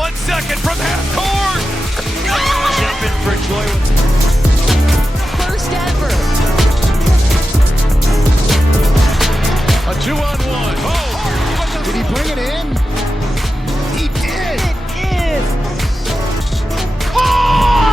1 second from half court. Jump in for joy. First ever. A 2-on-1. Oh! Did he bring it in? He did! It is Caught!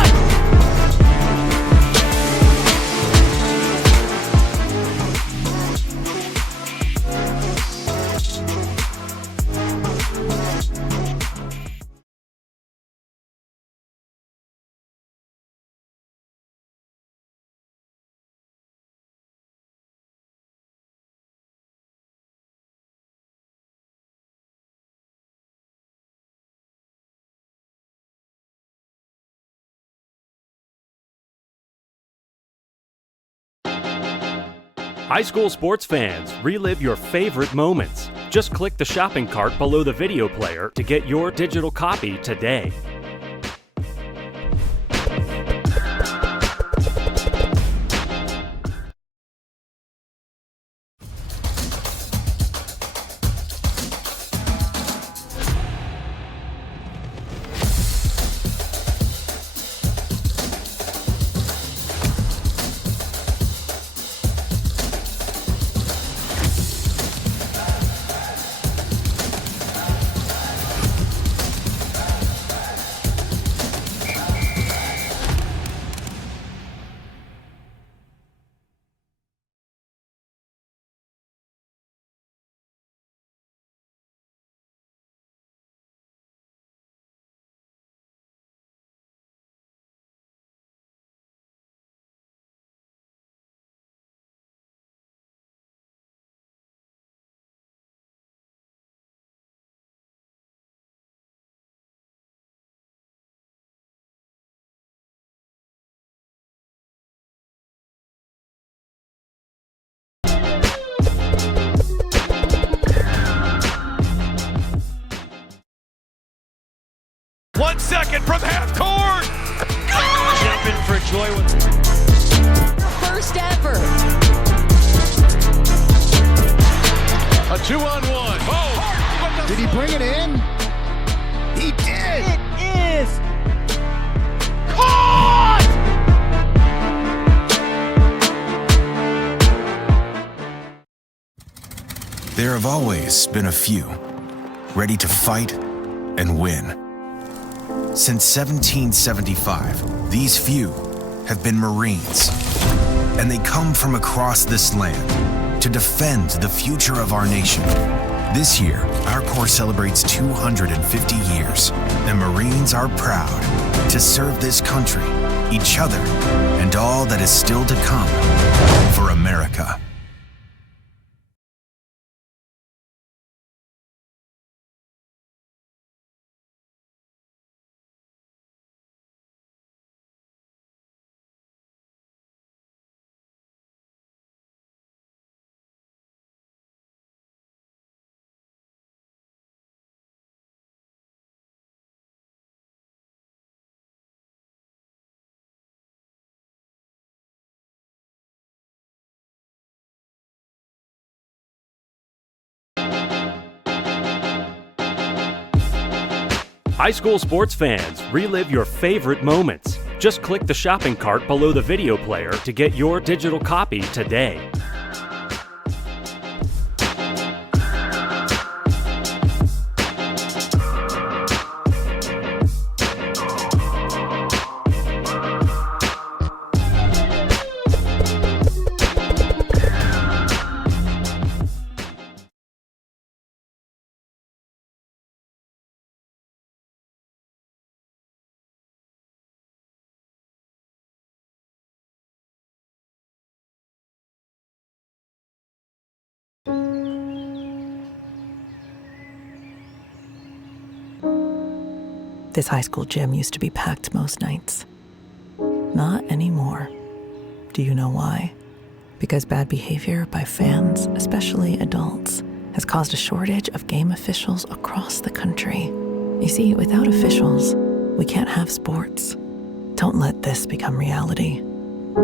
High school sports fans, relive your favorite moments. Just click the shopping cart below the video player to get your digital copy today. One second from half court. Jump in for joy. first ever. A 2-on-1. Oh! Did he bring it in? He did! It is Caught! There have always been a few, ready to fight and win. Since 1775, these few have been Marines, and they come from across this land to defend the future of our nation. This year, our Corps celebrates 250 years, and Marines are proud to serve this country, each other, and all that is still to come for America. High school sports fans, relive your favorite moments. Just click the shopping cart below the video player to get your digital copy today. This high school gym used to be packed most nights. Not anymore. Do you know why? Because bad behavior by fans, especially adults, has caused a shortage of game officials across the country. You see, without officials, we can't have sports. Don't let this become reality.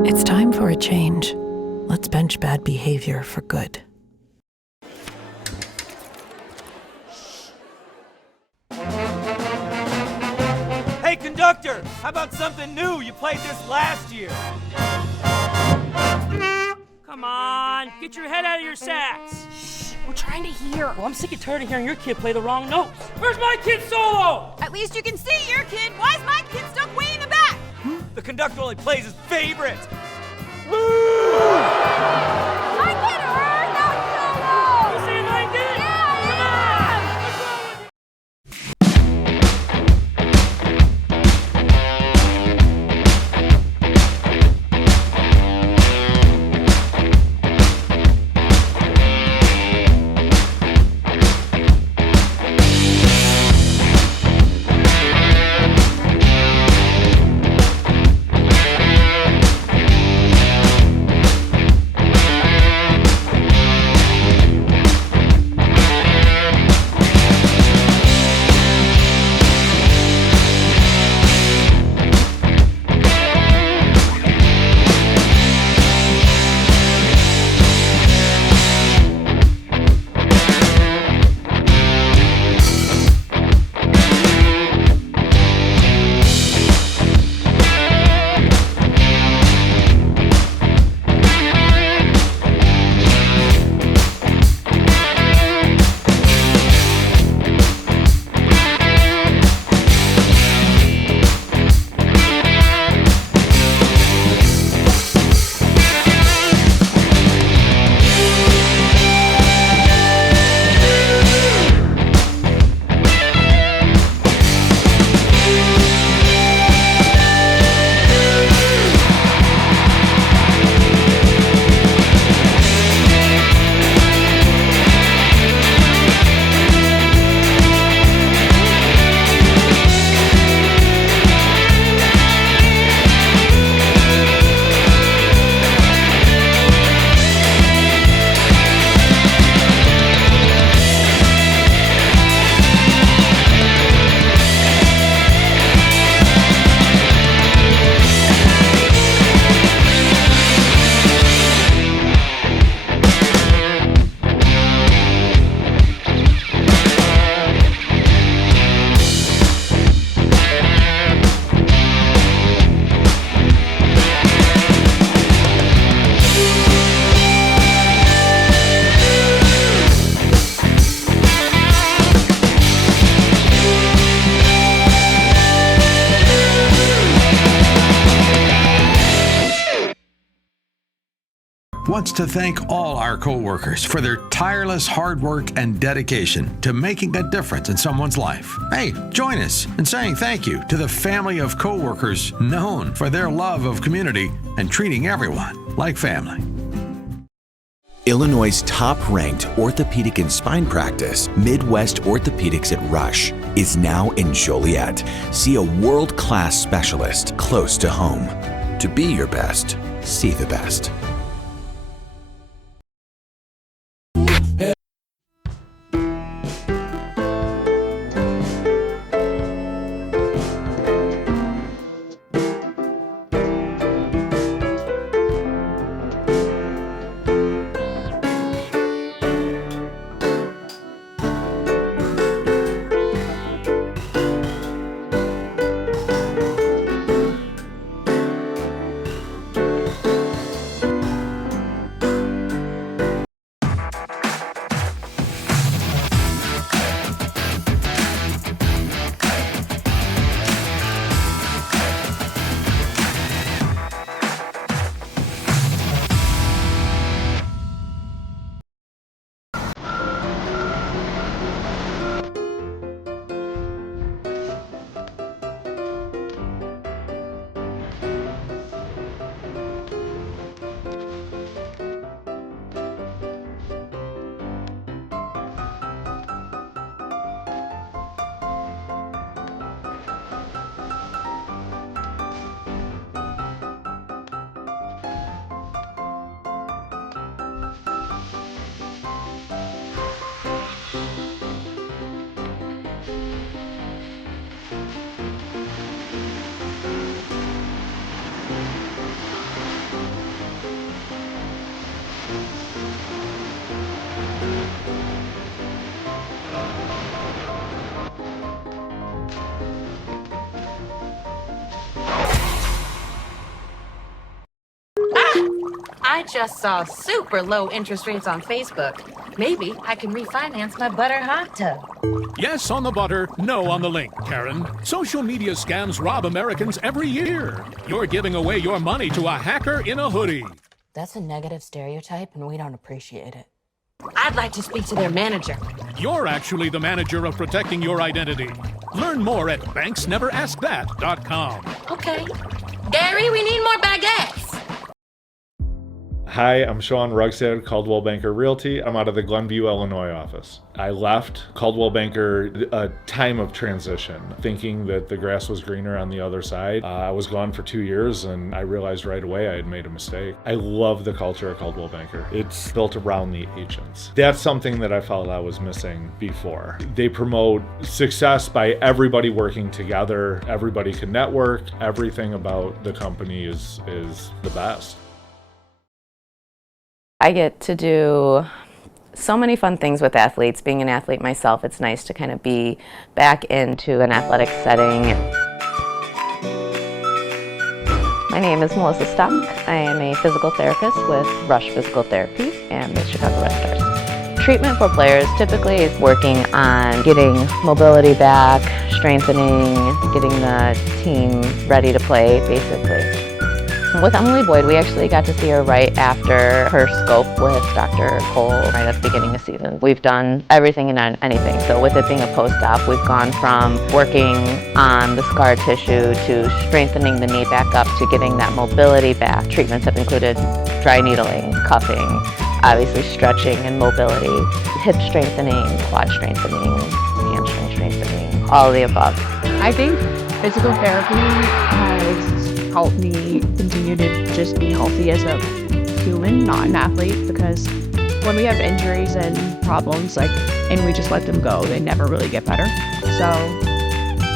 It's time for a change. Let's bench bad behavior for good. about something new? You played this last year. Come on, get your head out of your sacks. Shh, we're trying to hear. Well, I'm sick and tired of hearing your kid play the wrong notes. Where's my kid's solo? At least you can see your kid. Why is my kid stuck way in the back? The conductor only plays his favorite. I get her, not solo. You say it like this? Yeah, Come on, what's wrong with you? Wants to thank all our co-workers for their tireless hard work and dedication to making a difference in someone's life. Hey, join us in saying thank you to the family of co-workers known for their love of community and treating everyone like family. Illinois' top-ranked orthopedic and spine practice, Midwest Orthopedics at Rush, is now in Joliet. See a world-class specialist close to home. To be your best, see the best. I just saw super low interest rates on Facebook. Maybe I can refinance my butter hot tub. Yes on the butter, no on the link, Karen. Social media scams rob Americans every year. You're giving away your money to a hacker in a hoodie. That's a negative stereotype, and we don't appreciate it. I'd like to speak to their manager. You're actually the manager of protecting your identity. Learn more at banksneveraskthat.com. Okay. Gary, we need more baguettes. Hi, I'm Sean Rugstad, Caldwell Banker Realty. I'm out of the Glenview, Illinois office. I left Caldwell Banker a time of transition, thinking that the grass was greener on the other side. I was gone for 2 years and I realized right away I had made a mistake. I love the culture of Caldwell Banker. It's built around the agents. That's something that I felt I was missing before. They promote success by everybody working together. Everybody can network. Everything about the company is the best. I get to do so many fun things with athletes. Being an athlete myself, it's nice to kind of be back into an athletic setting. My name is Melissa Stock. I am a physical therapist with Rush Physical Therapy and the Chicago Red Stars. Treatment for players typically is working on getting mobility back, strengthening, getting the team ready to play, basically. With Emily Boyd, we actually got to see her right after her scope with Dr. Cole right at the beginning of the season. We've done everything and anything. So with it being a post-op, we've gone from working on the scar tissue to strengthening the knee back up to getting that mobility back. Treatments have included dry needling, cuffing, obviously stretching and mobility, hip strengthening, quad strengthening, hamstring strengthening, all of the above. I think physical therapy has helped me continue to just be healthy as a human, not an athlete, because when we have injuries and problems, and we just let them go, they never really get better. So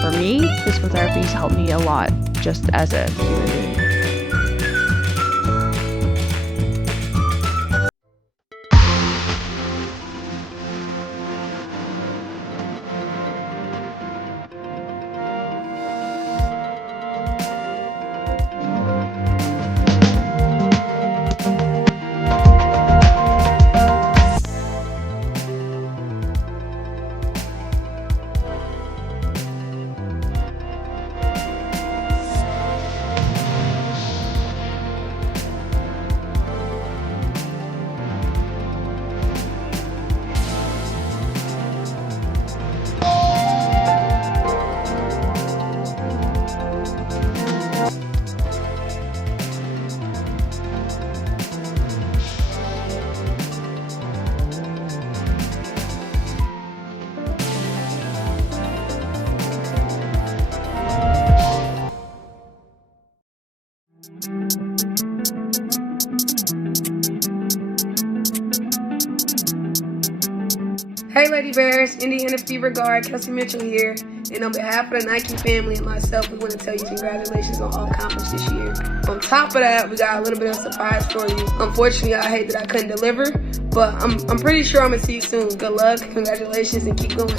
for me, physical therapy has helped me a lot just as a human being. Hey Lady Bears, Indiana Fever guard Kelsey Mitchell here, and on behalf of the Nike family and myself, we want to tell you congratulations on all accomplished this year. On top of that, we got a little bit of a surprise for you. Unfortunately, I hate that I couldn't deliver, but I'm pretty sure I'm gonna see you soon. Good luck, congratulations, and keep going.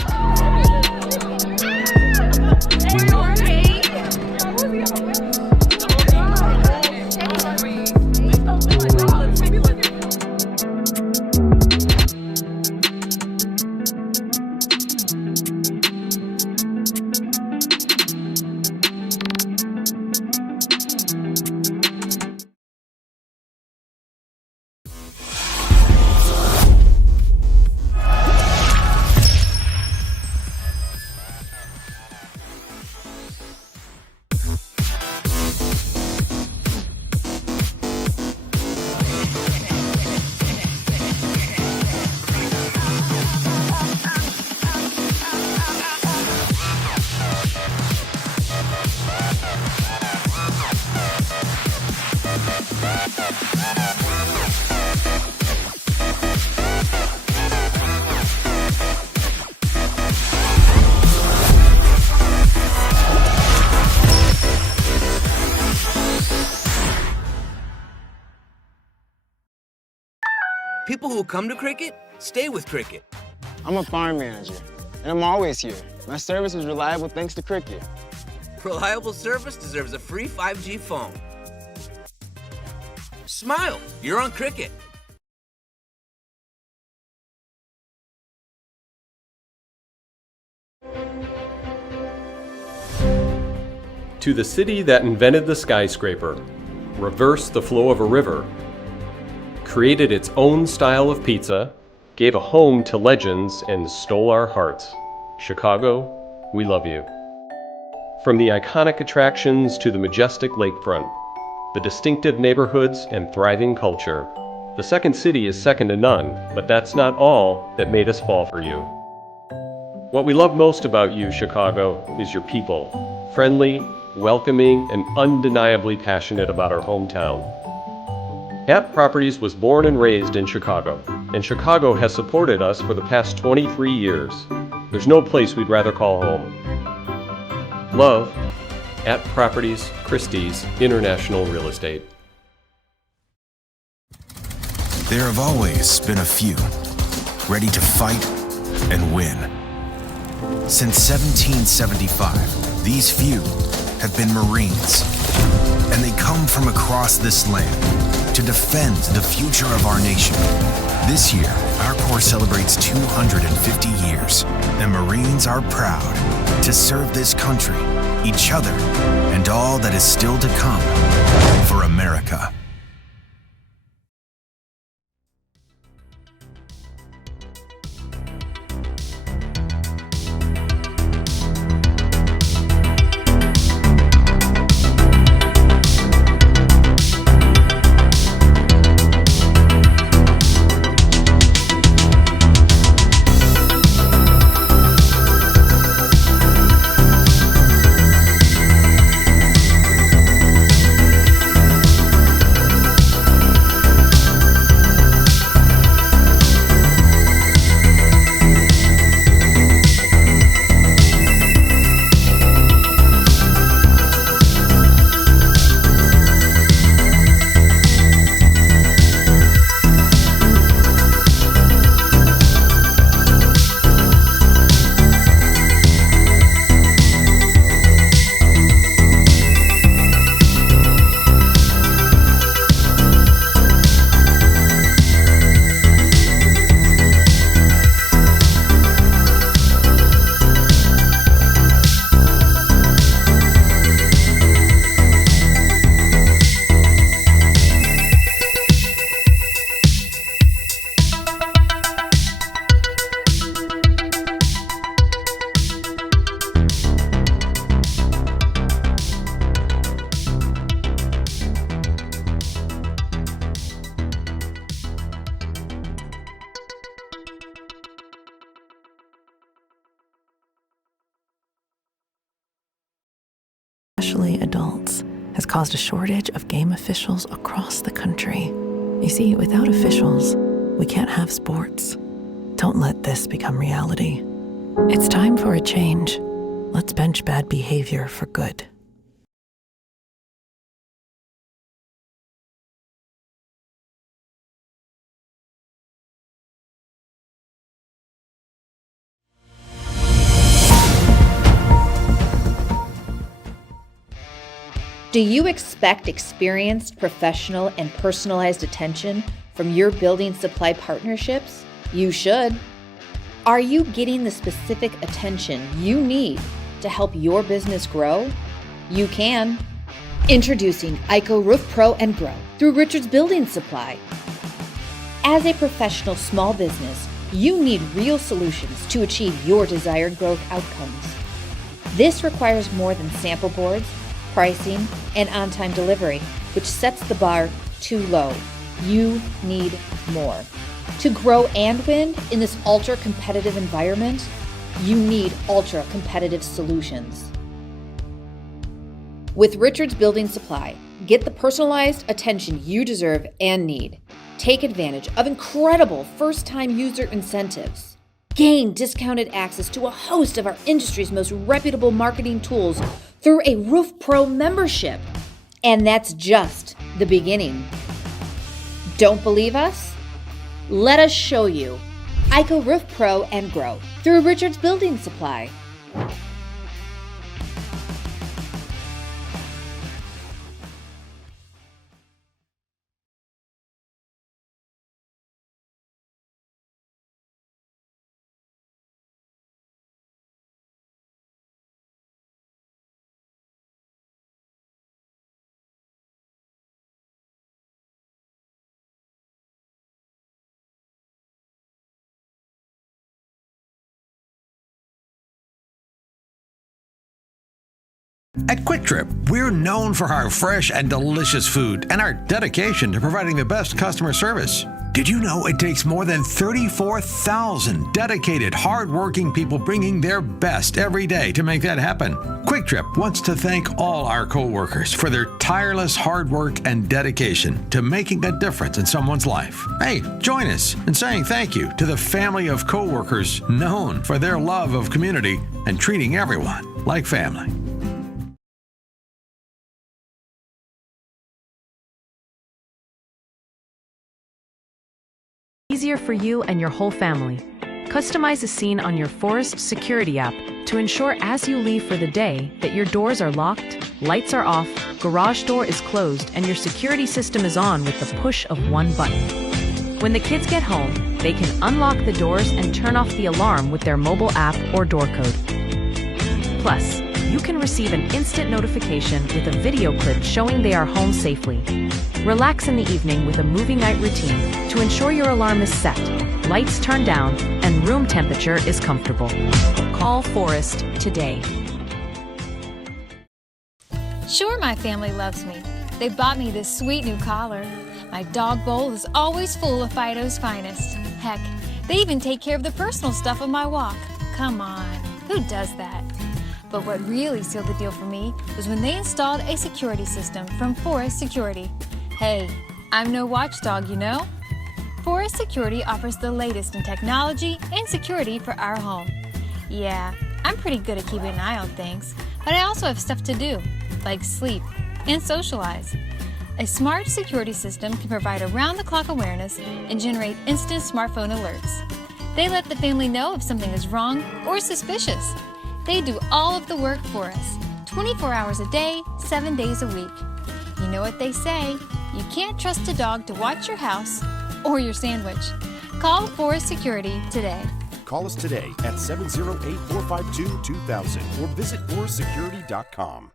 People who come to Cricket, stay with Cricket. I'm a farm manager, and I'm always here. My service is reliable thanks to Cricket. Reliable service deserves a free 5G phone. Smile, you're on Cricket. To the city that invented the skyscraper, reversed the flow of a river, created its own style of pizza, gave a home to legends, and stole our hearts. Chicago, we love you. From the iconic attractions to the majestic lakefront, the distinctive neighborhoods and thriving culture, the second city is second to none, but that's not all that made us fall for you. What we love most about you, Chicago, is your people. Friendly, welcoming, and undeniably passionate about our hometown. App Properties was born and raised in Chicago, and Chicago has supported us for the past 23 years. There's no place we'd rather call home. Love, App Properties, Christie's, International Real Estate. There have always been a few, ready to fight and win. Since 1775, these few have been Marines, and they come from across this land to defend the future of our nation. This year, our Corps celebrates 250 years, and Marines are proud to serve this country, each other, and all that is still to come for America. Especially adults, has caused a shortage of game officials across the country. You see, without officials, we can't have sports. Don't let this become reality. It's time for a change. Let's bench bad behavior for good. Do you expect experienced, professional, and personalized attention from your building supply partnerships? You should. Are you getting the specific attention you need to help your business grow? You can. Introducing IHSA Roof Pro and Grow through Richards Building Supply. As a professional small business, you need real solutions to achieve your desired growth outcomes. This requires more than sample boards, pricing, and on-time delivery, which sets the bar too low. You need more. To grow and win in this ultra-competitive environment, you need ultra-competitive solutions. With Richards Building Supply, get the personalized attention you deserve and need. Take advantage of incredible first-time user incentives. Gain discounted access to a host of our industry's most reputable marketing tools through a Roof Pro membership. And that's just the beginning. Don't believe us? Let us show you. IHSA Roof Pro and Grow through Richards Building Supply. At Quick Trip, we're known for our fresh and delicious food and our dedication to providing the best customer service. Did you know it takes more than 34,000 dedicated, hard-working people bringing their best every day to make that happen? Quick Trip wants to thank all our co-workers for their tireless hard work and dedication to making a difference in someone's life. Hey, join us in saying thank you to the family of co-workers known for their love of community and treating everyone like family. Easier for you and your whole family. Customize a scene on your Forest Security app to ensure as you leave for the day that your doors are locked, lights are off, garage door is closed, and your security system is on with the push of one button. When the kids get home, they can unlock the doors and turn off the alarm with their mobile app or door code. Plus, you can receive an instant notification with a video clip showing they are home safely. Relax in the evening with a movie night routine to ensure your alarm is set, lights turned down, and room temperature is comfortable. Call Forest today. Sure, my family loves me. They bought me this sweet new collar. My dog bowl is always full of Fido's finest. Heck, they even take care of the personal stuff on my walk. Come on, who does that? But what really sealed the deal for me was when they installed a security system from Forest Security. Hey, I'm no watchdog, you know? Forest Security offers the latest in technology and security for our home. Yeah, I'm pretty good at keeping an eye on things, but I also have stuff to do, like sleep and socialize. A smart security system can provide around-the-clock awareness and generate instant smartphone alerts. They let the family know if something is wrong or suspicious. They do all of the work for us, 24 hours a day, 7 days a week. You know what they say, you can't trust a dog to watch your house or your sandwich. Call Forest Security today. Call us today at 708-452-2000 or visit forestsecurity.com.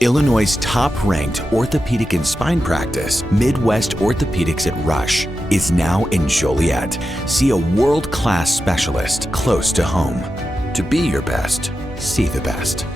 Illinois' top-ranked orthopedic and spine practice, Midwest Orthopedics at Rush, is now in Joliet. See a world-class specialist close to home. To be your best, see the best.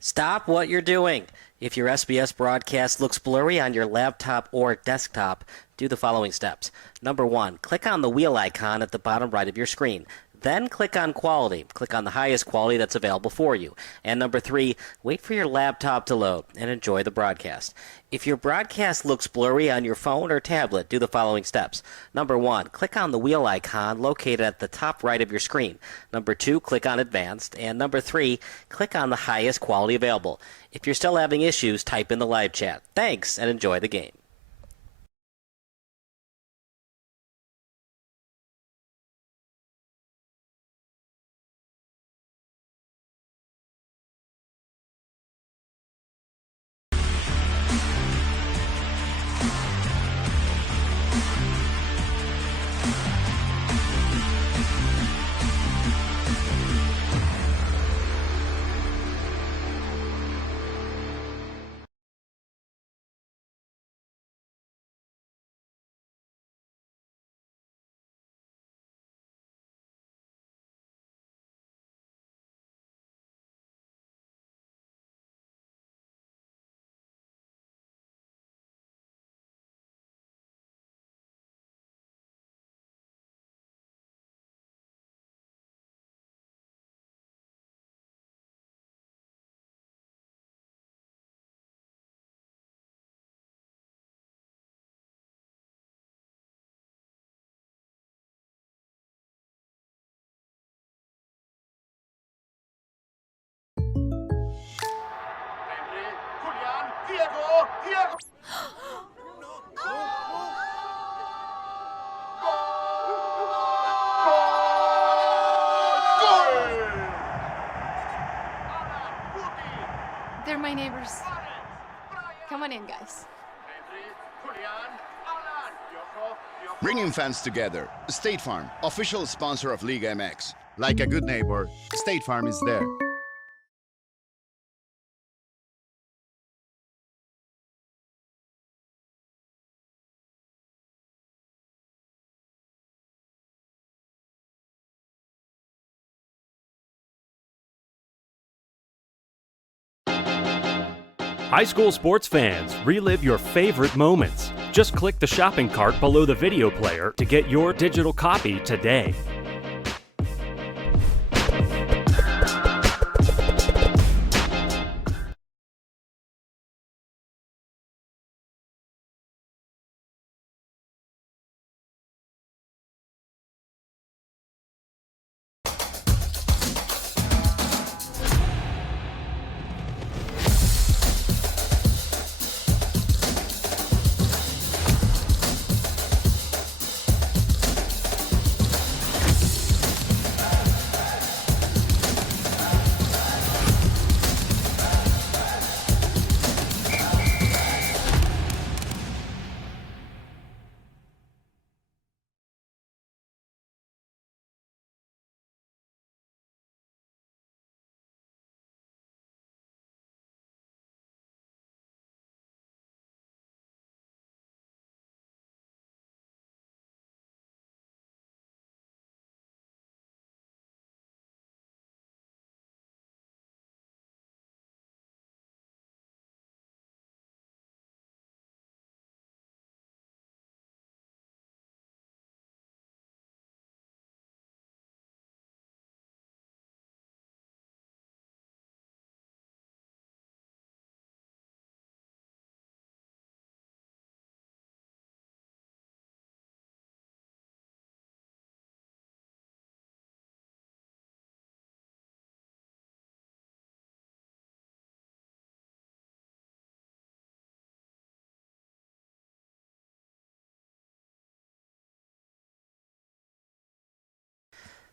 Stop what you're doing. If your SBS broadcast looks blurry on your laptop or desktop, do the following steps. Number 1, click on the wheel icon at the bottom right of your screen. Then click on Quality. Click on the highest quality that's available for you. And number 3, wait for your laptop to load and enjoy the broadcast. If your broadcast looks blurry on your phone or tablet, do the following steps. Number 1, click on the wheel icon located at the top right of your screen. Number 2, click on Advanced. And number 3, click on the highest quality available. If you're still having issues, type in the live chat. Thanks, and enjoy the game. They're my neighbors. Come on in, guys. Bringing fans together. State Farm, official sponsor of Liga MX. Like a good neighbor, State Farm is there. High school sports fans, relive your favorite moments. Just click the shopping cart below the video player to get your digital copy today.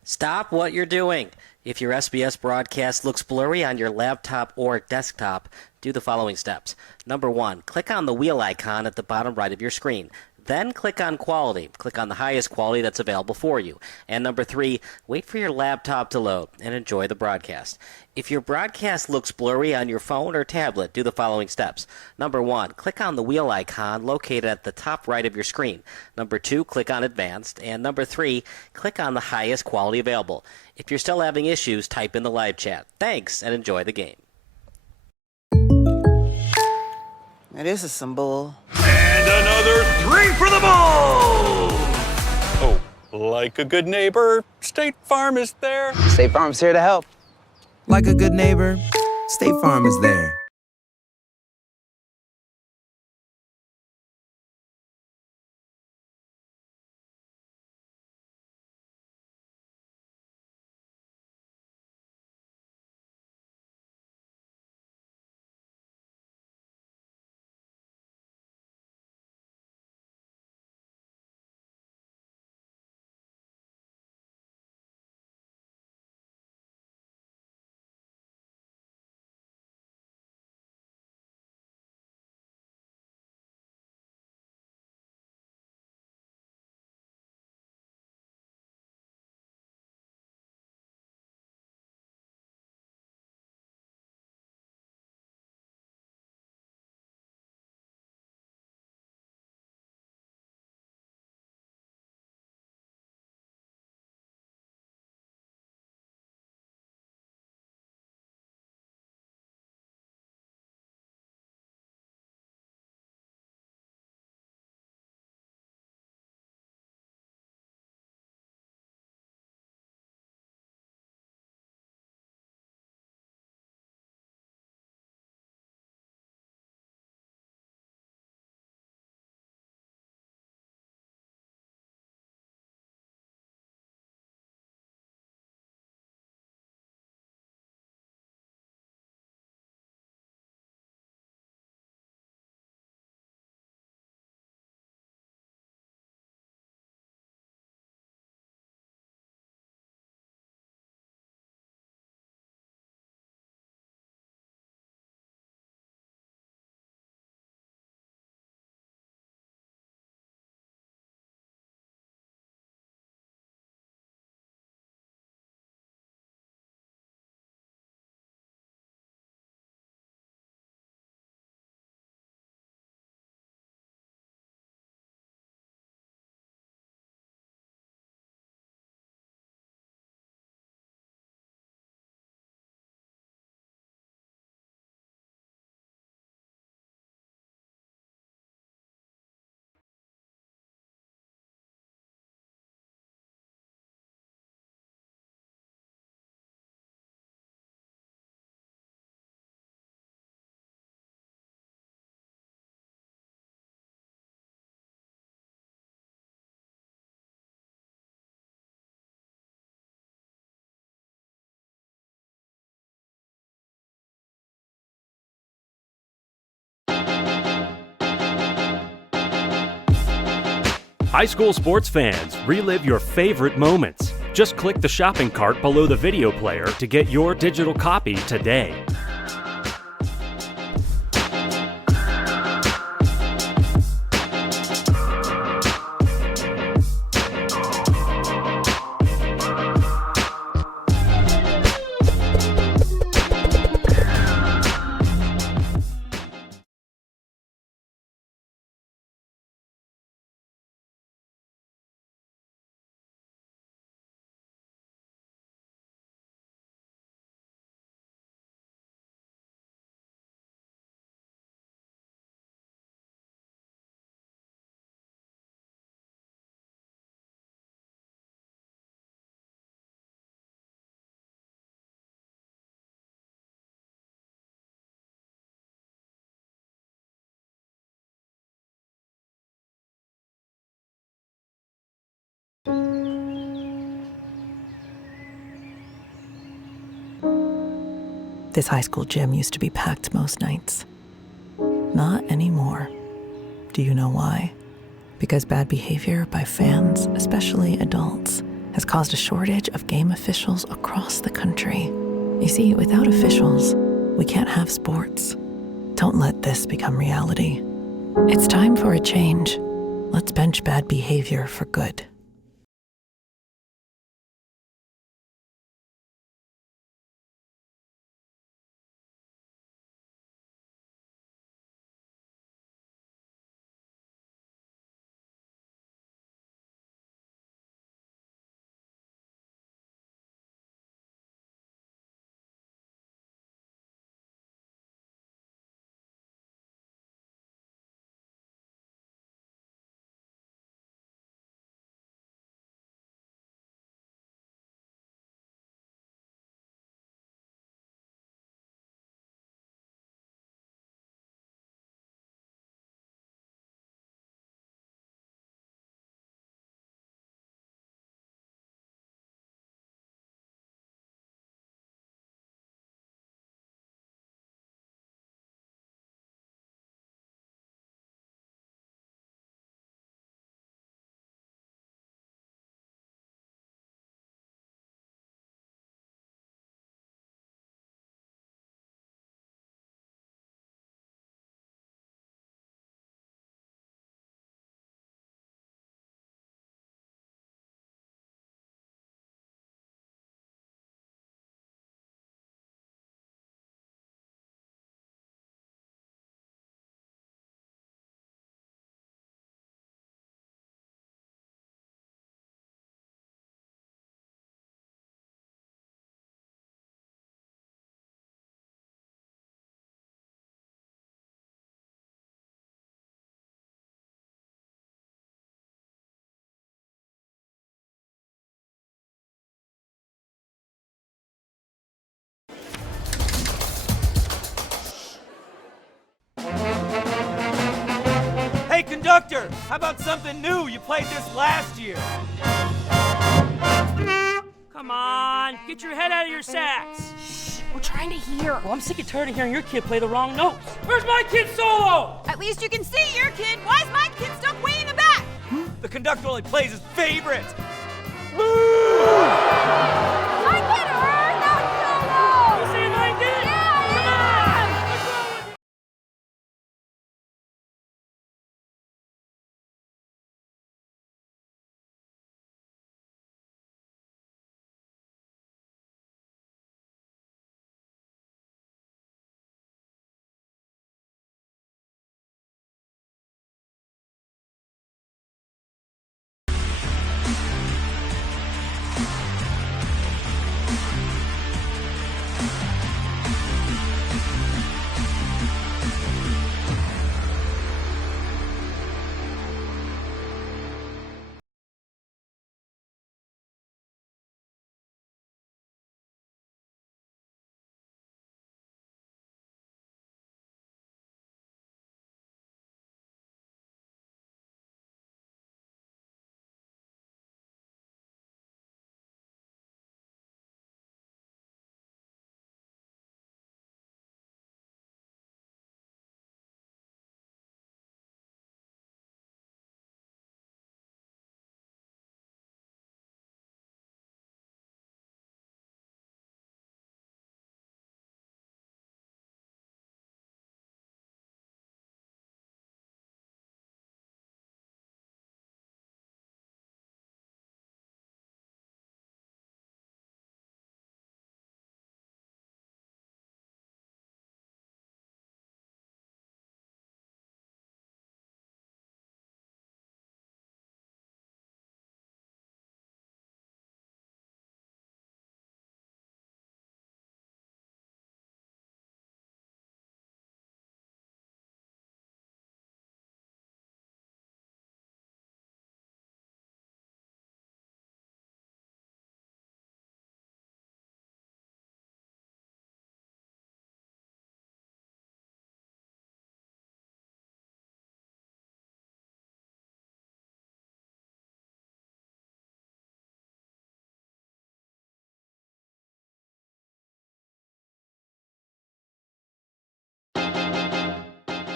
Stop what you're doing. If your SBS broadcast looks blurry on your laptop or desktop, do the following steps. Number 1, click on the wheel icon at the bottom right of your screen. Then click on Quality. Click on the highest quality that's available for you. And number 3, wait for your laptop to load and enjoy the broadcast. If your broadcast looks blurry on your phone or tablet, do the following steps. Number 1, click on the wheel icon located at the top right of your screen. Number 2, click on Advanced. And number 3, click on the highest quality available. If you're still having issues, type in the live chat. Thanks, and enjoy the game. Now this is some bull. And another 3 for the ball! Oh, like a good neighbor, State Farm is there. State Farm's here to help. Like a good neighbor, State Farm is there. High school sports fans, relive your favorite moments. Just click the shopping cart below the video player to get your digital copy today. This high school gym used to be packed most nights. Not anymore. Do you know why? Because bad behavior by fans, especially adults, has caused a shortage of game officials across the country. You see, without officials, we can't have sports. Don't let this become reality. It's time for a change. Let's bench bad behavior for good. Hey, conductor, how about something new? You played this last year. Come on, get your head out of your sacks. Shh, we're trying to hear. Well, I'm sick and tired of hearing your kid play the wrong notes. Where's my kid solo? At least you can see your kid. Why is my kid stuck way in the back? The conductor only plays his favorite. My kid heard that solo! You see my kid? Yeah, Come on! What's wrong with you?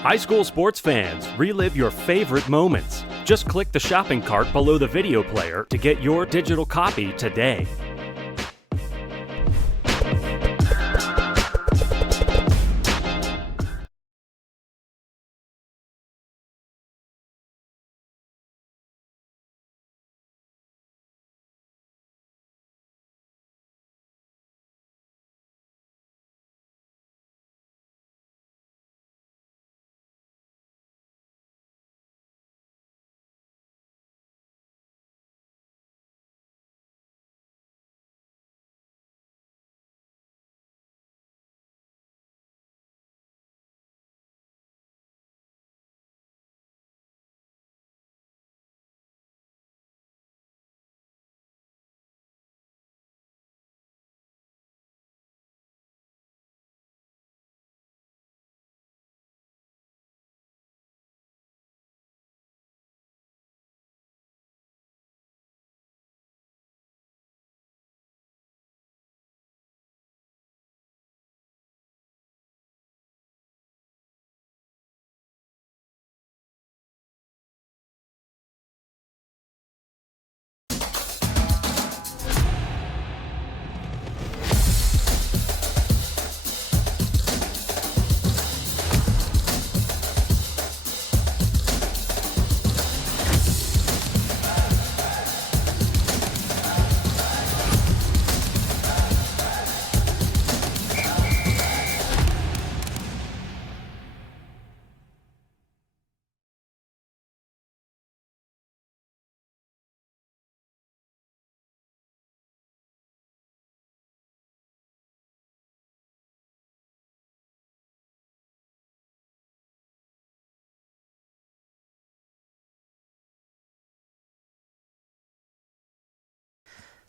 High school sports fans, relive your favorite moments. Just click the shopping cart below the video player to get your digital copy today.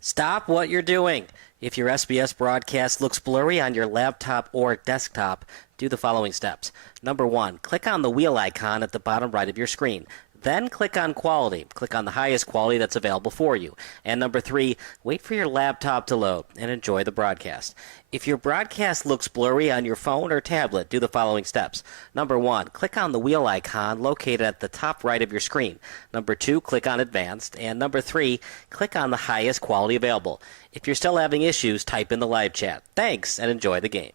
Stop what you're doing. If your SBS broadcast looks blurry on your laptop or desktop, do the following steps. Number 1, click on the wheel icon at the bottom right of your screen. Then click on Quality. Click on the highest quality that's available for you. And number 3, wait for your laptop to load and enjoy the broadcast. If your broadcast looks blurry on your phone or tablet, do the following steps. Number 1, click on the wheel icon located at the top right of your screen. Number 2, click on Advanced. And number 3, click on the highest quality available. If you're still having issues, type in the live chat. Thanks, and enjoy the game.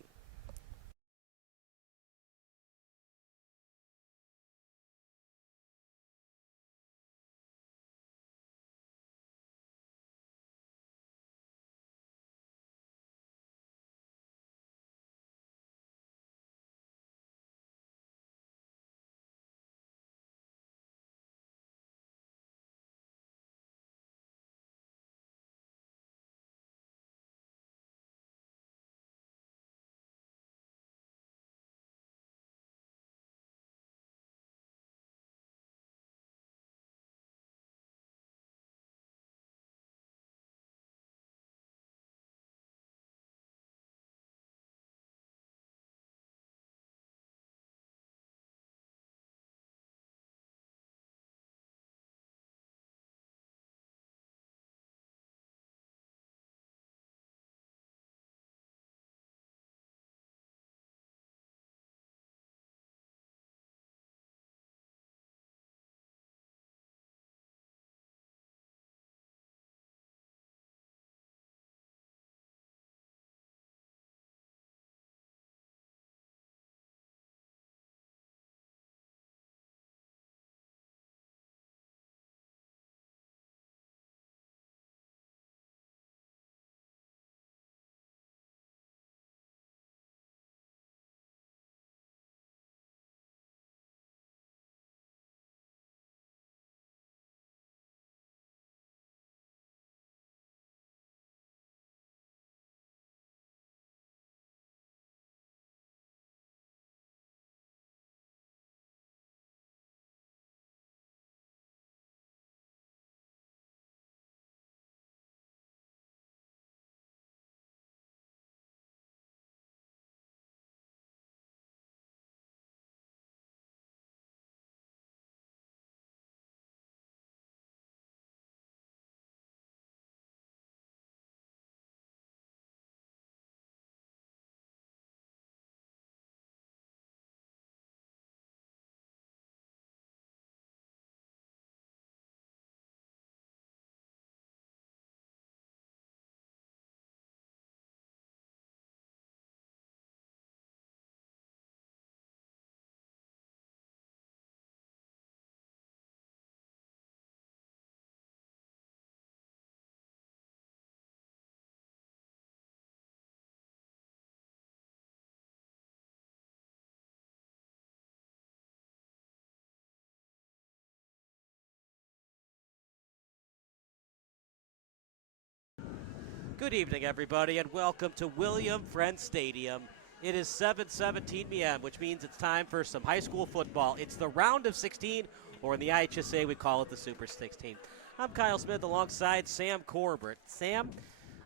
Good evening, everybody, and welcome to William Fremd Stadium. It is 7:17 p.m., which means it's time for some high school football. It's the round of 16, or in the IHSA, we call it the Super 16. I'm Kyle Smith alongside Sam Corbett. Sam,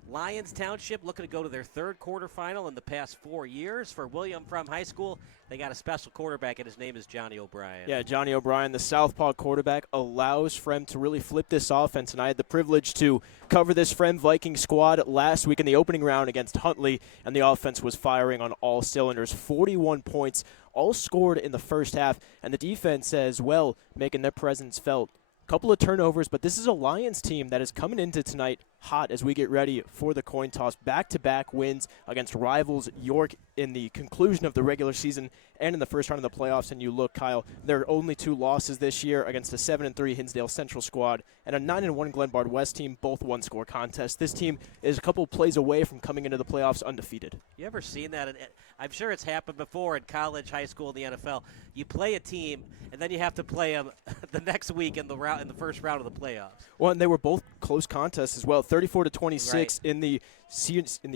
Lyons Township looking to go to their third quarterfinal in the past 4 years. For William Fremd High School, they got a special quarterback, and his name is Johnny O'Brien. Yeah, Johnny O'Brien, the southpaw quarterback, allows Fremd to really flip this offense, and I had the privilege to cover this Fremd Viking squad last week in the opening round against Huntley, and the offense was firing on all cylinders. 41 points, all scored in the first half, and the defense as well, making their presence felt. Couple of turnovers, but this is a Lions team that is coming into tonight hot as we get ready for the coin toss. Back-to-back wins against rivals York in the conclusion of the regular season and in the first round of the playoffs. And you look, Kyle, there are only 2 losses this year against a 7-3 Hinsdale Central squad and a 9-1 Glenbard West team, both one-score contests. This team is a couple plays away from coming into the playoffs undefeated. You ever seen that? I'm sure it's happened before in college, high school, the NFL. You play a team, and then you have to play them the next week in the first round of the playoffs. Well, and they were both close contests as well. 34-26 right. in the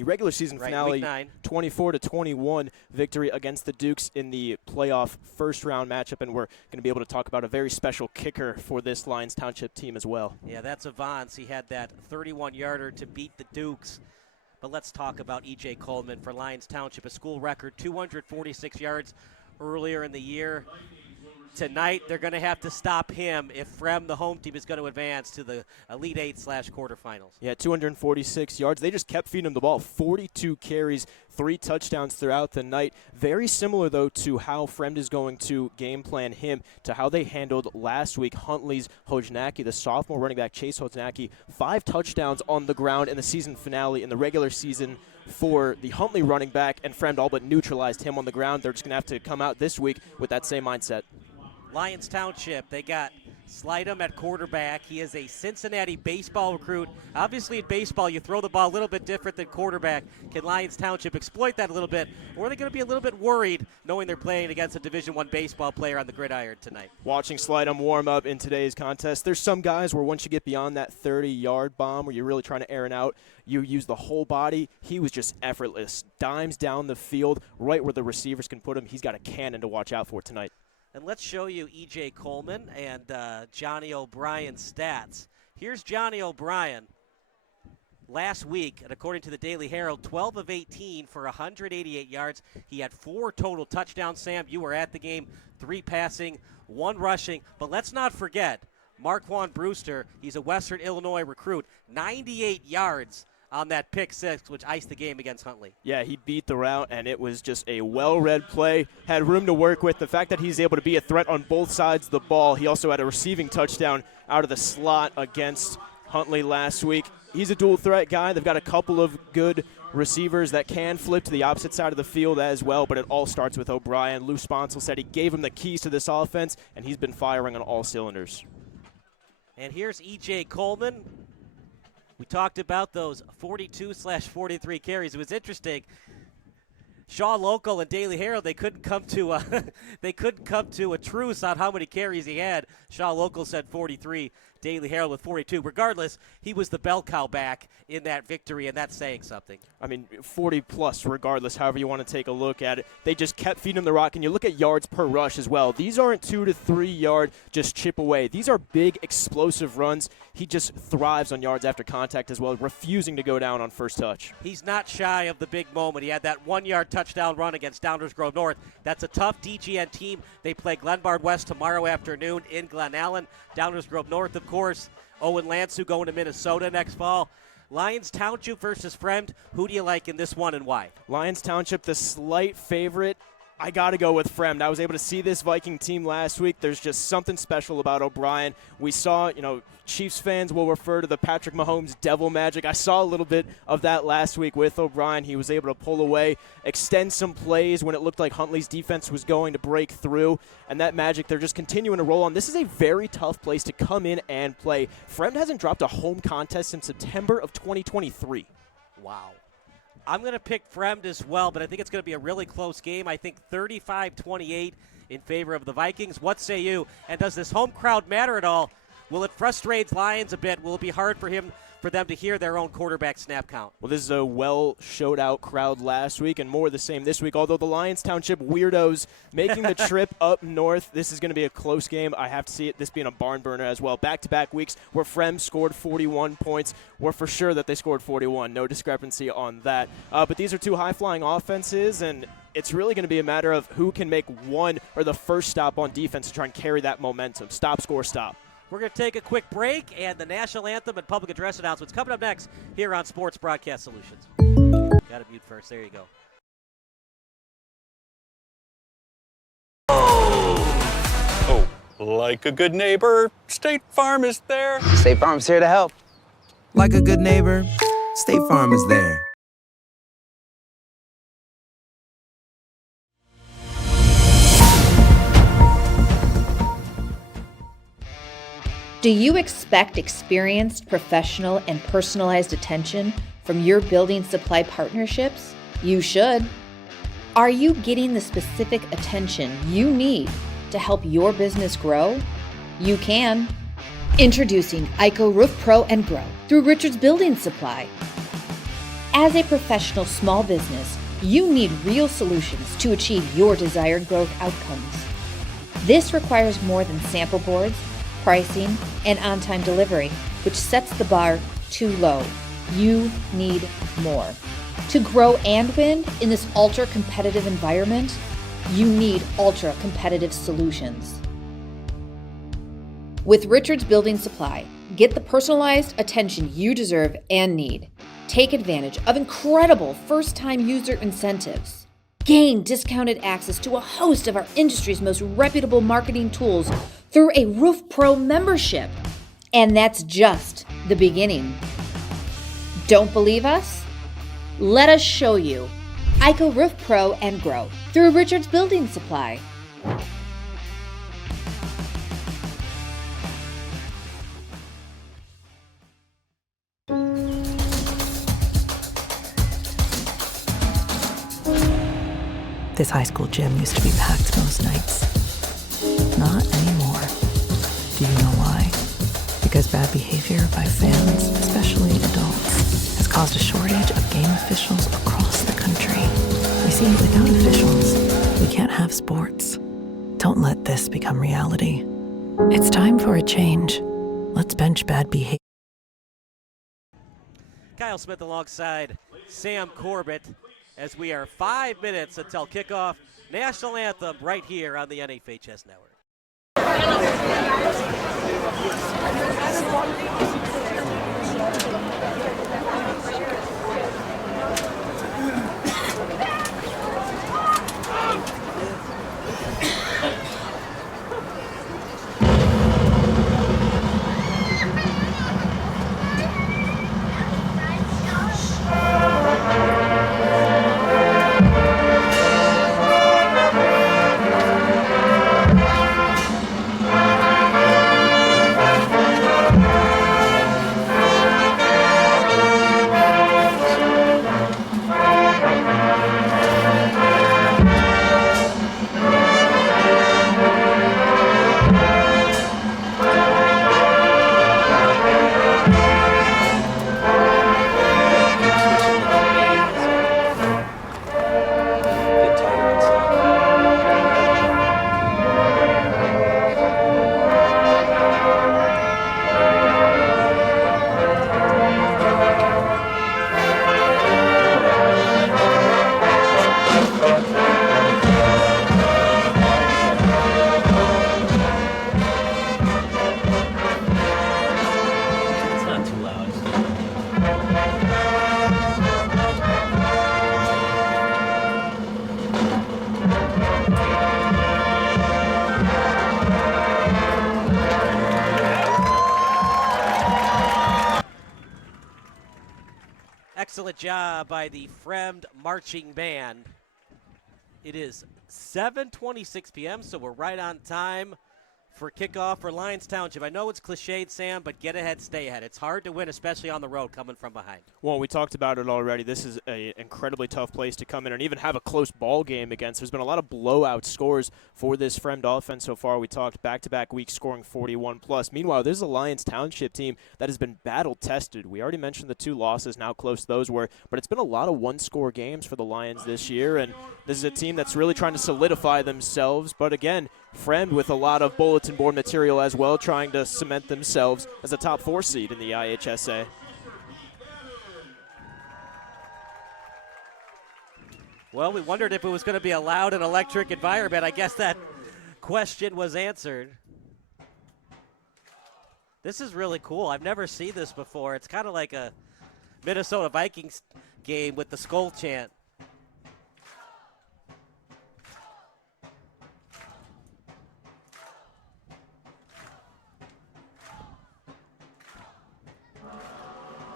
regular season finale. Week 9. 24-21 victory against the Dukes in the playoff first round matchup, and we're going to be able to talk about a very special kicker for this Lyons Township team as well. Yeah, that's Avance. He had that 31-yarder to beat the Dukes. But let's talk about E.J. Coleman for Lyons Township, a school record 246 yards earlier in the year. Tonight, they're going to have to stop him if Fremd, the home team, is going to advance to the Elite 8/quarterfinals. Yeah, 246 yards. They just kept feeding him the ball. 42 carries, 3 touchdowns throughout the night. Very similar, though, to how Fremd is going to game plan him, to how they handled last week Huntley's Hojnacki, the sophomore running back Chase Hojnacki. 5 touchdowns on the ground in the season finale in the regular season for the Huntley running back, and Fremd all but neutralized him on the ground. They're just going to have to come out this week with that same mindset. Lyons Township, they got Slydom at quarterback. He is a Cincinnati baseball recruit. Obviously, in baseball, you throw the ball a little bit different than quarterback. Can Lyons Township exploit that a little bit, or are they going to be a little bit worried knowing they're playing against a Division I baseball player on the gridiron tonight? Watching Slydom warm up in today's contest, there's some guys where once you get beyond that 30-yard bomb where you're really trying to air it out, you use the whole body. He was just effortless. Dimes down the field, right where the receivers can put him. He's got a cannon to watch out for tonight. And let's show you E.J. Coleman and Johnny O'Brien's stats. Here's Johnny O'Brien. Last week, and according to the Daily Herald, 12 of 18 for 188 yards. He had 4 total touchdowns, Sam. You were at the game. 3 passing, 1 rushing. But let's not forget, Marquand Brewster, he's a Western Illinois recruit. 98 yards on that pick 6, which iced the game against Huntley. Yeah, he beat the route, and it was just a well-read play. Had room to work with. The fact that he's able to be a threat on both sides of the ball. He also had a receiving touchdown out of the slot against Huntley last week. He's a dual threat guy. They've got a couple of good receivers that can flip to the opposite side of the field as well, but it all starts with O'Brien. Lou Sponsel said he gave him the keys to this offense, and he's been firing on all cylinders. And here's E.J. Coleman. We talked about those 42/43 carries. It was interesting. Shaw Local and Daily Herald, they couldn't come to a truce on how many carries he had. Shaw Local said 43, Daily Herald with 42. Regardless, he was the bell cow back in that victory, and that's saying something. I mean, 40-plus regardless, however you want to take a look at it. They just kept feeding him the rock, and you look at yards per rush as well. These aren't 2 to 3 yard just chip away. These are big, explosive runs. He just thrives on yards after contact as well, refusing to go down on first touch. He's not shy of the big moment. He had that 1-yard touchdown run against Downers Grove North. That's a tough DGN team. They play Glenbard West tomorrow afternoon in Glen Allen. Downers Grove North, of course. Owen Lansu going to Minnesota next fall. Lyons Township versus Fremd. Who do you like in this one and why? Lyons Township, the slight favorite. I got to go with Fremd. I was able to see this Viking team last week. There's just something special about O'Brien. We saw, Chiefs fans will refer to the Patrick Mahomes devil magic. I saw a little bit of that last week with O'Brien. He was able to pull away, extend some plays when it looked like Huntley's defense was going to break through. And that magic, they're just continuing to roll on. This is a very tough place to come in and play. Fremd hasn't dropped a home contest since September of 2023. Wow. I'm going to pick Fremd as well, but I think it's going to be a really close game. I think 35-28 in favor of the Vikings. What say you? And does this home crowd matter at all? Will it frustrate Lyons a bit? Will it be hard for for them to hear their own quarterback snap count. Well, this is a well showed out crowd last week and more of the same this week, although the Lyons Township weirdos making the trip up north. This is going to be a close game. I have to see this being a barn burner as well. Back-to-back weeks where Fremd scored 41 points. We're for sure that they scored 41. No discrepancy on that. But these are two high-flying offenses, and it's really going to be a matter of who can make one or the first stop on defense to try and carry that momentum. Stop, score, stop. We're going to take a quick break, and the national anthem and public address announcements coming up next here on Sports Broadcast Solutions. Got to mute first. There you go. Oh, like a good neighbor, State Farm is there. State Farm's here to help. Like a good neighbor, State Farm is there. Do you expect experienced, professional, and personalized attention from your building supply partnerships? You should. Are you getting the specific attention you need to help your business grow? You can. Introducing IHSA Roof Pro and Grow through Richards Building Supply. As a professional small business, you need real solutions to achieve your desired growth outcomes. This requires more than sample boards, pricing, and on-time delivery, which sets the bar too low. You need more. To grow and win in this ultra-competitive environment, you need ultra-competitive solutions. With Richards Building Supply, get the personalized attention you deserve and need. Take advantage of incredible first-time user incentives. Gain discounted access to a host of our industry's most reputable marketing tools through a Roof Pro membership. And that's just the beginning. Don't believe us? Let us show you. IHSA Roof Pro and Grow through Richards Building Supply. This high school gym used to be packed most nights. Not anymore. Do you know why? Because bad behavior by fans, especially adults, has caused a shortage of game officials across the country. You see, without officials, we can't have sports. Don't let this become reality. It's time for a change. Let's bench bad behavior. Kyle Smith alongside Sam Corbett as we are 5 minutes until kickoff. National anthem right here on the NFHS Network. Excellent job by the Fremd Marching Band. It is 7:26 p.m., so we're right on time for kickoff for Lyons Township. I know it's cliched, Sam, but get ahead, stay ahead. It's hard to win, especially on the road coming from behind. Well, we talked about it already. This is an incredibly tough place to come in and even have a close ball game against. There's been a lot of blowout scores for this Fremd offense so far. We talked back-to-back weeks scoring 41+. Meanwhile, this is a Lyons Township team that has been battle-tested. We already mentioned the 2 losses, now close those were, but it's been a lot of one-score games for the Lions this year, and this is a team that's really trying to solidify themselves. But again, Fremd with a lot of bulletin board material as well, trying to cement themselves as a top 4 seed in the IHSA. Well, we wondered if it was going to be a loud and electric environment. I guess that question was answered. This is really cool. I've never seen this before. It's kind of like a Minnesota Vikings game with the Skol chant.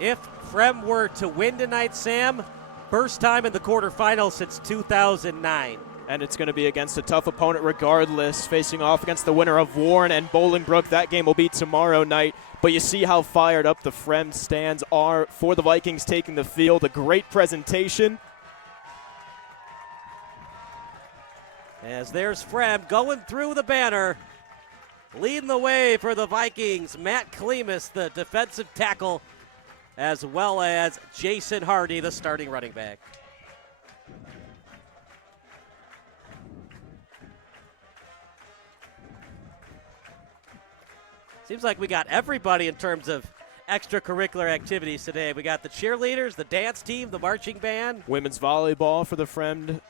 If Fremd were to win tonight, Sam, first time in the quarterfinals since 2009. And it's going to be against a tough opponent regardless, facing off against the winner of Warren and Bolingbrook. That game will be tomorrow night. But you see how fired up the Fremd stands are for the Vikings taking the field. A great presentation. As there's Fremd going through the banner, leading the way for the Vikings. Matt Klemus, the defensive tackle, as well as Jason Hardy, the starting running back. Seems like we got everybody in terms of extracurricular activities today. We got the cheerleaders, the dance team, the marching band. Women's volleyball for the Fremd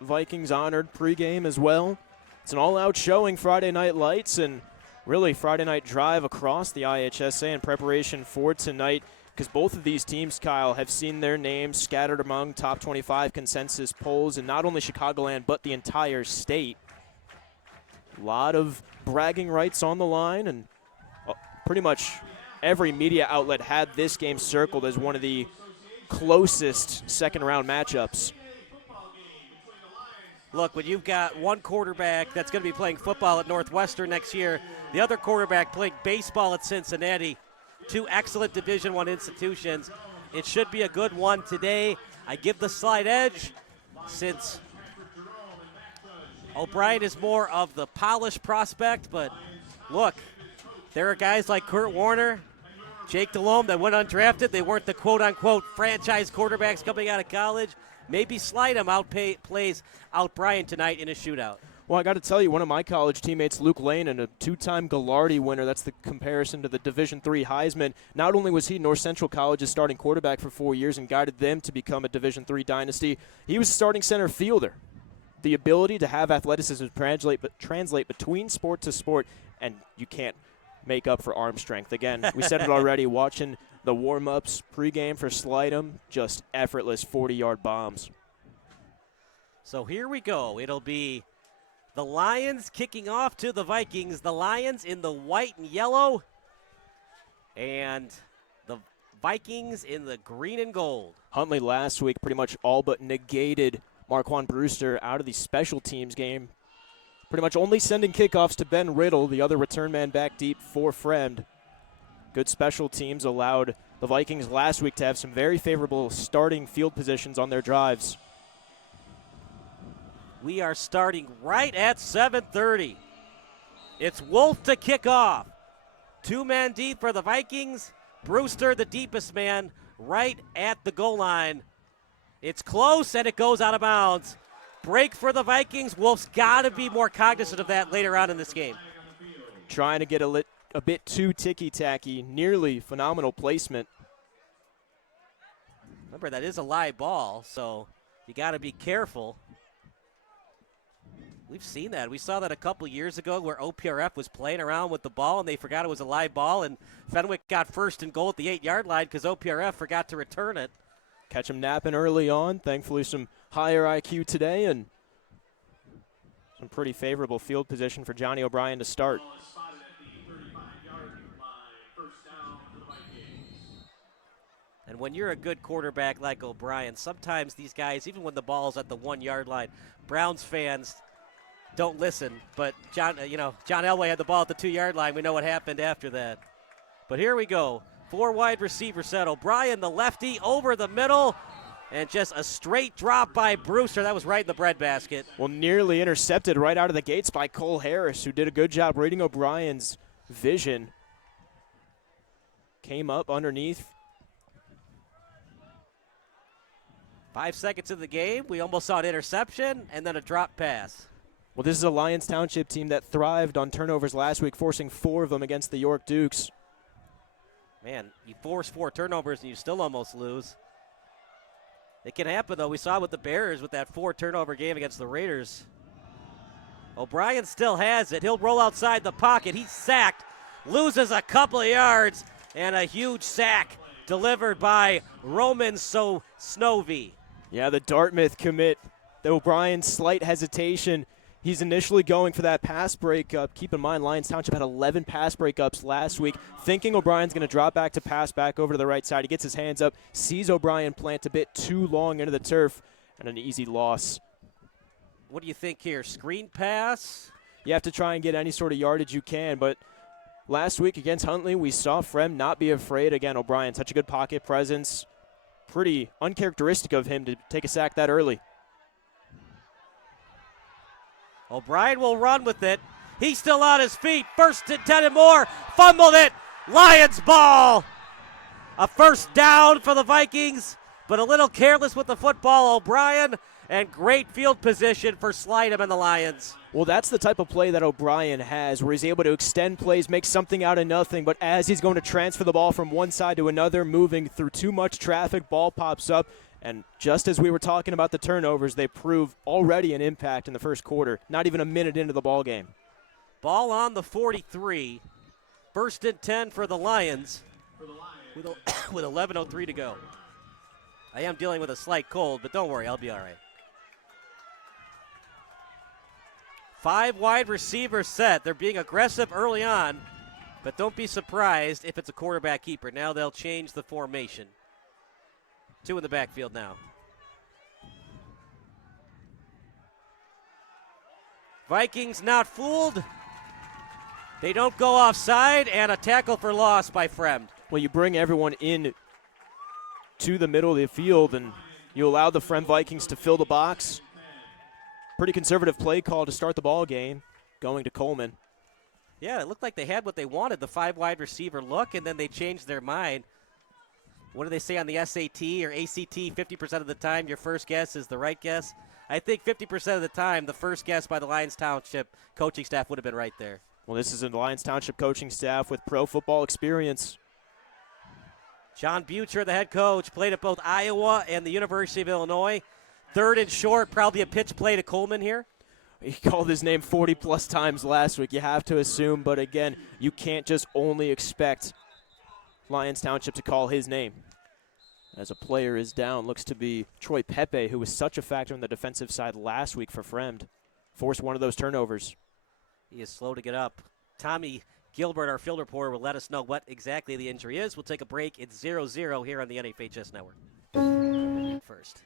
Vikings honored pregame as well. It's an all-out showing, Friday Night Lights, and really Friday night drive across the IHSA in preparation for tonight, because both of these teams, Kyle, have seen their names scattered among top 25 consensus polls in not only Chicagoland but the entire state. A lot of bragging rights on the line, and pretty much every media outlet had this game circled as one of the closest second-round matchups. Look, when you've got one quarterback that's going to be playing football at Northwestern next year, the other quarterback playing baseball at Cincinnati, 2 excellent Division I institutions, it should be a good one today. I give the slight edge since O'Brien is more of the polished prospect, but look, there are guys like Kurt Warner, Jake Delhomme that went undrafted. They weren't the quote-unquote franchise quarterbacks coming out of college. Maybe Slidham outplays O'Brien tonight in a shootout. Well, I got to tell you, one of my college teammates, Luke Lane, and a 2-time Gallardi winner, that's the comparison to the Division III Heisman. Not only was he North Central College's starting quarterback for 4 years and guided them to become a Division III dynasty, he was starting center fielder. The ability to have athleticism translate between sport to sport, and you can't make up for arm strength. Again, we said it already, watching the warm-ups pregame for Slidham, just effortless 40-yard bombs. So here we go. It'll be the Lions kicking off to the Vikings. The Lions in the white and yellow, and the Vikings in the green and gold. Huntley last week pretty much all but negated Marquand Brewster out of the special teams game. Pretty much only sending kickoffs to Ben Riddle, the other return man back deep for Fremd. Good special teams allowed the Vikings last week to have some very favorable starting field positions on their drives. We are starting right at 7:30. It's Wolf to kick off. 2 men deep for the Vikings. Brewster, the deepest man, right at the goal line. It's close, and it goes out of bounds. Break for the Vikings. Wolf's got to be more cognizant of that later on in this game. Trying to get a bit too ticky-tacky. Nearly phenomenal placement. Remember, that is a live ball, so you got to be careful. We've seen that. We saw that a couple years ago where OPRF was playing around with the ball and they forgot it was a live ball, and Fenwick got first and goal at the 8-yard line because OPRF forgot to return it. Catch him napping early on. Thankfully, some higher IQ today and some pretty favorable field position for Johnny O'Brien to start. And when you're a good quarterback like O'Brien, sometimes these guys, even when the ball's at the 1-yard line, Browns fans don't listen. But John Elway had the ball at the 2-yard line. We know what happened after that. But here we go. 4 wide receiver set. O'Brien, the lefty, over the middle. And just a straight drop by Brewster. That was right in the breadbasket. Well, nearly intercepted right out of the gates by Cole Harris, who did a good job reading O'Brien's vision. Came up underneath. 5 seconds in the game. We almost saw an interception and then a drop pass. Well, this is a Lyons Township team that thrived on turnovers last week, forcing 4 of them against the York Dukes. Man, you force 4 turnovers and you still almost lose. It can happen, though. We saw with the Bears with that 4-turnover game against the Raiders. O'Brien still has it. He'll roll outside the pocket. He's sacked, loses a couple of yards, and a huge sack delivered by Roman Snovy. Yeah, the Dartmouth commit. The O'Brien slight hesitation. He's initially going for that pass breakup. Keep in mind, Lyons Township had 11 pass breakups last week, thinking O'Brien's going to drop back to pass back over to the right side. He gets his hands up, sees O'Brien plant a bit too long into the turf, and an easy loss. What do you think here? Screen pass? You have to try and get any sort of yardage you can, but last week against Huntley, we saw Fremd not be afraid. Again, O'Brien, such a good pocket presence. Pretty uncharacteristic of him to take a sack that early. O'Brien will run with it. He's still on his feet. 1st and 10 and more. Fumbled it. Lions ball. A first down for the Vikings, but a little careless with the football. O'Brien, and great field position for Slidham and the Lions. Well, that's the type of play that O'Brien has, where he's able to extend plays, make something out of nothing, but as he's going to transfer the ball from one side to another, moving through too much traffic, ball pops up. And just as we were talking about the turnovers, they prove already an impact in the first quarter, not even a minute into the ball game. Ball on the 43. 1st and 10 for the Lions with 11:03 to go. I am dealing with a slight cold, but don't worry, I'll be all right. 5 wide receivers set. They're being aggressive early on, but don't be surprised if it's a quarterback keeper. Now they'll change the formation. 2 in the backfield now. Vikings not fooled. They don't go offside, and a tackle for loss by Fremd. Well, you bring everyone in to the middle of the field, and you allow the Fremd Vikings to fill the box. Pretty conservative play call to start the ball game, going to Coleman. Yeah, it looked like they had what they wanted, the 5 wide receiver look, and then they changed their mind. What do they say on the SAT or ACT? 50% of the time, your first guess is the right guess. I think 50% of the time, the first guess by the Lyons Township coaching staff would have been right there. Well, this is a Lyons Township coaching staff with pro football experience. John Butcher, the head coach, played at both Iowa and the University of Illinois. 3rd and short, probably a pitch play to Coleman here. He called his name 40-plus times last week. You have to assume, but again, you can't just only expect Lyons Township to call his name. As a player is down, looks to be Troy Pepe, who was such a factor on the defensive side last week for Fremd. Forced one of those turnovers. He is slow to get up. Tommy Gilbert, our field reporter, will let us know what exactly the injury is. We'll take a break. It's 0-0 here on the NFHS Network. First.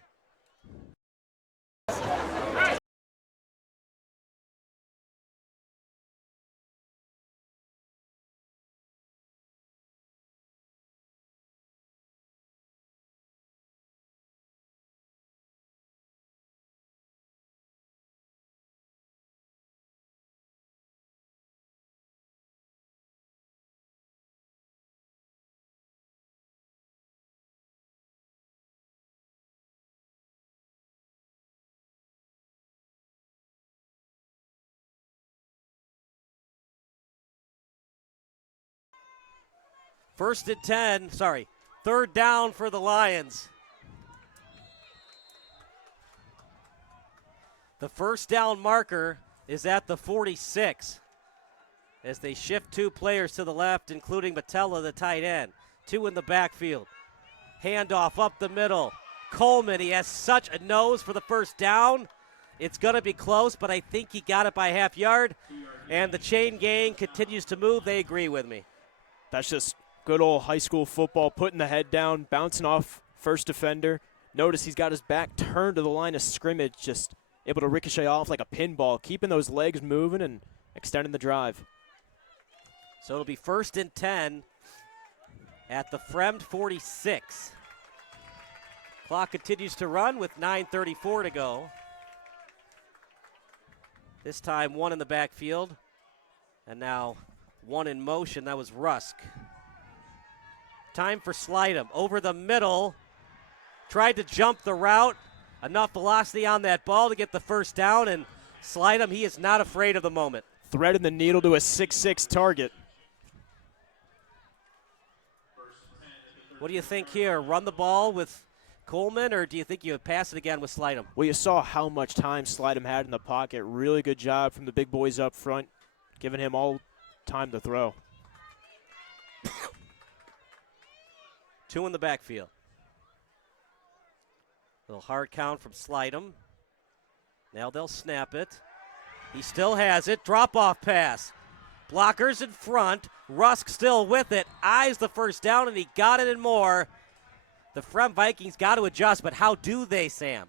First and 10, 3rd down for the Lions. The first down marker is at the 46 as they shift 2 players to the left, including Matella, the tight end. 2 in the backfield. Handoff up the middle. Coleman, he has such a nose for the first down. It's going to be close, but I think he got it by half yard. And the chain gang continues to move. They agree with me. That's just good old high school football, putting the head down, bouncing off first defender. Notice he's got his back turned to the line of scrimmage, just able to ricochet off like a pinball, keeping those legs moving and extending the drive. So it'll be 1st and 10 at the Fremd 46. Clock continues to run with 9:34 to go. This time 1 in the backfield, and now 1 in motion. That was Rusk. Time for Slidham. Over the middle. Tried to jump the route. Enough velocity on that ball to get the first down, and Slidham, he is not afraid of the moment. Threading the needle to a 6'6" target. What do you think here? Run the ball with Coleman, or do you think you would pass it again with Slidham? Well, you saw how much time Slidham had in the pocket. Really good job from the big boys up front, giving him all time to throw. 2 in the backfield. Little hard count from Slidham. Now they'll snap it. He still has it. Drop-off pass. Blockers in front. Rusk still with it. Eyes the first down, and he got it and more. The Fremd Vikings got to adjust, but how do they, Sam?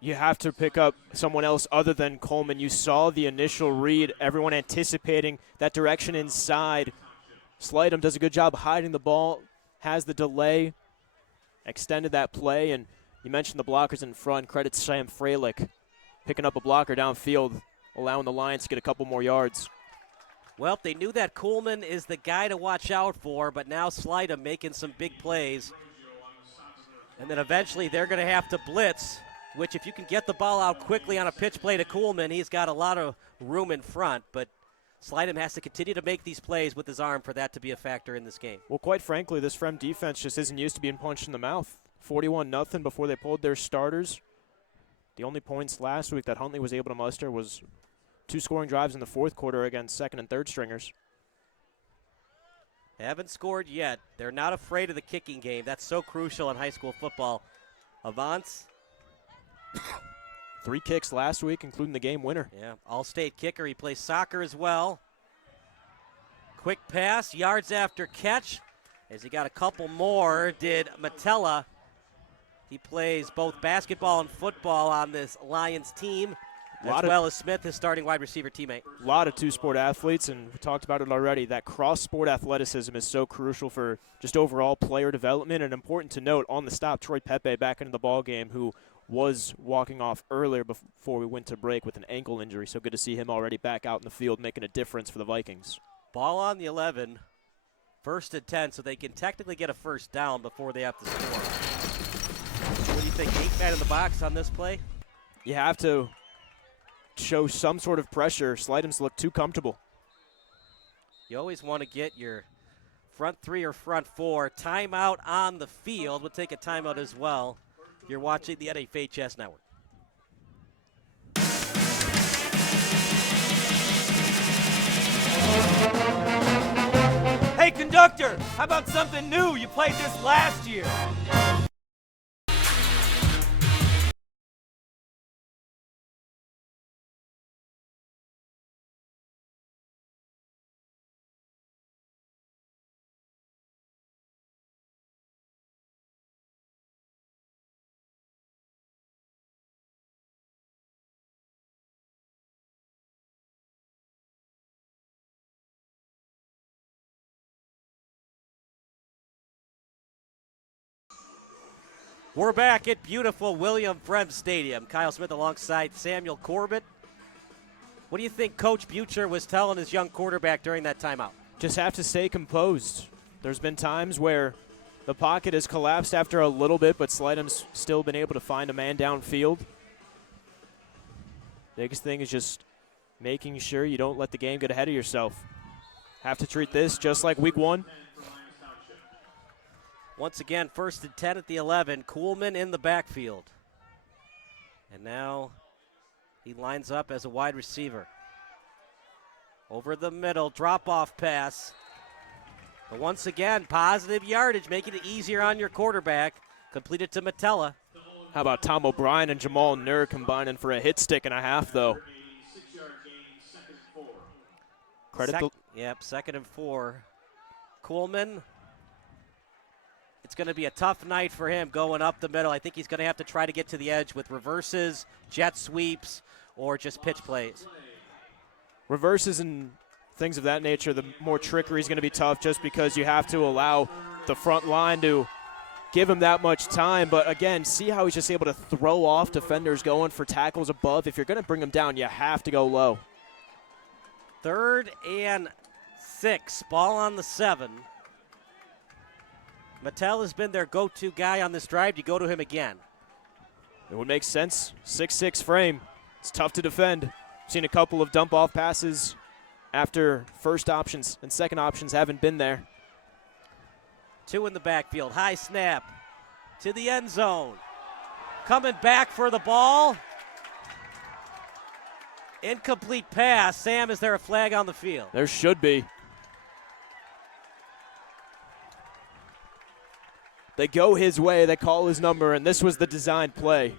You have to pick up someone else other than Coleman. You saw the initial read, everyone anticipating that direction inside. Slidham does a good job hiding the ball, has the delay, extended that play, and you mentioned the blockers in front. Credit Sam Freilich picking up a blocker downfield, allowing the Lions to get a couple more yards. Well, they knew that Coleman is the guy to watch out for, but now Slidham making some big plays. And then eventually they're going to have to blitz, which if you can get the ball out quickly on a pitch play to Coleman, he's got a lot of room in front. But Slidham has to continue to make these plays with his arm for that to be a factor in this game. Well, quite frankly, this Fremd defense just isn't used to being punched in the mouth. 41-0 before they pulled their starters. The only points last week that Huntley was able to muster was 2 scoring drives in the fourth quarter against second and third stringers. They haven't scored yet. They're not afraid of the kicking game. That's so crucial in high school football. Avance. 3 kicks last week, including the game winner. Yeah, all-state kicker. He plays soccer as well. Quick pass, yards after catch. As he got a couple more, did Metella. He plays both basketball and football on this Lions team, as well as Smith, his starting wide receiver teammate. A lot of two-sport athletes, and we talked about it already. That cross-sport athleticism is so crucial for just overall player development. And important to note, on the stop, Troy Pepe back into the ball game, who was walking off earlier before we went to break with an ankle injury. So good to see him already back out in the field making a difference for the Vikings. Ball on the 11, 1st and 10, so they can technically get a first down before they have to score. What do you think, 8-man in the box on this play? You have to show some sort of pressure. Slidham's looked too comfortable. You always want to get your front 3 or front 4. Timeout on the field. We'll take a timeout as well. You're watching the NFHS Network. Hey, conductor, how about something new? You played this last year. We're back at beautiful William Fremd Stadium. Kyle Smith alongside Samuel Corbett. What do you think Coach Butcher was telling his young quarterback during that timeout? Just have to stay composed. There's been times where the pocket has collapsed after a little bit, but Slidham's still been able to find a man downfield. Biggest thing is just making sure you don't let the game get ahead of yourself. Have to treat this just like week 1. Once again, 1st and 10 at the 11. Kuhlman in the backfield. And now he lines up as a wide receiver. Over the middle, drop-off pass. But once again, positive yardage, making it easier on your quarterback. Completed to Metella. How about Tom O'Brien and Jamal Nur combining for a hit stick and a half, though? Yep, 2nd and 4. Kuhlman. It's going to be a tough night for him going up the middle. I think he's going to have to try to get to the edge with reverses, jet sweeps, or just pitch plays. Reverses and things of that nature, the more trickery is going to be tough just because you have to allow the front line to give him that much time. But again, see how he's just able to throw off defenders going for tackles above. If you're going to bring him down, you have to go low. 3rd and 6, ball on the 7. Mattel has been their go-to guy on this drive. You go to him again. It would make sense. 6'6" frame. It's tough to defend. Seen a couple of dump-off passes after first options and second options haven't been there. 2 in the backfield. High snap to the end zone. Coming back for the ball. Incomplete pass. Sam, is there a flag on the field? There should be. They go his way, they call his number, and this was the designed play.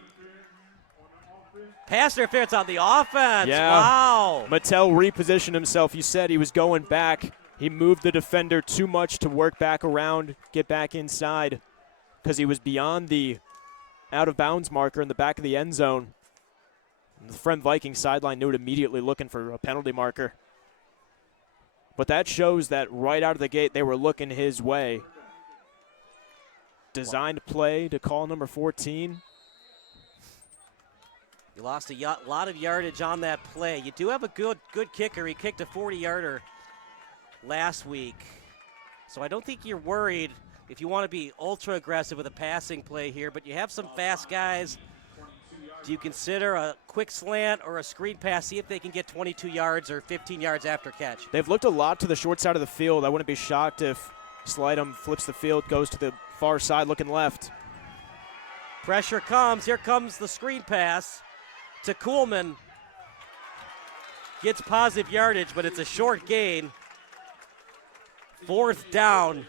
Pass interference on the offense. Yeah. Wow. Mattel repositioned himself. You said he was going back. He moved the defender too much to work back around, get back inside, because he was beyond the out-of-bounds marker in the back of the end zone. And the Fremd Vikings sideline knew it immediately, looking for a penalty marker. But that shows that right out of the gate, they were looking his way. Designed play to call number 14. You lost a lot of yardage on that play. You do have a good kicker. He kicked a 40-yarder last week. So I don't think you're worried if you want to be ultra aggressive with a passing play here, but you have some fast guys. Do you consider a quick slant or a screen pass, see if they can get 22 yards or 15 yards after catch? They've looked a lot to the short side of the field. I wouldn't be shocked if Slidham flips the field, goes to the far side looking left. Pressure comes. Here comes the screen pass to Kuhlman. Gets positive yardage, but it's a short gain. 4th down,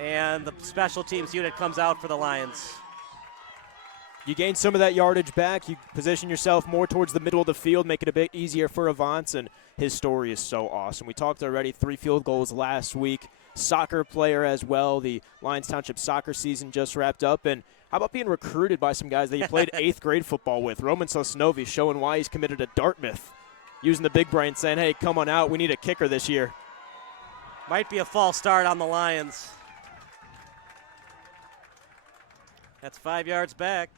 and the special teams unit comes out for the Lions. You gain some of that yardage back. You position yourself more towards the middle of the field, make it a bit easier for Avance, and his story is so awesome. We talked already, 3 field goals last week. Soccer player as well. The Lyons Township soccer season just wrapped up. And how about being recruited by some guys that you played 8th grade football with? Roman Sosnovi showing why he's committed to Dartmouth. Using the big brain, saying, hey, come on out. We need a kicker this year. Might be a false start on the Lions. That's 5 yards back.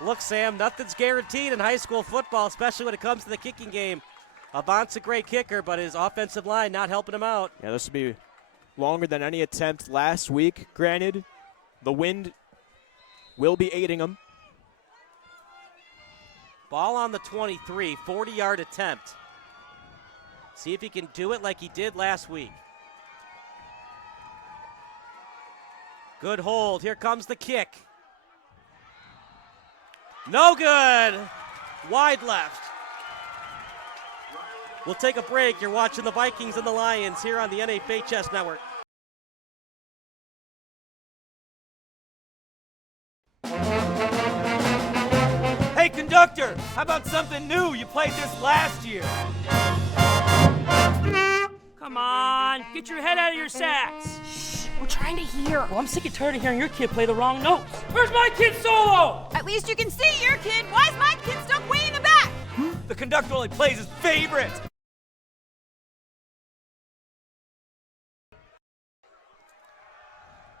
Look, Sam, nothing's guaranteed in high school football, especially when it comes to the kicking game. Avant's a great kicker, but his offensive line not helping him out. Yeah, this will be longer than any attempt last week. Granted, the wind will be aiding him. Ball on the 23, 40-yard attempt. See if he can do it like he did last week. Good hold. Here comes the kick. No good. Wide left. We'll take a break. You're watching the Vikings and the Lions here on the NFHS Network. Hey, conductor, how about something new? You played this last year. Come on, get your head out of your sacks. Shh, we're trying to hear. Well, I'm sick and tired of hearing your kid play the wrong notes. Where's my kid solo? At least you can see your kid. Why is my kid stuck way in the back? The conductor only plays his favorite.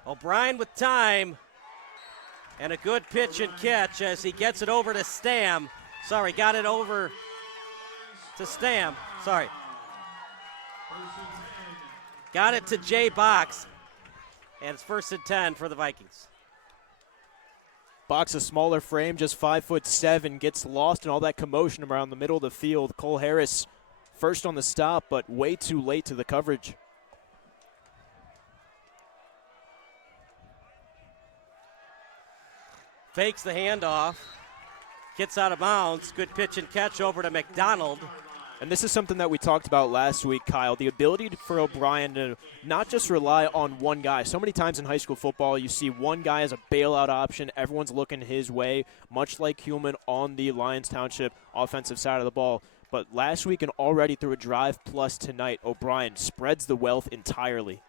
O'Brien with time. And a good pitch and catch as he gets it over to Stam. Sorry, got it over to Stam. Sorry. Got it to Jay Box. And it's 1st and 10 for the Vikings. Box, a smaller frame, just 5'7", gets lost in all that commotion around the middle of the field. Cole Harris first on the stop, but way too late to the coverage. Fakes the handoff. Gets out of bounds. Good pitch and catch over to McDonald. And this is something that we talked about last week, Kyle, the ability for O'Brien to not just rely on one guy. So many times in high school football, you see one guy as a bailout option. Everyone's looking his way, much like Heumann on the Lyons Township offensive side of the ball. But last week and already through a drive plus tonight, O'Brien spreads the wealth entirely.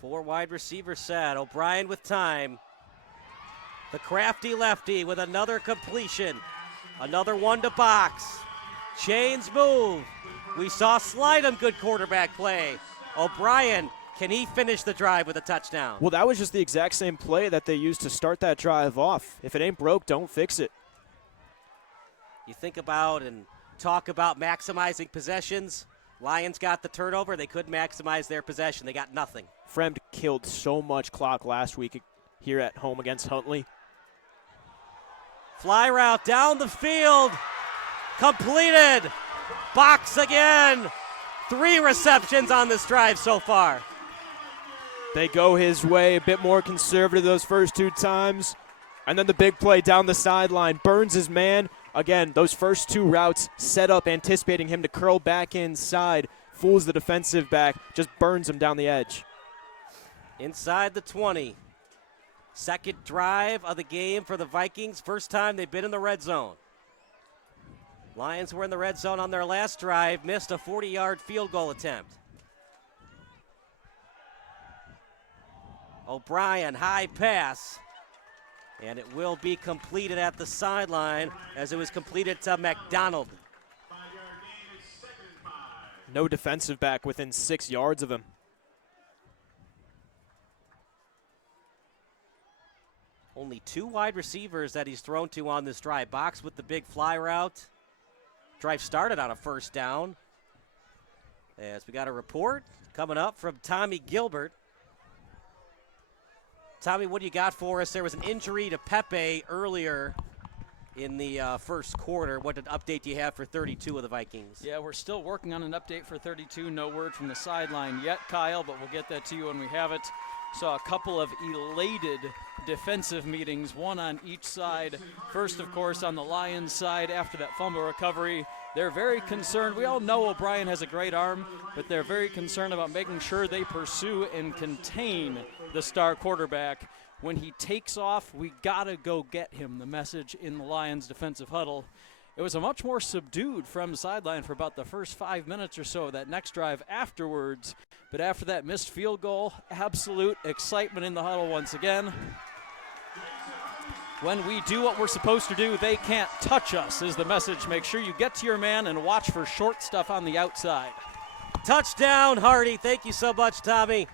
4 wide receivers set. O'Brien with time. The crafty lefty with another completion. Another one to box. Chains move. We saw Slydom, good quarterback play. O'Brien, can he finish the drive with a touchdown? Well, that was just the exact same play that they used to start that drive off. If it ain't broke, don't fix it. You think about and talk about maximizing possessions. Lions got the turnover. They couldn't maximize their possession. They got nothing. Fremd killed so much clock last week here at home against Huntley. Fly route down the field. Completed. Box again. 3 receptions on this drive so far. They go his way, a bit more conservative those first 2 times. And then the big play down the sideline. Burns his man. Again, those first 2 routes set up, anticipating him to curl back inside. Fools the defensive back, just burns him down the edge. Inside the 20. Second drive of the game for the Vikings. First time they've been in the red zone. Lions were in the red zone on their last drive, missed a 40-yard field goal attempt. O'Brien, high pass. And it will be completed at the sideline as it was completed to McDonald. No defensive back within 6 yards of him. Only 2 wide receivers that he's thrown to on this drive. Box with the big fly route. Drive started on a first down. As we got a report coming up from Tommy Gilbert. Tommy, what do you got for us? There was an injury to Pepe earlier in the first quarter. What update do you have for 32 of the Vikings? Yeah, we're still working on an update for 32. No word from the sideline yet, Kyle, but we'll get that to you when we have it. Saw a couple of elated defensive meetings, one on each side. First, of course, on the Lions side after that fumble recovery. They're very concerned. We all know O'Brien has a great arm, but they're very concerned about making sure they pursue and contain the star quarterback. When he takes off, we gotta go get him, the message in the Lions defensive huddle. It was a much more subdued from the sideline for about the first 5 minutes or so of that next drive afterwards. But after that missed field goal, absolute excitement in the huddle once again. When we do what we're supposed to do, they can't touch us, is the message. Make sure you get to your man and watch for short stuff on the outside. Touchdown, Hardy. Thank you so much, Tommy.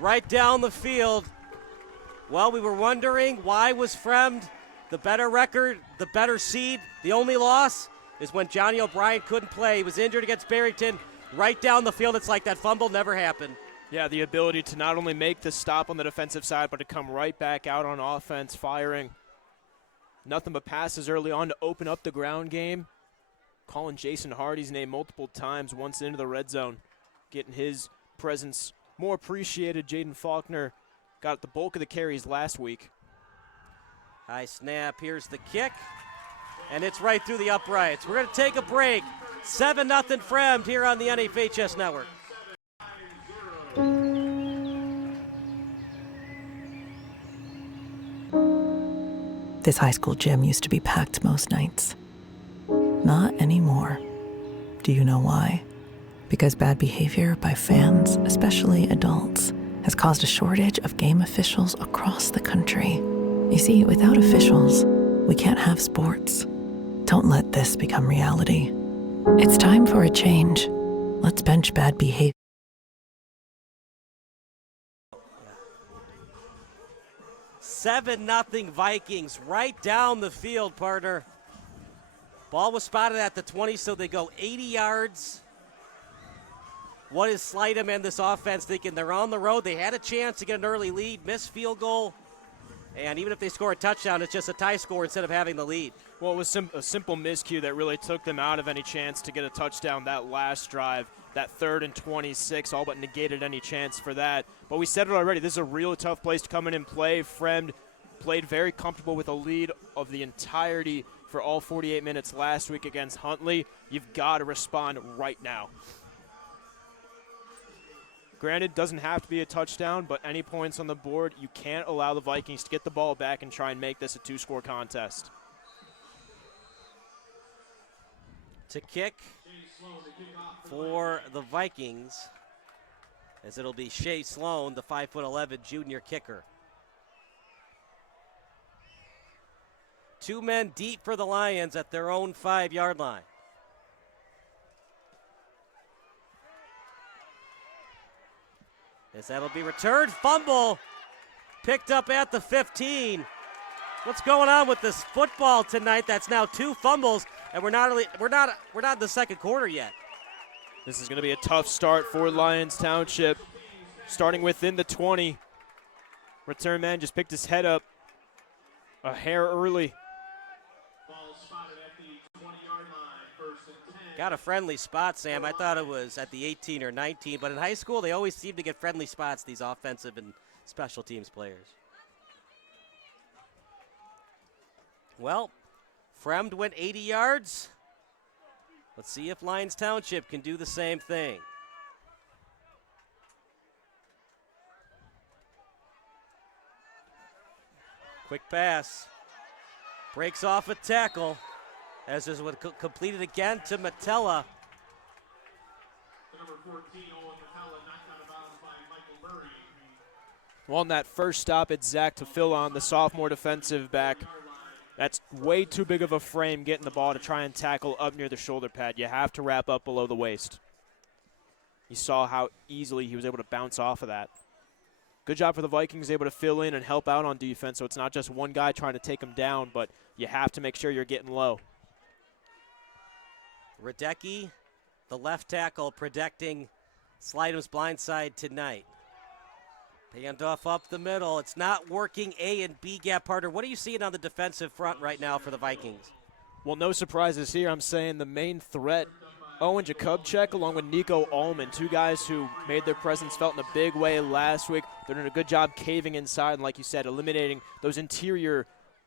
Right down the field. Well, we were wondering, why was Fremd the better record, the better seed? The only loss is when Johnny O'Brien couldn't play. He was injured against Barrington. Right down the field, it's like that fumble never happened. Yeah, the ability to not only make the stop on the defensive side, but to come right back out on offense, firing. Nothing but passes early on to open up the ground game. Calling Jason Hardy's name multiple times once into the red zone. Getting his presence more appreciated. Jaden Faulkner got the bulk of the carries last week. High snap, here's the kick. And it's right through the uprights. We're going to take a break. 7-0 Fremd here on the NFHS Network. This high school gym used to be packed most nights. Not anymore. Do you know why? Because bad behavior by fans, especially adults, has caused a shortage of game officials across the country. You see, without officials, we can't have sports. Don't let this become reality. It's time for a change. Let's bench bad behavior. 7-0 Vikings, right down the field, partner. Ball was spotted at the 20, so they go 80 yards. What is Slydom and this offense thinking? They're on the road. They had a chance to get an early lead, missed field goal. And even if they score a touchdown, it's just a tie score instead of having the lead. Well, it was a simple miscue that really took them out of any chance to get a touchdown that last drive. That 3rd and 26 all but negated any chance for that. But we said it already, this is a really tough place to come in and play. Fremd played very comfortable with a lead of the entirety for all 48 minutes last week against Huntley. You've got to respond right now. Granted, doesn't have to be a touchdown, but any points on the board, you can't allow the Vikings to get the ball back and try and make this a 2-score contest. To kick for the Vikings as it'll be Shea Sloan, the 5'11" junior kicker. 2 men deep for the Lions at their own 5-yard line. As that'll be returned, fumble, picked up at the 15. What's going on with this football tonight? That's now 2 fumbles, and we're not in the second quarter yet. This is going to be a tough start for Lyons Township. Starting within the 20. Return man just picked his head up a hair early. Got a friendly spot, Sam. I thought it was at the 18 or 19, but in high school they always seem to get friendly spots, these offensive and special teams players. Well, Fremd went 80 yards. Let's see if Lyons Township can do the same thing. Quick pass. Breaks off a tackle. As is completed again to Metella. Well, on that first stop, it's Zach Tafilla, the sophomore defensive back. That's way too big of a frame getting the ball to try and tackle up near the shoulder pad. You have to wrap up below the waist. You saw how easily he was able to bounce off of that. Good job for the Vikings, able to fill in and help out on defense, so it's not just one guy trying to take him down, but you have to make sure you're getting low. Radecki, the left tackle, protecting Slidham's blind side tonight. Handoff up the middle. It's not working A and B gap harder. What are you seeing on the defensive front right now for the Vikings? Well, no surprises here. I'm saying the main threat, Owen Jakubczak along with Nico Ullman, 2 guys who made their presence felt in a big way last week. They're doing a good job caving inside and, like you said, eliminating those interior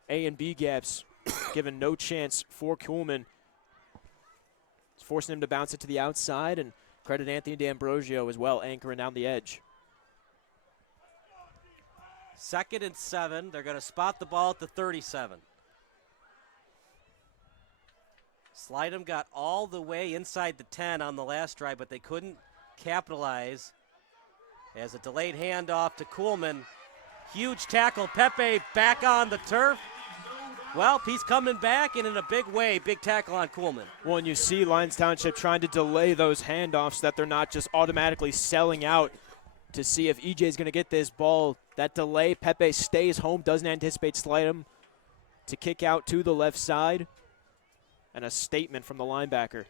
A and B gaps, giving no chance for Kuhlman. Forcing him to bounce it to the outside, and credit Anthony D'Ambrosio as well, anchoring down the edge. 2nd and 7. They're going to spot the ball at the 37. Slidham got all the way inside the 10 on the last drive, but they couldn't capitalize. As a delayed handoff to Kuhlman. Huge tackle. Pepe back on the turf. Well, he's coming back, and in a big way, big tackle on Kuhlman. Well, and you see Lyons Township trying to delay those handoffs so that they're not just automatically selling out to see if EJ is going to get this ball. That delay, Pepe stays home, doesn't anticipate Slidham to kick out to the left side. And a statement from the linebacker.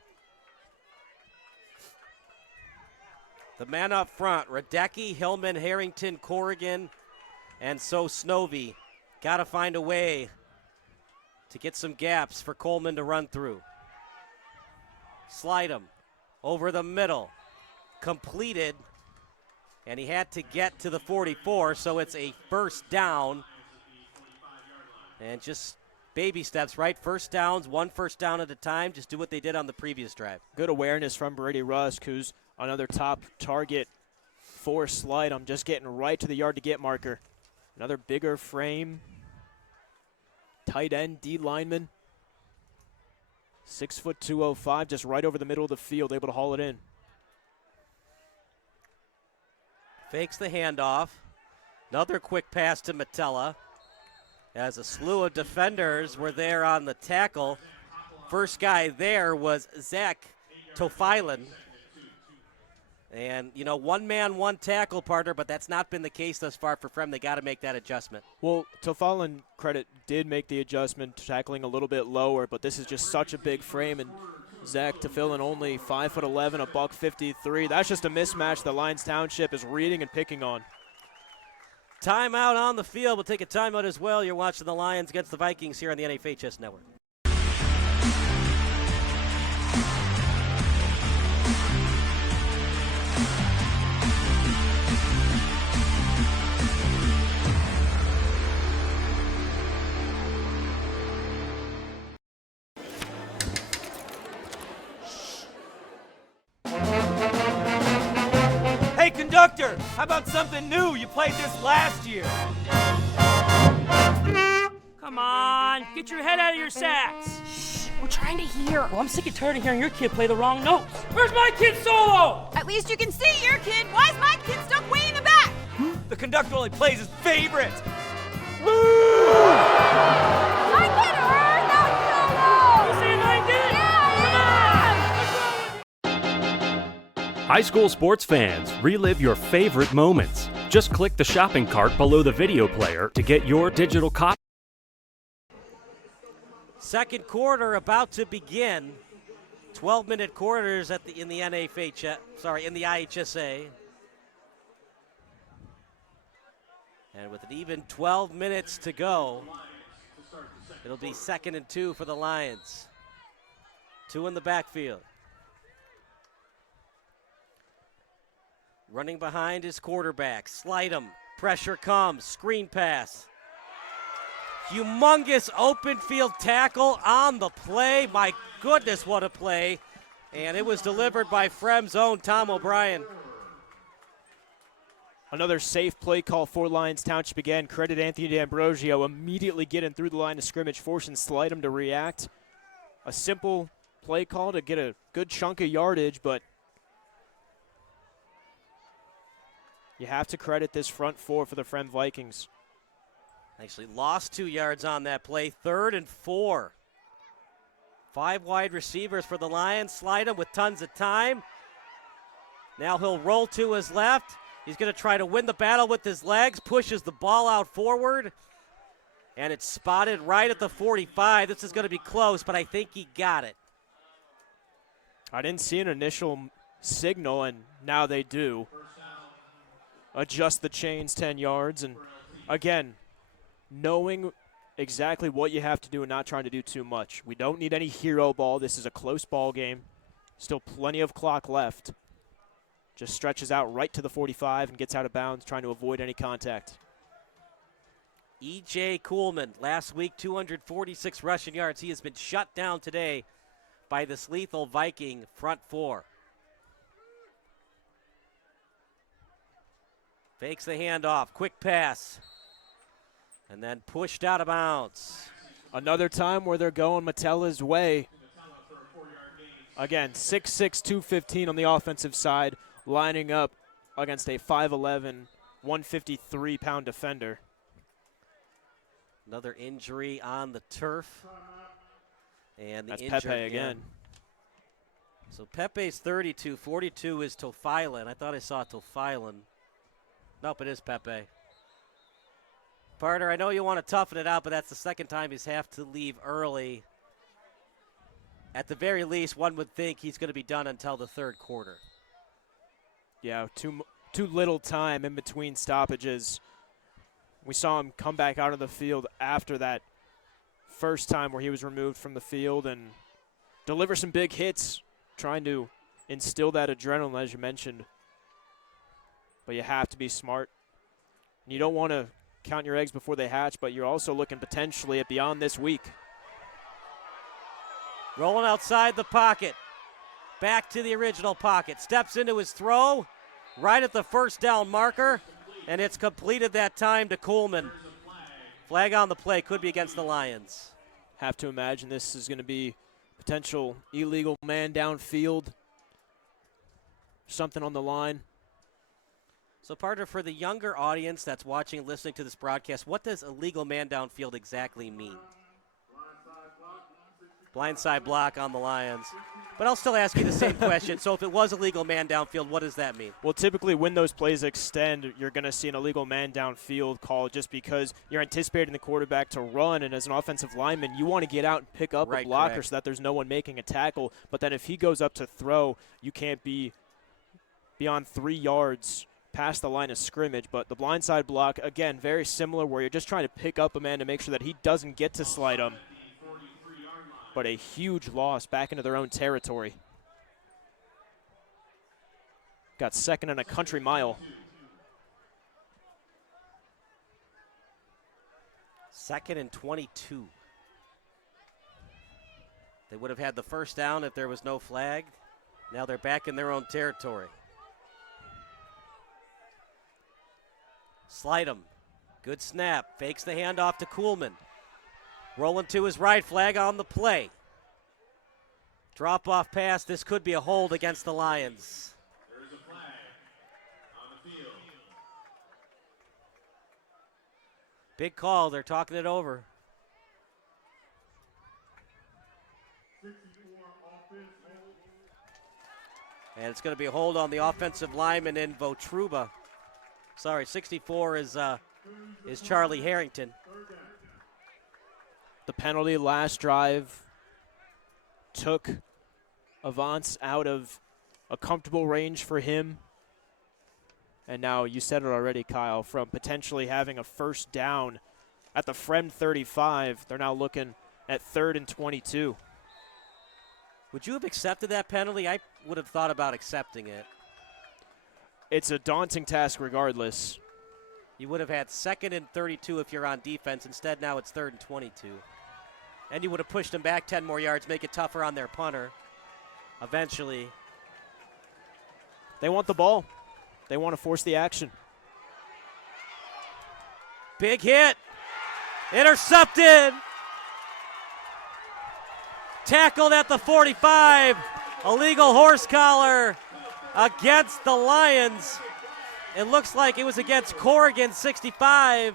The man up front, Radecki, Hillman, Harrington, Corrigan, and so Snovey. Got to find a way to get some gaps for Coleman to run through. Slidham over the middle, completed, and he had to get to the 44, so it's a first down. And just baby steps, right? First downs, 1 first down at a time. Just do what they did on the previous drive. Good awareness from Brady Rusk, who's another top target for Slidham, just getting right to the yard to get marker. Another bigger frame. Tight end, D lineman. 6 foot 205, just right over the middle of the field, able to haul it in. Fakes the handoff. Another quick pass to Metella. As a slew of defenders were there on the tackle. First guy there was Zach Tofilan. And, you know, 1 man, 1 tackle, partner, but that's not been the case thus far for Fremd. They got to make that adjustment. Well, Tofilan, credit, did make the adjustment, tackling a little bit lower, but this is just such a big frame, and Zach Tofilan only 5'11", a $153. That's just a mismatch that Lyons Township is reading and picking on. Timeout on the field. We'll take a timeout as well. You're watching the Lions against the Vikings here on the NFHS Network. Hey, conductor, how about something new? You played this last year. Come on, get your head out of your sacks. I'm trying to hear. Well, I'm sick and tired of hearing your kid play the wrong notes. Where's my kid's solo? At least you can see your kid. Why is my kid stuck way in the back? The conductor only plays his favorite. I can earn that solo! You saying I did? Yeah, High school sports fans, relive your favorite moments. Just click the shopping cart below the video player to get your digital copy. Second quarter about to begin. 12-minute quarters in the IHSA. And with an even 12 minutes to go, it'll be 2nd and 2 for the Lions. 2 in the backfield. Running behind his quarterback. Slide him. Pressure comes. Screen pass. Humongous open field tackle on the play. My goodness, what a play. And it was delivered by Fremd's own Tom O'Brien. Another safe play call for Lyons Township again. Credit Anthony D'Ambrosio immediately getting through the line of scrimmage, forcing Slidham to react. A simple play call to get a good chunk of yardage, but you have to credit this front four for the Fremd Vikings. Actually lost 2 yards on that play. 3rd and 4. 5 wide receivers for the Lions. Slidham with tons of time. Now he'll roll to his left. He's going to try to win the battle with his legs, pushes the ball out forward, and it's spotted right at the 45. This is going to be close, but I think he got it. I didn't see an initial signal, and now they do. Adjust the chains 10 yards, and again, knowing exactly what you have to do and not trying to do too much. We don't need any hero ball. This is a close ball game. Still plenty of clock left. Just stretches out right to the 45 and gets out of bounds, trying to avoid any contact. E.J. Kuhlman, last week 246 rushing yards. He has been shut down today by this lethal Viking front four. Fakes the handoff, quick pass, and then pushed out of bounds. Another time where they're going Matella's way. Again, 6'6", 215 on the offensive side, lining up against a 5'11", 153-pound defender. Another injury on the turf. And that's Pepe again. So Pepe's 32, 42 is Tophilan. I thought I saw Tophilan. Nope, it is Pepe. Partner, I know you want to toughen it out, but that's the second time he's have to leave early. At the very least, one would think he's going to be done until the 3rd quarter. Yeah, too little time in between stoppages. We saw him come back out of the field after that first time where he was removed from the field and deliver some big hits, trying to instill that adrenaline, as you mentioned. But you have to be smart. You don't want to count your eggs before they hatch, but you're also looking potentially at beyond this week. Rolling outside the pocket. Back to the original pocket. Steps into his throw. Right at the first down marker. And it's completed that time to Kuhlman. Flag on the play. Could be against the Lions. Have to imagine this is going to be potential illegal man downfield. Something on the line. So, partner, for the younger audience that's watching, listening to this broadcast, what does illegal man downfield exactly mean? Blindside block on the Lions. But I'll still ask you the same question. So if it was illegal man downfield, what does that mean? Well, typically when those plays extend, you're going to see an illegal man downfield call just because you're anticipating the quarterback to run, and as an offensive lineman, you want to get out and pick up a blocker so that there's no one making a tackle. But then if he goes up to throw, you can't be beyond 3 yards past the line of scrimmage. But the blindside block, again, very similar where you're just trying to pick up a man to make sure that he doesn't get to slide him. But a huge loss back into their own territory. Got 2nd and a country mile. 2nd and 22. They would have had the first down if there was no flag. Now they're back in their own territory. Slide him. Good snap. Fakes the handoff to Kuhlman. Rolling to his right, flag on the play. Drop-off pass. This could be a hold against the Lions. Big call. They're talking it over. And it's going to be a hold on the offensive lineman in Votruba. Sorry, 64 is Charlie Harrington. The penalty last drive took Avance out of a comfortable range for him. And now, you said it already, Kyle, from potentially having a first down at the Fremd 35, they're now looking at 3rd and 22. Would you have accepted that penalty? I would have thought about accepting it. It's a daunting task regardless. You would have had 2nd and 32 if you're on defense. Instead, now it's 3rd and 22. And you would have pushed them back 10 more yards, make it tougher on their punter. Eventually. They want the ball. They want to force the action. Big hit. Intercepted. Tackled at the 45. Illegal horse collar against the Lions. It looks like it was against Corrigan, 65.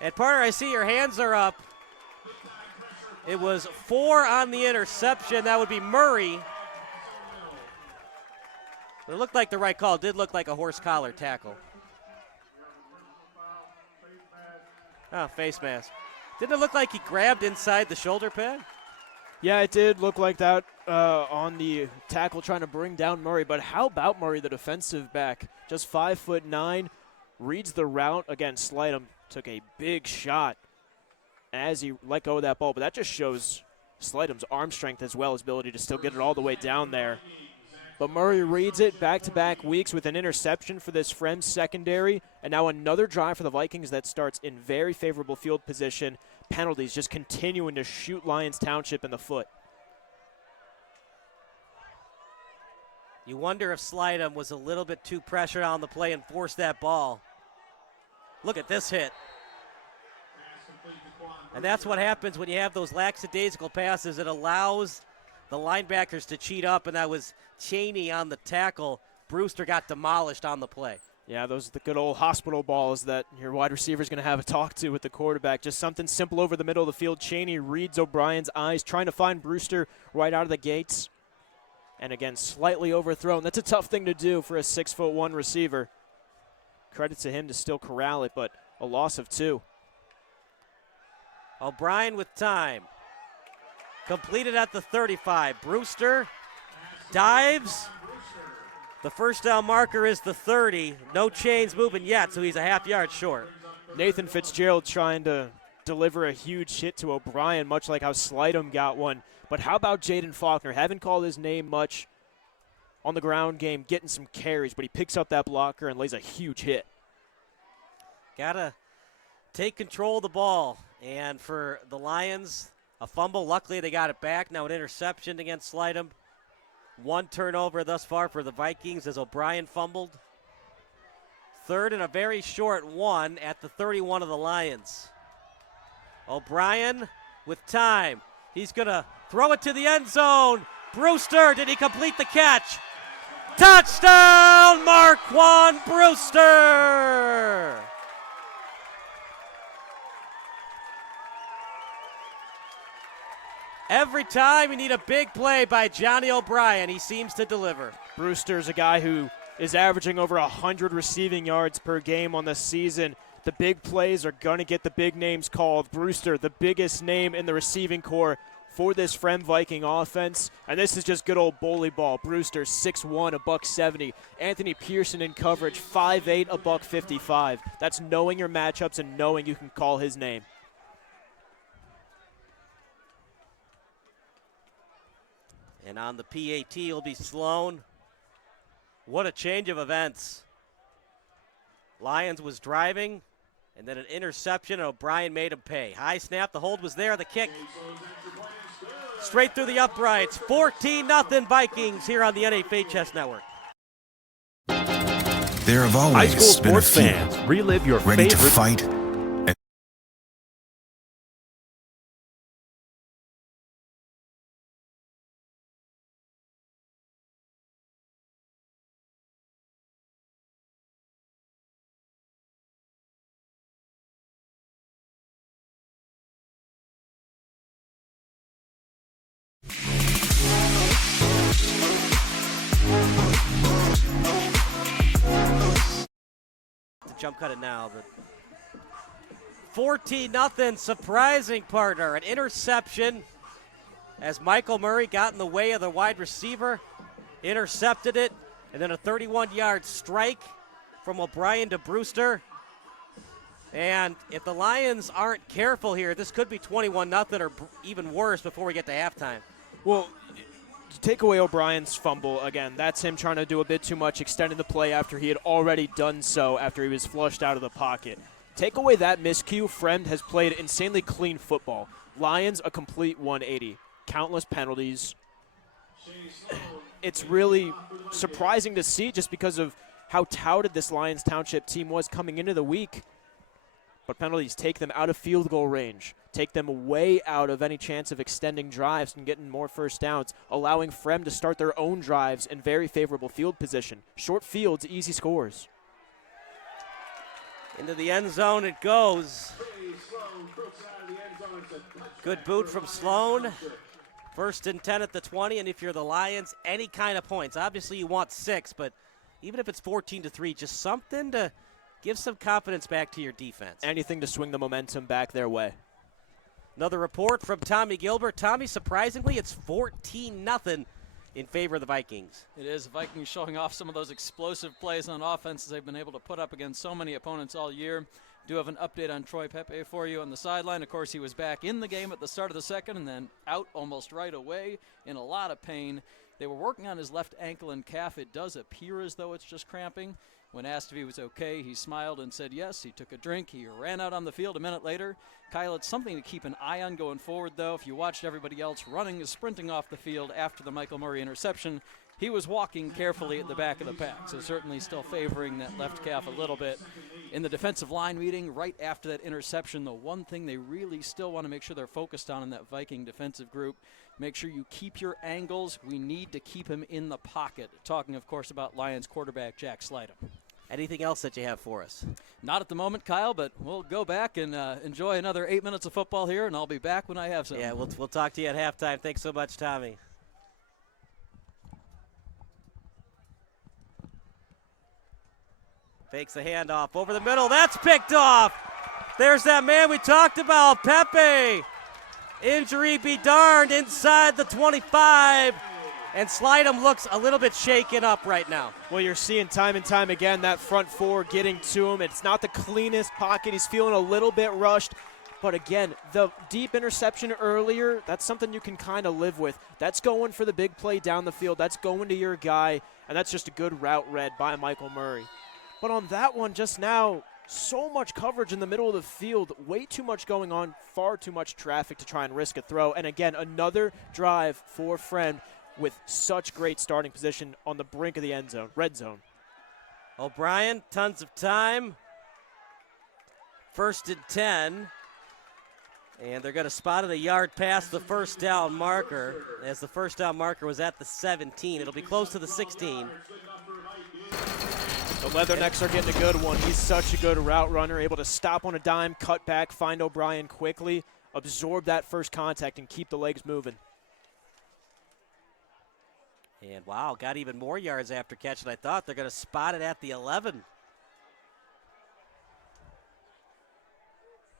And partner, I see your hands are up. It was 4 on the interception. That would be Murray. It looked like the right call. It did look like a horse collar tackle. Oh, face mask. Didn't it look like he grabbed inside the shoulder pad? Yeah, it did look like that on the tackle trying to bring down Murray. But how about Murray, the defensive back? Just 5'9", reads the route. Again, Slidham took a big shot as he let go of that ball. But that just shows Slidham's arm strength as well as ability to still get it all the way down there. But Murray reads it back-to-back weeks with an interception for this Fremd secondary. And now another drive for the Vikings that starts in very favorable field position. Penalties just continuing to shoot Lyons Township in the foot. You wonder if Slidham was a little bit too pressured on the play and forced that ball. Look at this hit. And that's what happens when you have those lackadaisical passes. It allows the linebackers to cheat up, and that was Cheney on the tackle. Brewster got demolished on the play. Yeah, those are the good old hospital balls that your wide receiver is going to have a talk to with the quarterback. Just something simple over the middle of the field. Cheney reads O'Brien's eyes, trying to find Brewster right out of the gates. And again, slightly overthrown. That's a tough thing to do for a 6'1" receiver. Credit to him to still corral it, but a loss of 2. O'Brien with time. Completed at the 35. Brewster dives. The first down marker is the 30. No chains moving yet, so he's a half yard short. Nathan Fitzgerald trying to deliver a huge hit to O'Brien, much like how Slidham got one. But how about Jaden Faulkner? Haven't called his name much on the ground game, getting some carries, but he picks up that blocker and lays a huge hit. Gotta take control of the ball. And for the Lions, a fumble. Luckily, they got it back. Now an interception against Slidham. 1 turnover thus far for the Vikings as O'Brien fumbled. 3rd and a very short 1 at the 31 of the Lions. O'Brien with time. He's going to throw it to the end zone. Brewster, did he complete the catch? Touchdown, Marquand Brewster! Every time you need a big play by Johnny O'Brien, he seems to deliver. Brewster's a guy who is averaging over 100 receiving yards per game on the season. The big plays are going to get the big names called. Brewster, the biggest name in the receiving corps for this Fremd Viking offense. And this is just good old bully ball. Brewster, 6'1", $170. Anthony Pearson in coverage, 5'8", $155. That's knowing your matchups and knowing you can call his name. And on the PAT will be Sloan. What a change of events. Lyons was driving, and then an interception, and O'Brien made him pay. High snap, the hold was there, the kick. Straight through the uprights. 14-0 Vikings here on the NFHS Network. There have always High school been a sports few fans, relive your ready to favorite fight jump cut it now, but 14-0, surprising partner. An interception as Michael Murray got in the way of the wide receiver, intercepted it, and then a 31-yard strike from O'Brien to Brewster. And if the Lions aren't careful here, this could be 21-0 or even worse before we get to halftime. Well, take away O'Brien's fumble again. That's him trying to do a bit too much, extending the play after he had already done so after he was flushed out of the pocket. Take away that miscue, Fremd has played insanely clean football. Lions, a complete 180. Countless penalties. It's really surprising to see just because of how touted this Lyons Township team was coming into the week. But penalties take them out of field goal range, take them way out of any chance of extending drives and getting more first downs, allowing Fremd to start their own drives in very favorable field position. Short fields, easy scores. Into the end zone it goes. Good boot from Sloan. 1st and 10 at the 20, and if you're the Lions, any kind of points. Obviously you want 6, but even if it's 14-3, just something to give some confidence back to your defense. Anything to swing the momentum back their way. Another report from Tommy Gilbert. Tommy, surprisingly, it's 14-0 in favor of the Vikings. It is. Vikings showing off some of those explosive plays on offense they've been able to put up against so many opponents all year. Do have an update on Troy Pepe for you on the sideline. Of course, he was back in the game at the start of the second and then out almost right away in a lot of pain. They were working on his left ankle and calf. It does appear as though it's just cramping. When asked if he was okay, he smiled and said yes. He took a drink. He ran out on the field a minute later. Kyle, it's something to keep an eye on going forward, though. If you watched everybody else running and sprinting off the field after the Michael Murray interception, he was walking carefully at the back of the pack, so certainly still favoring that left calf a little bit. In the defensive line meeting, right after that interception, the one thing they really still want to make sure they're focused on in that Viking defensive group, make sure you keep your angles. We need to keep him in the pocket. Talking, of course, about Lions quarterback Jack Slidham. Anything else that you have for us? Not at the moment, Kyle, but we'll go back and enjoy another 8 minutes of football here, and I'll be back when I have some. Yeah, we'll talk to you at halftime. Thanks so much, Tommy. Fakes the handoff over the middle. That's picked off. There's that man we talked about, Pepe. Injury be darned, inside the 25. And Slidham looks a little bit shaken up right now. Well, you're seeing time and time again that front four getting to him. It's not the cleanest pocket. He's feeling a little bit rushed. But again, the deep interception earlier, that's something you can kind of live with. That's going for the big play down the field. That's going to your guy. And that's just a good route read by Michael Murray. But on that one just now, so much coverage in the middle of the field, way too much going on, far too much traffic to try and risk a throw. And again, another drive for Fremd with such great starting position on the brink of the end zone, red zone. O'Brien, tons of time. 1st and 10. And they're going to spot it a yard past the first down marker, as the first down marker was at the 17. It'll be close to the 16. The Leathernecks are getting a good one. He's such a good route runner, able to stop on a dime, cut back, find O'Brien quickly, absorb that first contact, and keep the legs moving. And wow, got even more yards after catch than I thought. They're going to spot it at the 11.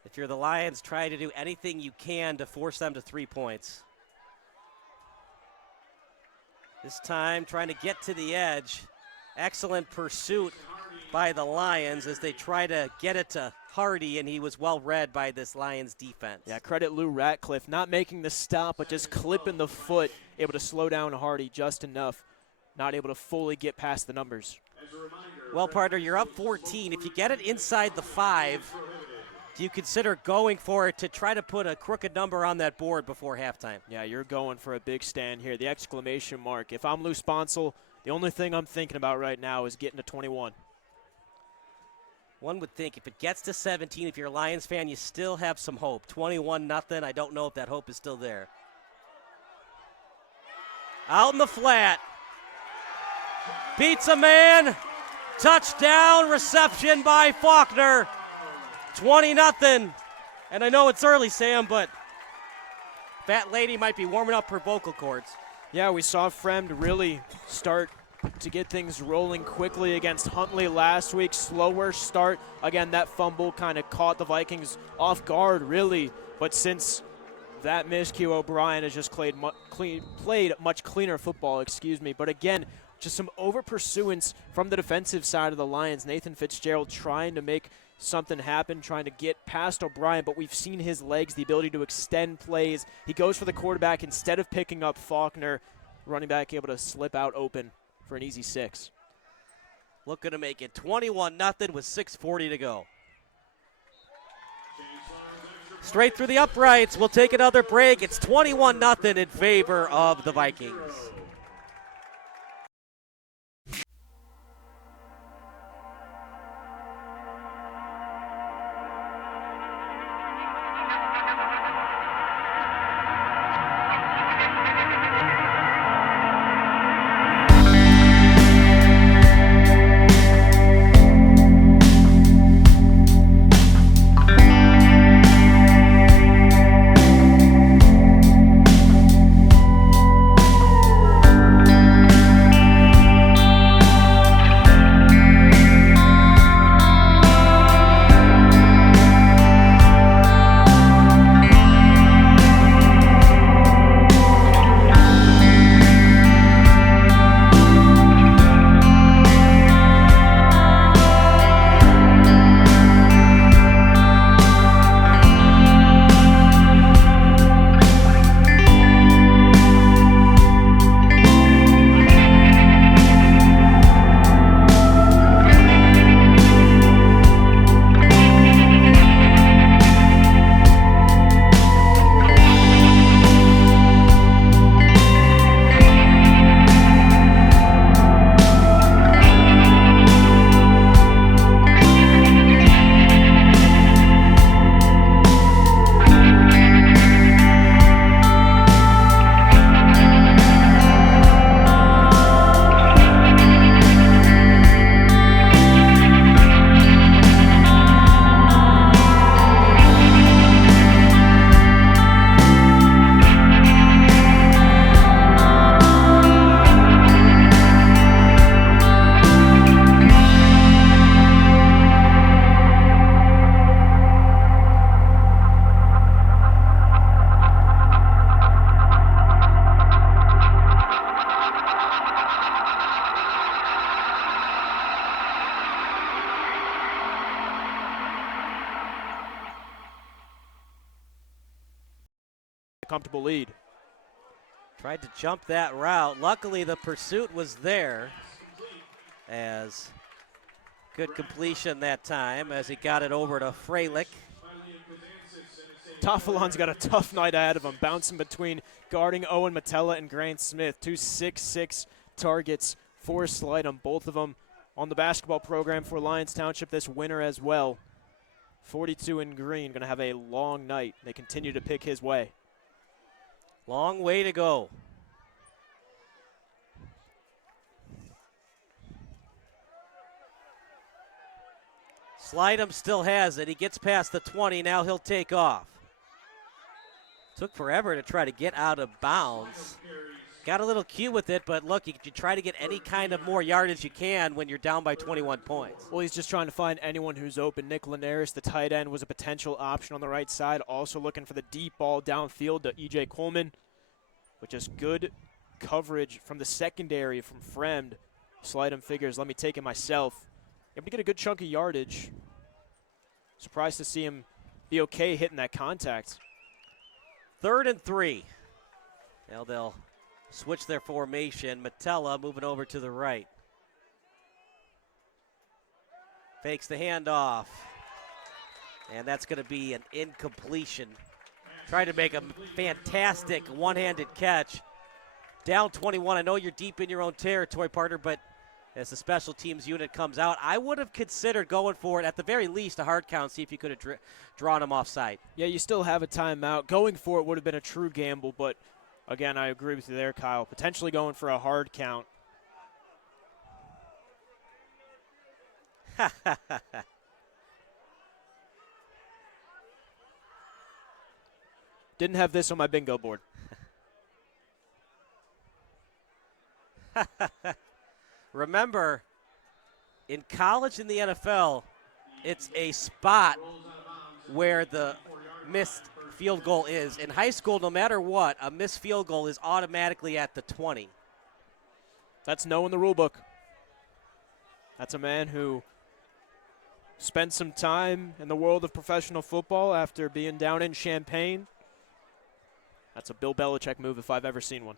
If you're the Lions, try to do anything you can to force them to 3 points. This time, trying to get to the edge. Excellent pursuit by the Lions as they try to get it to Hardy, and he was well read by this Lions defense. Yeah, credit Lou Ratcliffe, not making the stop, but just clipping the foot, able to slow down Hardy just enough, not able to fully get past the numbers. Well, partner, you're up 14. If you get it inside the 5, do you consider going for it to try to put a crooked number on that board before halftime? Yeah, you're going for a big stand here, the exclamation mark. If I'm Lou Sponsel, the only thing I'm thinking about right now is getting to 21. One would think if it gets to 17, if you're a Lions fan, you still have some hope. 21-0, I don't know if that hope is still there. Out in the flat. Beats a man. Touchdown reception by Faulkner. 20-0. And I know it's early, Sam, but Fat Lady might be warming up her vocal cords. Yeah, we saw Fremd really start to get things rolling quickly against Huntley last week. Slower start. Again, that fumble kind of caught the Vikings off guard, really. But since that miscue, O'Brien has just played much cleaner football, But again, just some over-pursuance from the defensive side of the Lions. Nathan Fitzgerald trying to make something happen, trying to get past O'Brien, but we've seen his legs, the ability to extend plays. He goes for the quarterback instead of picking up Faulkner. Running back able to slip out open for an easy 6. Looking to make it 21-0 with 6:40 to go. Straight through the uprights. We'll take another break. It's 21-0 in favor of the Vikings. Comfortable lead. Tried to jump that route. Luckily, the pursuit was there. As good completion that time as he got it over to Freilich. Toffelon's got a tough night ahead of him, bouncing between guarding Owen Matella and Grant Smith. 2 6'6" targets for Slidham, both of them on the basketball program for Lyons Township this winter as well. 42 in green, going to have a long night. They continue to pick his way. Long way to go. Slidham still has it. He gets past the 20. Now he'll take off. Took forever to try to get out of bounds. Got a little cute with it, but look, you try to get any kind of more yardage you can when you're down by 21 points. Well, he's just trying to find anyone who's open. Nick Linares, the tight end, was a potential option on the right side. Also looking for the deep ball downfield to E.J. Coleman, which is good coverage from the secondary from Fremd. Slidham figures, let me take it myself. Able to get a good chunk of yardage. Surprised to see him be okay hitting that contact. 3rd and 3. Now they'll switch their formation. Matella moving over to the right. Fakes the handoff. And that's going to be an incompletion. Tried to make a fantastic one-handed catch. Down 21. I know you're deep in your own territory, partner, but as the special teams unit comes out, I would have considered going for it, at the very least, a hard count, see if you could have drawn him offside. Yeah, you still have a timeout. Going for it would have been a true gamble, but again, I agree with you there, Kyle. Potentially going for a hard count. Didn't have this on my bingo board. remember, in college and the NFL, it's a spot where the missed field goal is. In high school, no matter what, a missed field goal is automatically at the 20. That's no in the rule book. That's a man who spent some time in the world of professional football after being down in Champaign. That's a Bill Belichick move if I've ever seen one.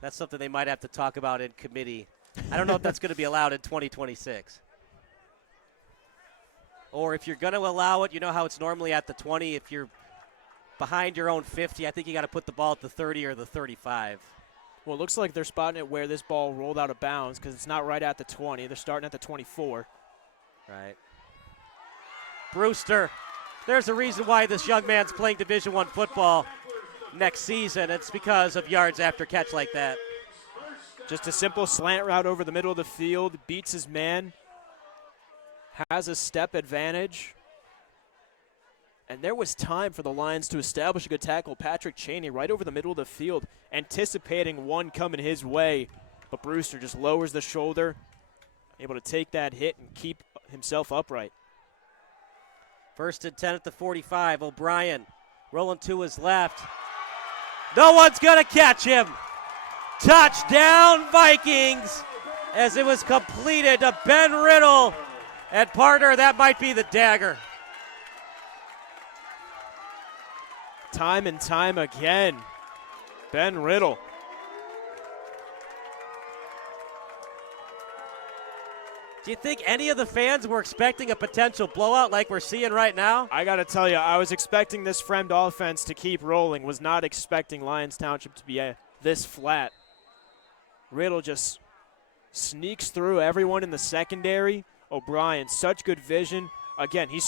That's something they might have to talk about in committee. I don't know if that's going to be allowed in 2026. Or if you're going to allow it, you know how it's normally at the 20. If you're behind your own 50, I think you got to put the ball at the 30 or the 35. Well, it looks like they're spotting it where this ball rolled out of bounds because it's not right at the 20. They're starting at the 24. Right. Brewster, there's a reason why this young man's playing Division I football next season. It's because of yards after catch like that. Just a simple slant route over the middle of the field, beats his man, has a step advantage. And there was time for the Lions to establish a good tackle. Patrick Cheney right over the middle of the field, anticipating one coming his way. But Brewster just lowers the shoulder, able to take that hit and keep himself upright. 1st and 10 at the 45. O'Brien rolling to his left. No one's going to catch him. Touchdown, Vikings, as it was completed to Ben Riddle. And partner, that might be the dagger. Time and time again, Ben Riddle. Do you think any of the fans were expecting a potential blowout like we're seeing right now? I got to tell you, I was expecting this Fremd offense to keep rolling. Was not expecting Lyons Township to be this flat. Riddle just sneaks through everyone in the secondary. O'Brien, such good vision. Again, he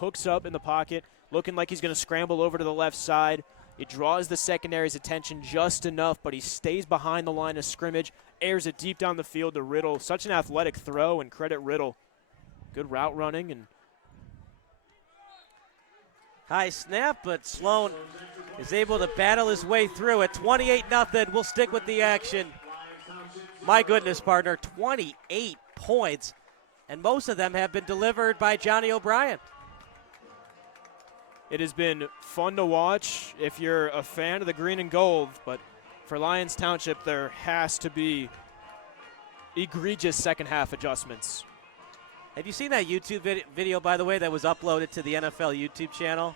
hooks up in the pocket, looking like he's going to scramble over to the left side. It draws the secondary's attention just enough, but he stays behind the line of scrimmage, airs it deep down the field to Riddle. Such an athletic throw, and credit Riddle. Good route running. And high snap, but Sloan is able to battle his way through it. 28-0. We'll stick with the action. My goodness, partner, 28 points, and most of them have been delivered by Johnny O'Brien. It has been fun to watch if you're a fan of the green and gold, but for Lyons Township, there has to be egregious second half adjustments. Have you seen that YouTube video, by the way, that was uploaded to the NFL YouTube channel?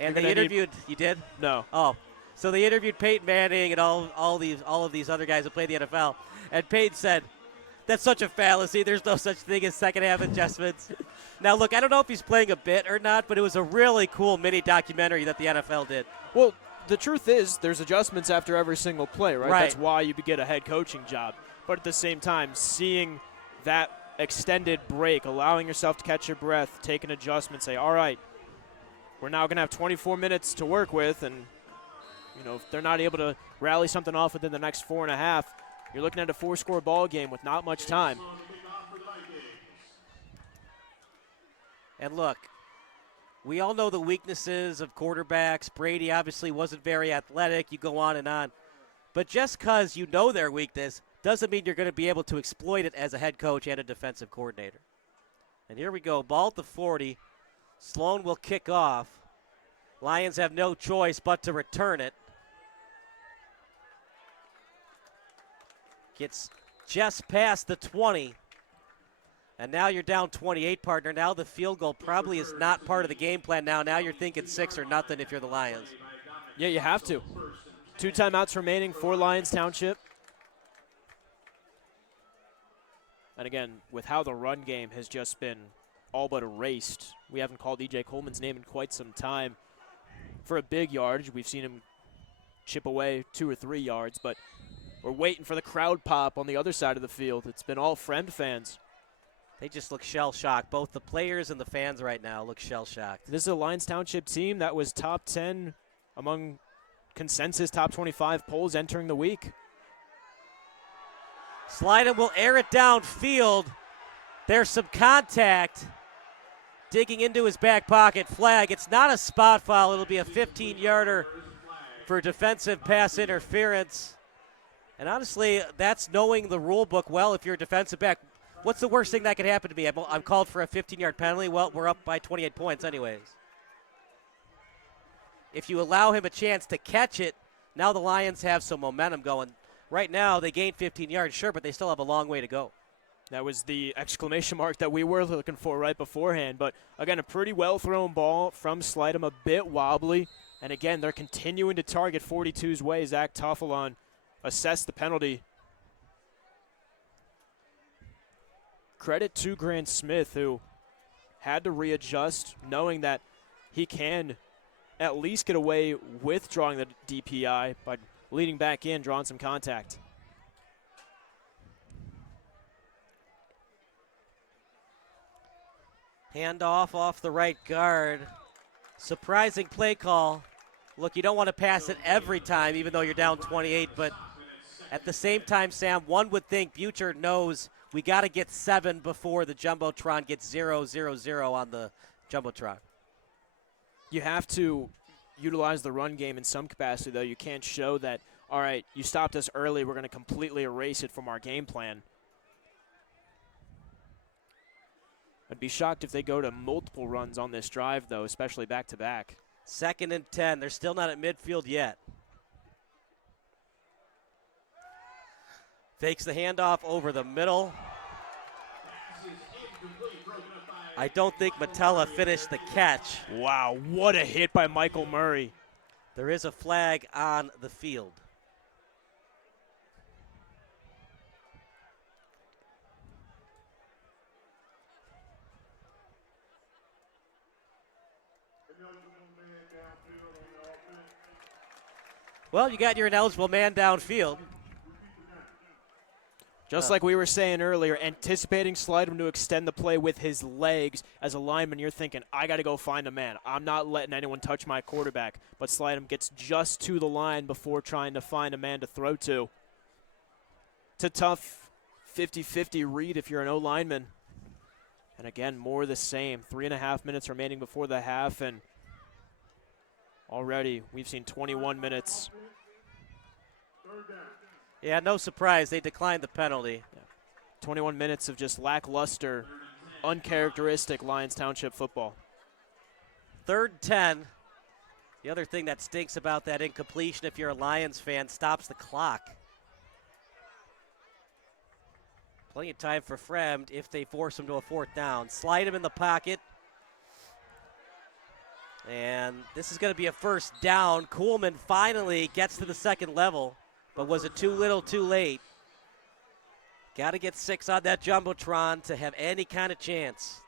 And they interviewed, you did? No. Oh, so they interviewed Peyton Manning and all of these other guys who play the NFL, and Peyton said, "That's such a fallacy. There's no such thing as second half adjustments." Now, look, I don't know if he's playing a bit or not, but it was a really cool mini documentary that the NFL did. Well, the truth is there's adjustments after every single play, right? That's why you get a head coaching job. But at the same time, seeing that extended break, allowing yourself to catch your breath, take an adjustment, say, all right, we're now going to have 24 minutes to work with, and if they're not able to rally something off within the next 4.5, you're looking at a 4-score ball game with not much time. And look, we all know the weaknesses of quarterbacks. Brady obviously wasn't very athletic. You go on and on. But just because you know their weakness doesn't mean you're going to be able to exploit it as a head coach and a defensive coordinator. And here we go, ball at the 40. Sloan will kick off. Lions have no choice but to return it. Gets just past the 20. And now you're down 28, partner. Now the field goal probably is not part of the game plan now. Now you're thinking 6 or nothing if you're the Lions. Yeah, you have to. 2 timeouts remaining for Lyons Township. And again, with how the run game has just been all but erased, we haven't called E.J. Coleman's name in quite some time. For a big yardage, we've seen him chip away 2 or 3 yards, but we're waiting for the crowd pop on the other side of the field. It's been all Fremd fans. They just look shell-shocked. Both the players and the fans right now look shell-shocked. This is a Lyons Township team that was top 10 among consensus top 25 polls entering the week. Slyden will air it downfield. There's some contact. Digging into his back pocket. Flag. It's not a spot foul. It'll be a 15-yarder for defensive pass interference. And honestly, that's knowing the rule book well. If you're a defensive back, what's the worst thing that could happen to me? I'm called for a 15-yard penalty. Well, we're up by 28 points anyways. If you allow him a chance to catch it, now the Lions have some momentum going. Right now, they gained 15 yards, sure, but they still have a long way to go. That was the exclamation mark that we were looking for right beforehand. But, again, a pretty well-thrown ball from Slidham, a bit wobbly. And, again, they're continuing to target 42's way. Zach Tuffelon assessed the penalty. Credit to Grant Smith, who had to readjust, knowing that he can at least get away with drawing the DPI by leading back in, drawing some contact. Handoff off the right guard. Surprising play call. Look, you don't want to pass it every time, even though you're down 28, but at the same time, Sam, one would think Butcher knows we got to get 7 before the Jumbotron gets 0-0-0 on the Jumbotron. You have to utilize the run game in some capacity, though. You can't show that, all right, you stopped us early, we're going to completely erase it from our game plan. I'd be shocked if they go to multiple runs on this drive, though, especially back-to-back. 2nd and 10. They're still not at midfield yet. Fakes the handoff over the middle. I don't think Metella finished the catch. Wow, what a hit by Michael Murray. There is a flag on the field. Well, you got your ineligible man downfield. Just like we were saying earlier, anticipating Slidham to extend the play with his legs. As a lineman, you're thinking, I got to go find a man. I'm not letting anyone touch my quarterback. But Slidham gets just to the line before trying to find a man to throw to. It's a tough 50-50 read if you're an O-lineman. And again, more of the same. 3.5 minutes remaining before the half, and already we've seen 21 minutes. Yeah, no surprise. They declined the penalty. Yeah. 21 minutes of just lackluster, uncharacteristic Lyons Township football. 3rd and 10. The other thing that stinks about that incompletion, if you're a Lions fan, stops the clock. Plenty of time for Fremd if they force him to a 4th down. Slide him in the pocket. And this is going to be a 1st down. Kuhlman finally gets to the 2nd level. But was it too little, too late? Got to get 6 on that Jumbotron to have any kind of chance.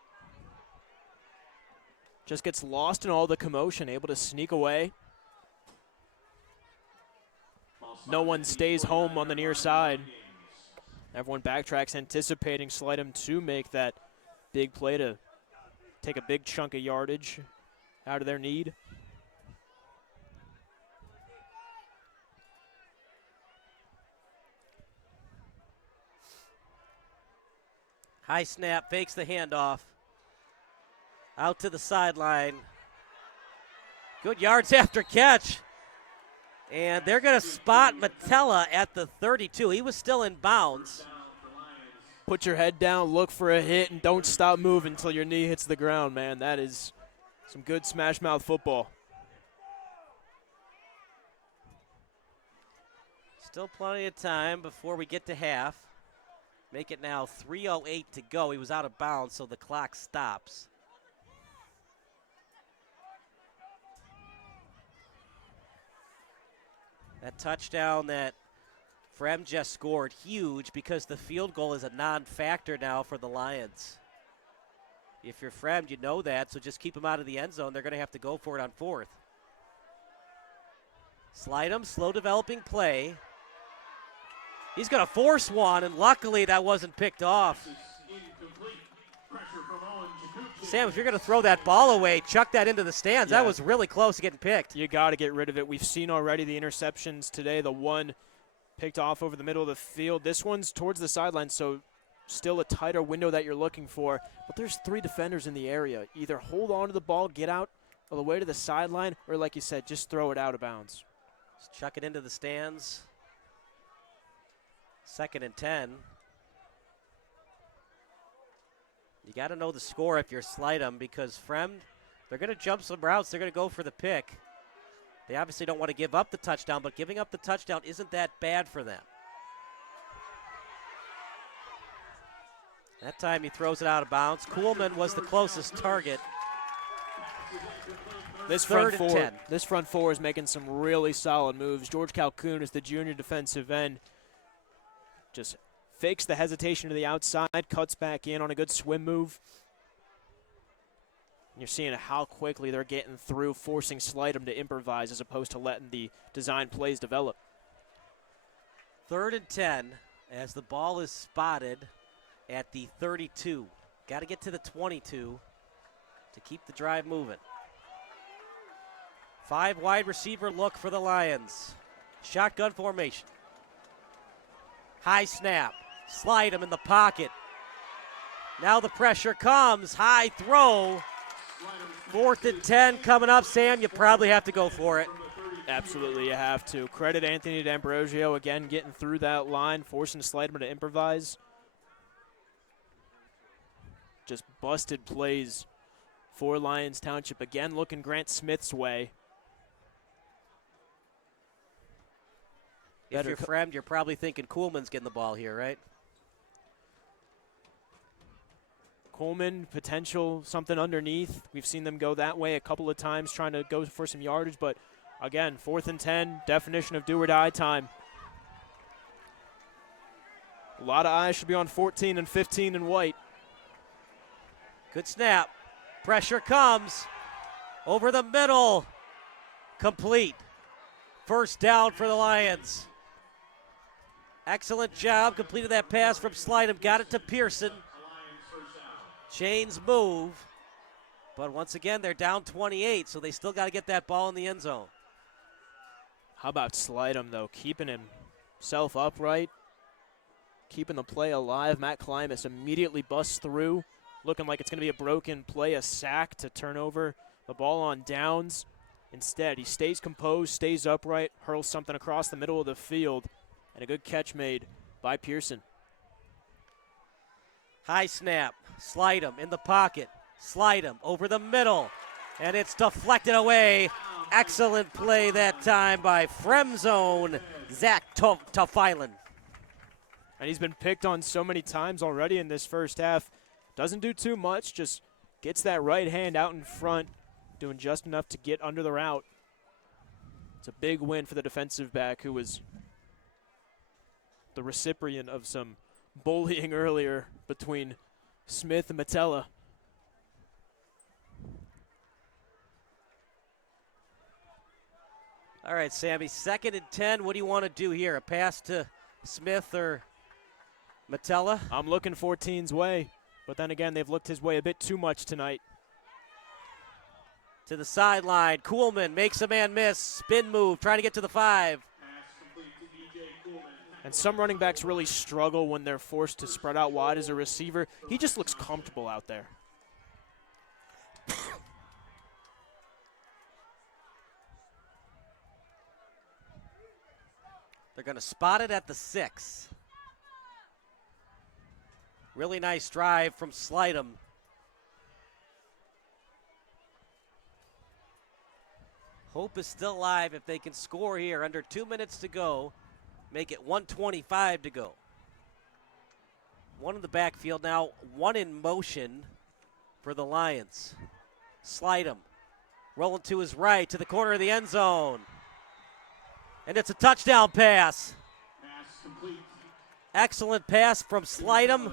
Just gets lost in all the commotion, able to sneak away. No one stays home on the near side. Everyone backtracks, anticipating Slidham to make that big play to take a big chunk of yardage out of their need. High snap, fakes the handoff. Out to the sideline. Good yards after catch. And they're going to spot Metella at the 32. He was still in bounds. Put your head down, look for a hit, and don't stop moving until your knee hits the ground, man. That is some good smash mouth football. Still plenty of time before we get to half. Make it now 3:08 to go. He was out of bounds, so the clock stops. That touchdown that Fremd just scored, huge, because the field goal is a non-factor now for the Lions. If you're Fremd, you know that, so just keep him out of the end zone. They're going to have to go for it on 4th. Slidham, slow developing play. He's going to force one, and luckily that wasn't picked off. Sam, if you're going to throw that ball away, chuck that into the stands. Yeah. That was really close to getting picked. You got to get rid of it. We've seen already the interceptions today. The one picked off over the middle of the field. This one's towards the sideline, so still a tighter window that you're looking for. But there's 3 defenders in the area. Either hold on to the ball, get out all the way to the sideline, or like you said, just throw it out of bounds. Just chuck it into the stands. 2nd and 10. You got to know the score if you're Slidham, because Fremd, they're going to jump some routes. They're going to go for the pick. They obviously don't want to give up the touchdown, but giving up the touchdown isn't that bad for them. That time he throws it out of bounds. Kuhlman was the closest target. This front four is making some really solid moves. George Calhoun is the junior defensive end. Just fakes the hesitation to the outside, cuts back in on a good swim move. You're seeing how quickly they're getting through, forcing Slidham to improvise as opposed to letting the design plays develop. 3rd and 10 as the ball is spotted at the 32. Got to get to the 22 to keep the drive moving. 5 wide receiver look for the Lions. Shotgun formation. High snap. Slidham in the pocket. Now the pressure comes. High throw. 4th and 10 coming up. Sam, you probably have to go for it. Absolutely, you have to. Credit Anthony D'Ambrosio again getting through that line, forcing Slidham to improvise. Just busted plays for Lyons Township. Again, looking Grant Smith's way. If you're Fremd, you're probably thinking Kuhlman's getting the ball here, right? Coleman, potential something underneath. We've seen them go that way a couple of times trying to go for some yardage, but again, 4th and 10, definition of do or die time. A lot of eyes should be on 14 and 15 in white. Good snap. Pressure comes. Over the middle. Complete. 1st down for the Lions. Excellent job. Completed that pass from Slidham. Got it to Pearson. Chains move. But once again, they're down 28, so they still got to get that ball in the end zone. How about Slidham, though? Keeping himself upright. Keeping the play alive. Matt Klimas immediately busts through. Looking like it's going to be a broken play, a sack to turn over the ball on downs. Instead, he stays composed, stays upright, hurls something across the middle of the field, and a good catch made by Pearson. High snap. Slidham in the pocket. Slidham over the middle, and it's deflected away. Excellent play that time by Fremd's own Zach Tuffilen. And he's been picked on so many times already in this first half. Doesn't do too much, just gets that right hand out in front, doing just enough to get under the route. It's a big win for the defensive back who was the recipient of some bullying earlier between Smith and Metella. All right, Sammy, 2nd and 10. What do you want to do here? A pass to Smith or Metella? I'm looking 14's way, but then again, they've looked his way a bit too much tonight. To the sideline. Kuhlman makes a man miss. Spin move, trying to get to the 5. And some running backs really struggle when they're forced to spread out wide as a receiver. He just looks comfortable out there. They're going to spot it at the 6. Really nice drive from Slidham. Hope is still alive if they can score here. Under 2 minutes to go. Make it 1:25 to go. One in the backfield now, one in motion for the Lions. Slidham rolling to his right to the corner of the end zone. And it's a touchdown pass. Excellent pass from Slidham.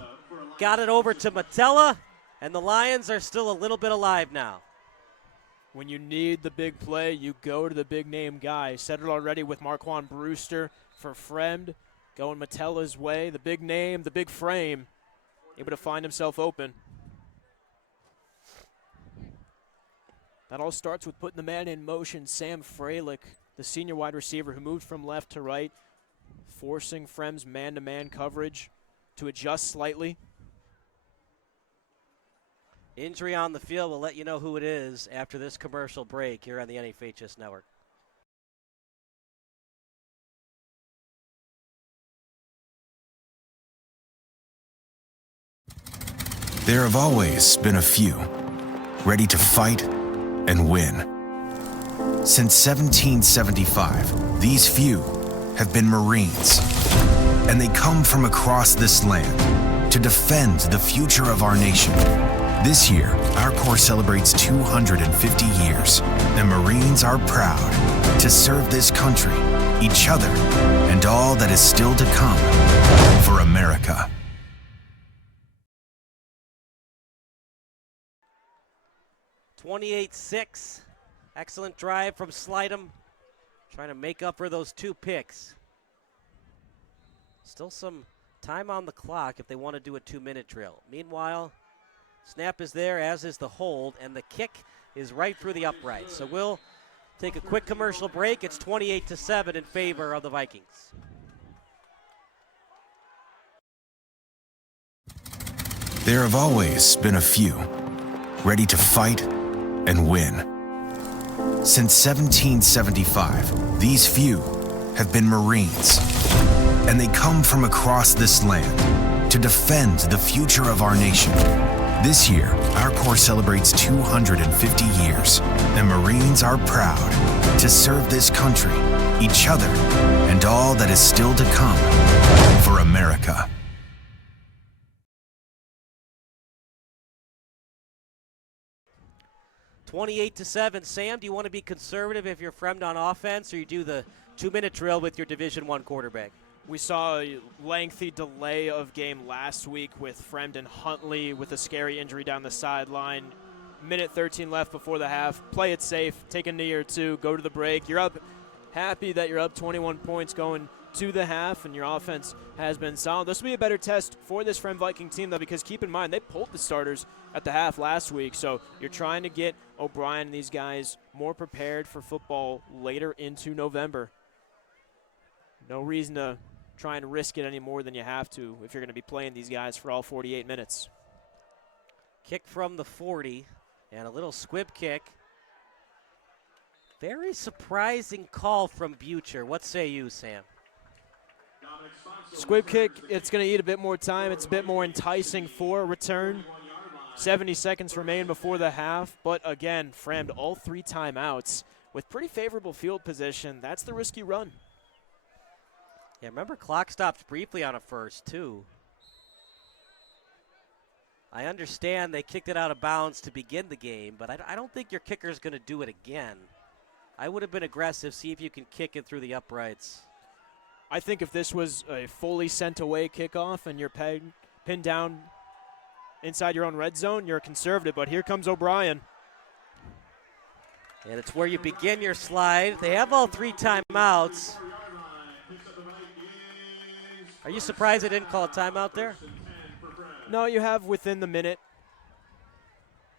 Got it over to Metella, and the Lions are still a little bit alive now. When you need the big play, you go to the big name guy. Said it already with Marquand Brewster for Fremd. Going Metella's way, the big name, the big frame. Able to find himself open. That all starts with putting the man in motion, Sam Freilich, the senior wide receiver who moved from left to right, forcing Fremd's man-to-man coverage to adjust slightly. Injury on the field. We'll let you know who it is after this commercial break here on the NFHS Network. There have always been a few, ready to fight and win. Since 1775, these few have been Marines, and they come from across this land to defend the future of our nation. This year, our Corps celebrates 250 years, and Marines are proud to serve this country, each other, and all that is still to come for America. (28-6). Excellent drive from Slidham, trying to make up for those 2 picks. Still some time on the clock if they want to do a 2-minute drill. Meanwhile, snap is there, as is the hold, and the kick is right through the uprights. So we'll take a quick commercial break. It's 28-7 in favor of the Vikings. There have always been a few, ready to fight and win. Since 1775, these few have been Marines, and they come from across this land to defend the future of our nation. This year, our Corps celebrates 250 years, and Marines are proud to serve this country, each other, and all that is still to come for America. (28-7). Sam, do you want to be conservative if you're Fremd on offense, or you do the 2-minute drill with your Division I quarterback? We saw a lengthy delay of game last week with Fremd and Huntley with a scary injury down the sideline. Minute 13 left before the half. Play it safe, take a knee or two, go to the break. You're up, happy that you're up 21 points going to the half, and your offense has been solid. This will be a better test for this Fremd Viking team, though, because keep in mind, they pulled the starters at the half last week, so you're trying to get O'Brien and these guys more prepared for football later into November. No reason to try and risk it any more than you have to if you're going to be playing these guys for all 48 minutes. Kick from the 40, and a little squib kick. Very surprising call from Butcher. What say you, Sam? Squib kick, it's going to eat a bit more time. It's a bit more enticing for a return. 70 seconds remain before the half, but again, Fremd all 3 timeouts with pretty favorable field position. That's the risky run. Yeah, remember clock stopped briefly on a first, too. I understand they kicked it out of bounds to begin the game, but I don't think your kicker is going to do it again. I would have been aggressive, see if you can kick it through the uprights. I think if this was a fully sent away kickoff and you're pinned down inside your own red zone, you're conservative, but here comes O'Brien. And it's where you begin your slide. They have all 3 timeouts. Are you surprised they didn't call a timeout there? No, you have within the minute.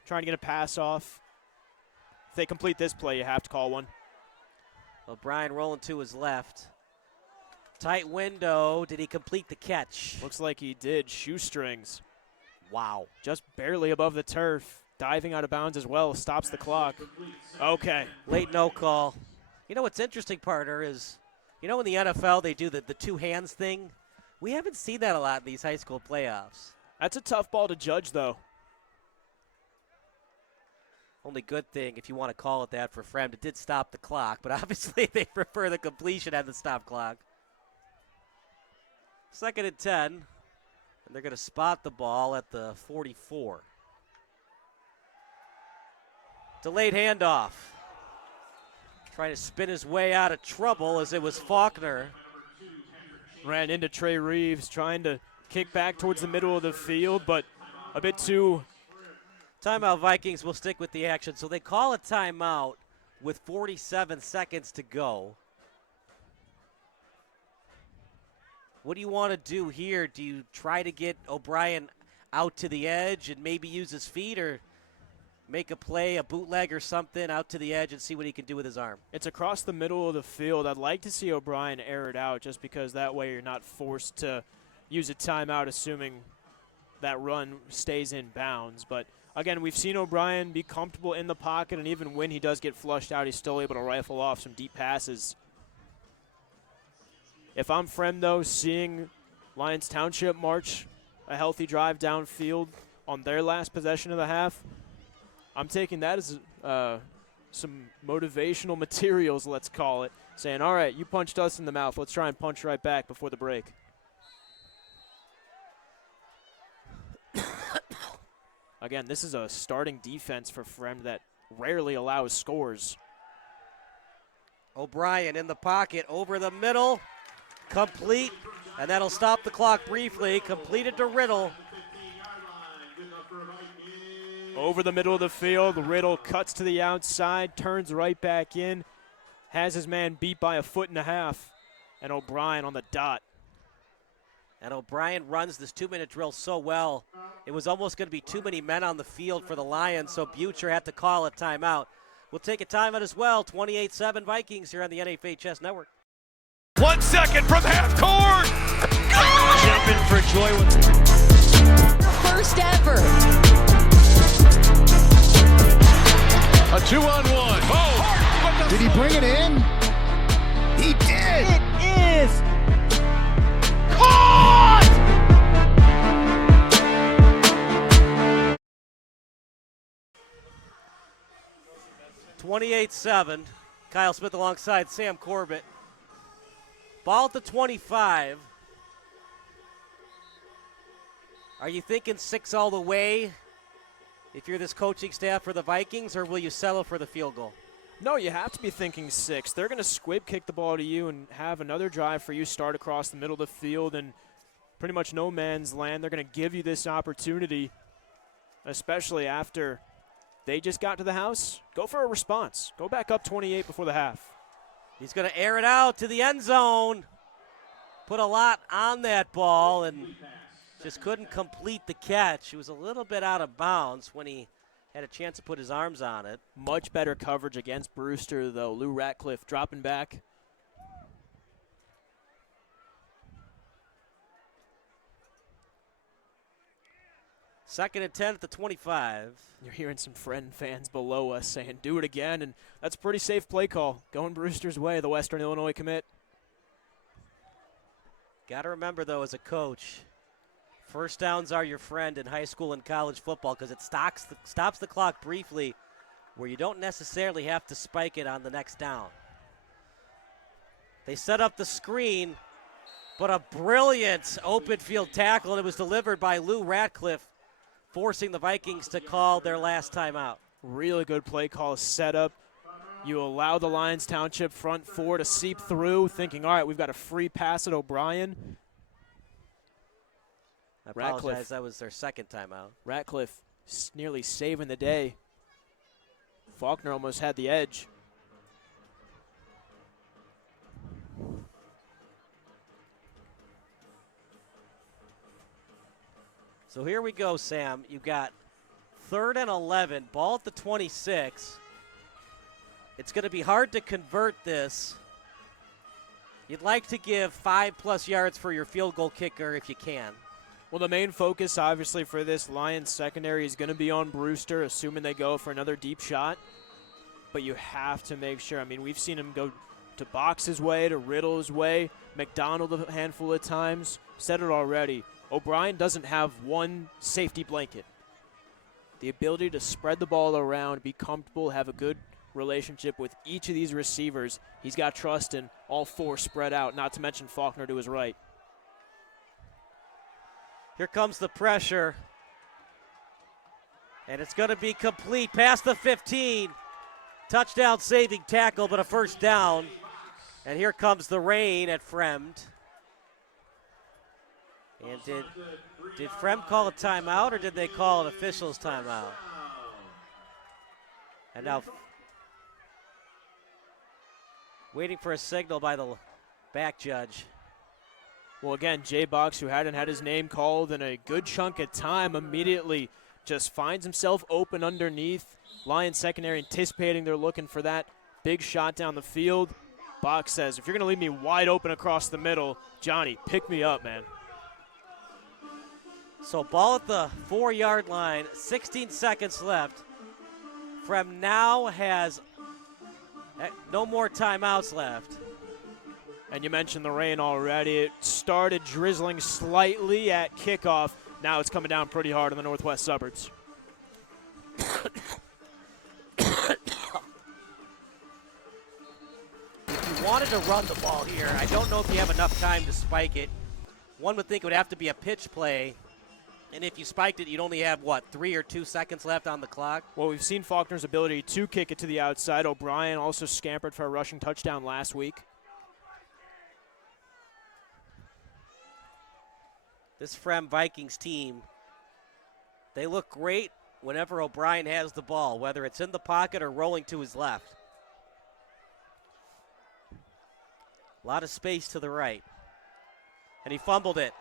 Trying to get a pass off. If they complete this play, you have to call one. O'Brien rolling to his left. Tight window. Did he complete the catch? Looks like he did. Shoestrings. Wow. Just barely above the turf. Diving out of bounds as well. Stops the clock. Okay. Late no call. You know what's interesting, partner, is you know in the NFL they do the 2 hands thing? We haven't seen that a lot in these high school playoffs. That's a tough ball to judge, though. Only good thing, if you want to call it that, for Fremd, it did stop the clock, but obviously they prefer the completion and the stop clock. 2nd and 10, and they're going to spot the ball at the 44. Delayed handoff. Trying to spin his way out of trouble as it was Faulkner. Ran into Trey Reeves, trying to kick back towards the middle of the field, but a bit too. Timeout. Vikings will stick with the action. So they call a timeout with 47 seconds to go. What do you want to do here? Do you try to get O'Brien out to the edge and maybe use his feet, or make a play, a bootleg or something out to the edge and see what he can do with his arm? It's across the middle of the field. I'd like to see O'Brien air it out just because that way you're not forced to use a timeout assuming that run stays in bounds. But again, we've seen O'Brien be comfortable in the pocket, and even when he does get flushed out, he's still able to rifle off some deep passes. If I'm Fremd, though, seeing Lyons Township march a healthy drive downfield, on their last possession of the half. I'm taking that as some motivational materials, let's call it, saying, all right, you punched us in the mouth. Let's try and punch right back before the break. Again, this is a starting defense for Fremd that rarely allows scores. O'Brien in the pocket, over the middle, complete, and that'll stop the clock briefly. Completed to Riddle. Over the middle of the field, Riddle cuts to the outside, turns right back in, has his man beat by 1.5 feet, and O'Brien on the dot. And O'Brien runs this 2-minute drill so well, it was almost going to be too many men on the field for the Lions, so Butcher had to call a timeout. We'll take a timeout as well. 28-7 Vikings here on the NFHS Network. 1 second from half court. Jumping for joy. First ever. A 2-on-1. Oh! Did he bring it in? He did! It is! Caught! 28-7. Kyle Smith alongside Sam Corbett. Ball at the 25. Are you thinking 6 all the way if you're this coaching staff for the Vikings, or will you settle for the field goal? No, you have to be thinking 6. They're going to squib kick the ball to you and have another drive for you start across the middle of the field and pretty much no man's land. They're going to give you this opportunity, especially after they just got to the house. Go for a response. Go back up 28 before the half. He's going to air it out to the end zone. Put a lot on that ball and just couldn't complete the catch. He was a little bit out of bounds when he had a chance to put his arms on it. Much better coverage against Brewster, though. Lou Ratcliffe dropping back. Second and 10 at the 25. You're hearing some Fremd fans below us saying, do it again, and that's a pretty safe play call. Going Brewster's way, the Western Illinois commit. Got to remember, though, as a coach, first downs are your friend in high school and college football because it stops the clock briefly where you don't necessarily have to spike it on the next down. They set up the screen, but a brilliant open field tackle, and it was delivered by Lou Ratcliffe, forcing the Vikings to call their last timeout. Really good play call setup. You allow the Lyons Township front four to seep through, thinking, all right, we've got a free pass at O'Brien. I apologize, that was their second timeout. Ratcliffe nearly saving the day. Faulkner almost had the edge. So here we go, Sam. You've got 3rd and 11, ball at the 26. It's going to be hard to convert this. You'd like to give 5+ yards for your field goal kicker if you can. Well, the main focus, obviously, for this Lions secondary is going to be on Brewster, assuming they go for another deep shot. But you have to make sure. I mean, we've seen him go to Box's way, to Riddle's way, McDonald a handful of times. Said it already. O'Brien doesn't have one safety blanket. The ability to spread the ball around, be comfortable, have a good relationship with each of these receivers. He's got trust in all 4 spread out, not to mention Faulkner to his right. Here comes the pressure. And it's going to be complete past the 15. Touchdown saving tackle, but a first down. And here comes the rain at Fremd. And did Fremd call a timeout, or did they call an official's timeout? And now waiting for a signal by the back judge. Well, again, Jay Box, who hadn't had his name called in a good chunk of time, immediately just finds himself open underneath. Lions secondary anticipating they're looking for that big shot down the field. Box says, if you're going to leave me wide open across the middle, Johnny, pick me up, man. So ball at the 4-yard line, 16 seconds left. Fremd now has no more timeouts left. And you mentioned the rain already. It started drizzling slightly at kickoff. Now it's coming down pretty hard in the northwest suburbs. If you wanted to run the ball here, I don't know if you have enough time to spike it. One would think it would have to be a pitch play. And if you spiked it, you'd only have, 3 or 2 seconds left on the clock? Well, we've seen Faulkner's ability to kick it to the outside. O'Brien also scampered for a rushing touchdown last week. This Fremd Vikings team, they look great whenever O'Brien has the ball, whether it's in the pocket or rolling to his left. A lot of space to the right. And he fumbled it.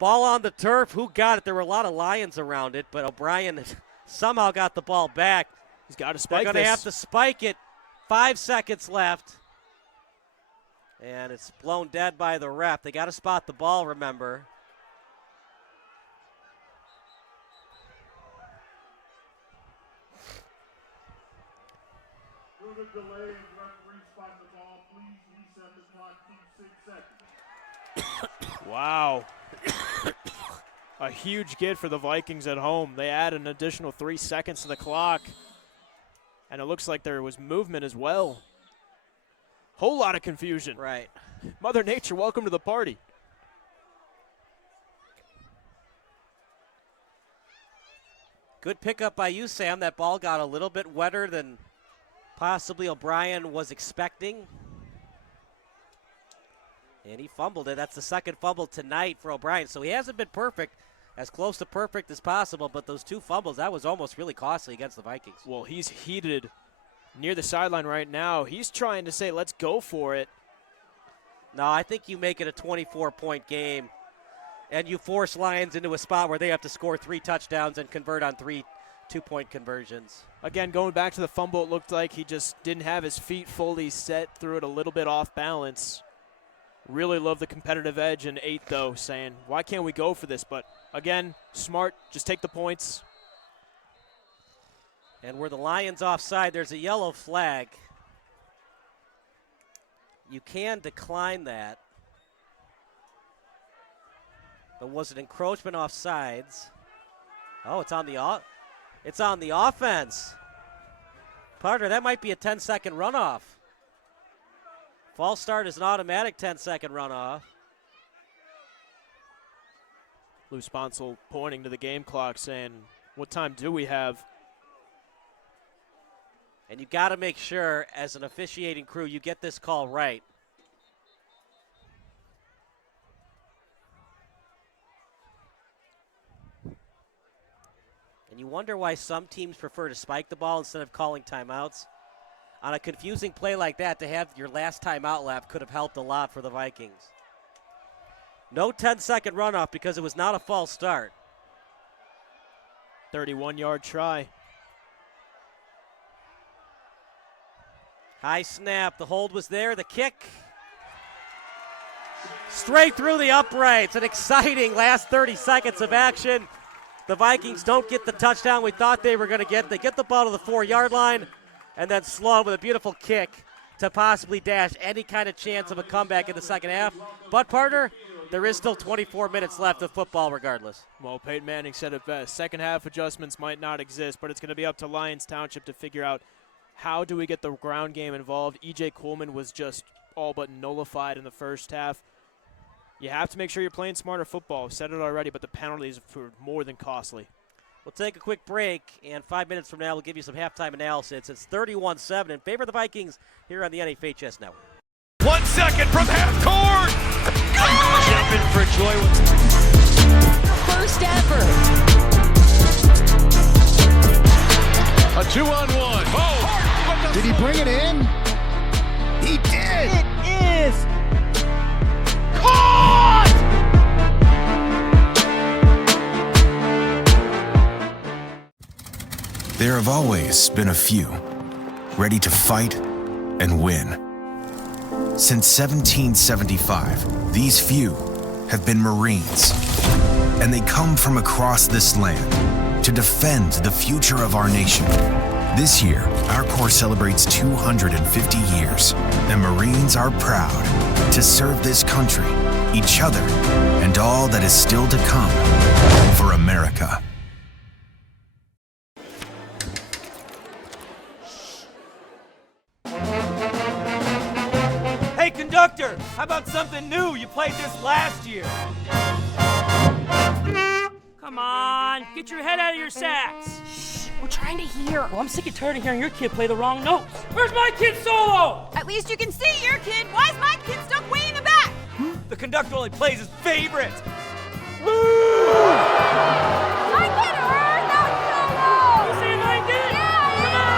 Ball on the turf. Who got it? There were a lot of Lions around it, but O'Brien somehow got the ball back. He's got to spike this. They're going to have to spike it. 5 seconds left. And it's blown dead by the ref. They got to spot the ball, remember. Due to delay, referee spot the ball. Please reset the clock to 6 seconds. Wow. A huge get for the Vikings at home. They add an additional 3 seconds to the clock. And it looks like there was movement as well. Whole lot of confusion. Right. Mother Nature, welcome to the party. Good pickup by you, Sam. That ball got a little bit wetter than possibly O'Brien was expecting. And he fumbled it. That's the second fumble tonight for O'Brien. So he hasn't been perfect, as close to perfect as possible, but those 2 fumbles, that was almost really costly against the Vikings. Well, he's heated near the sideline right now. He's trying to say, let's go for it. No, I think you make it a 24-point game, and you force Lions into a spot where they have to score 3 touchdowns and convert on 3 two-point conversions. Again, going back to the fumble, it looked like he just didn't have his feet fully set, threw it a little bit off balance. Really love the competitive edge in 8, though, saying, why can't we go for this? But, again, smart, just take the points. And where the Lions offside, there's a yellow flag. You can decline that. But was it encroachment offsides? Oh, it's on the offense. Partner, that might be a 10-second runoff. False start is an automatic 10-second runoff. Lou Sponsel pointing to the game clock saying, what time do we have? And you got to make sure, as an officiating crew, you get this call right. And you wonder why some teams prefer to spike the ball instead of calling timeouts. On a confusing play like that, to have your last timeout lap could have helped a lot for the Vikings. No 10-second runoff because it was not a false start. 31-yard try. High snap. The hold was there. The kick. Straight through the uprights. An exciting last 30 seconds of action. The Vikings don't get the touchdown we thought they were going to get. They get the ball to the 4-yard line. And then Sloan with a beautiful kick to possibly dash any kind of chance of a comeback in the second half. But, partner, there is still 24 minutes left of football regardless. Well, Peyton Manning said it best. Second half adjustments might not exist, but it's going to be up to Lyons Township to figure out how do we get the ground game involved. E.J. Coleman was just all but nullified in the first half. You have to make sure you're playing smarter football. I've said it already, but the penalties were more than costly. We'll take a quick break, and 5 minutes from now we'll give you some halftime analysis. It's 31-7 in favor of the Vikings here on the NFHS Network. 1 second from half court! Jumping for joy. First ever. A 2-on-1. Oh! Did he bring it in? He did! It is caught! There have always been a few, ready to fight and win. Since 1775, these few have been Marines, and they come from across this land to defend the future of our nation. This year, our Corps celebrates 250 years, and Marines are proud to serve this country each other, and all that is still to come for America. Hey, conductor, how about something new? You played this last year. Come on, get your head out of your sacks. Shh, we're trying to hear. Well, I'm sick and tired of hearing your kid play the wrong notes. Where's my kid solo? At least you can see your kid. Why is my kid stuck way in the back? The conductor only plays his favorite. I can earn that solo! You say I did? Yeah!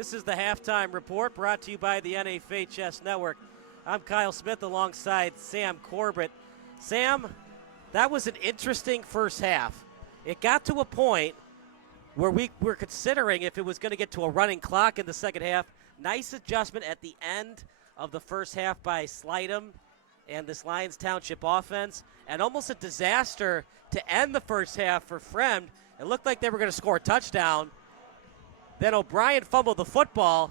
This is the Halftime Report brought to you by the NFHS Network. I'm Kyle Smith alongside Sam Corbett. Sam, that was an interesting first half. It got to a point where we were considering if it was going to get to a running clock in the second half. Nice adjustment at the end of the first half by Slidham and this Lyons Township offense, and almost a disaster to end the first half for Fremd. It looked like they were going to score a touchdown. Then O'Brien fumbled the football,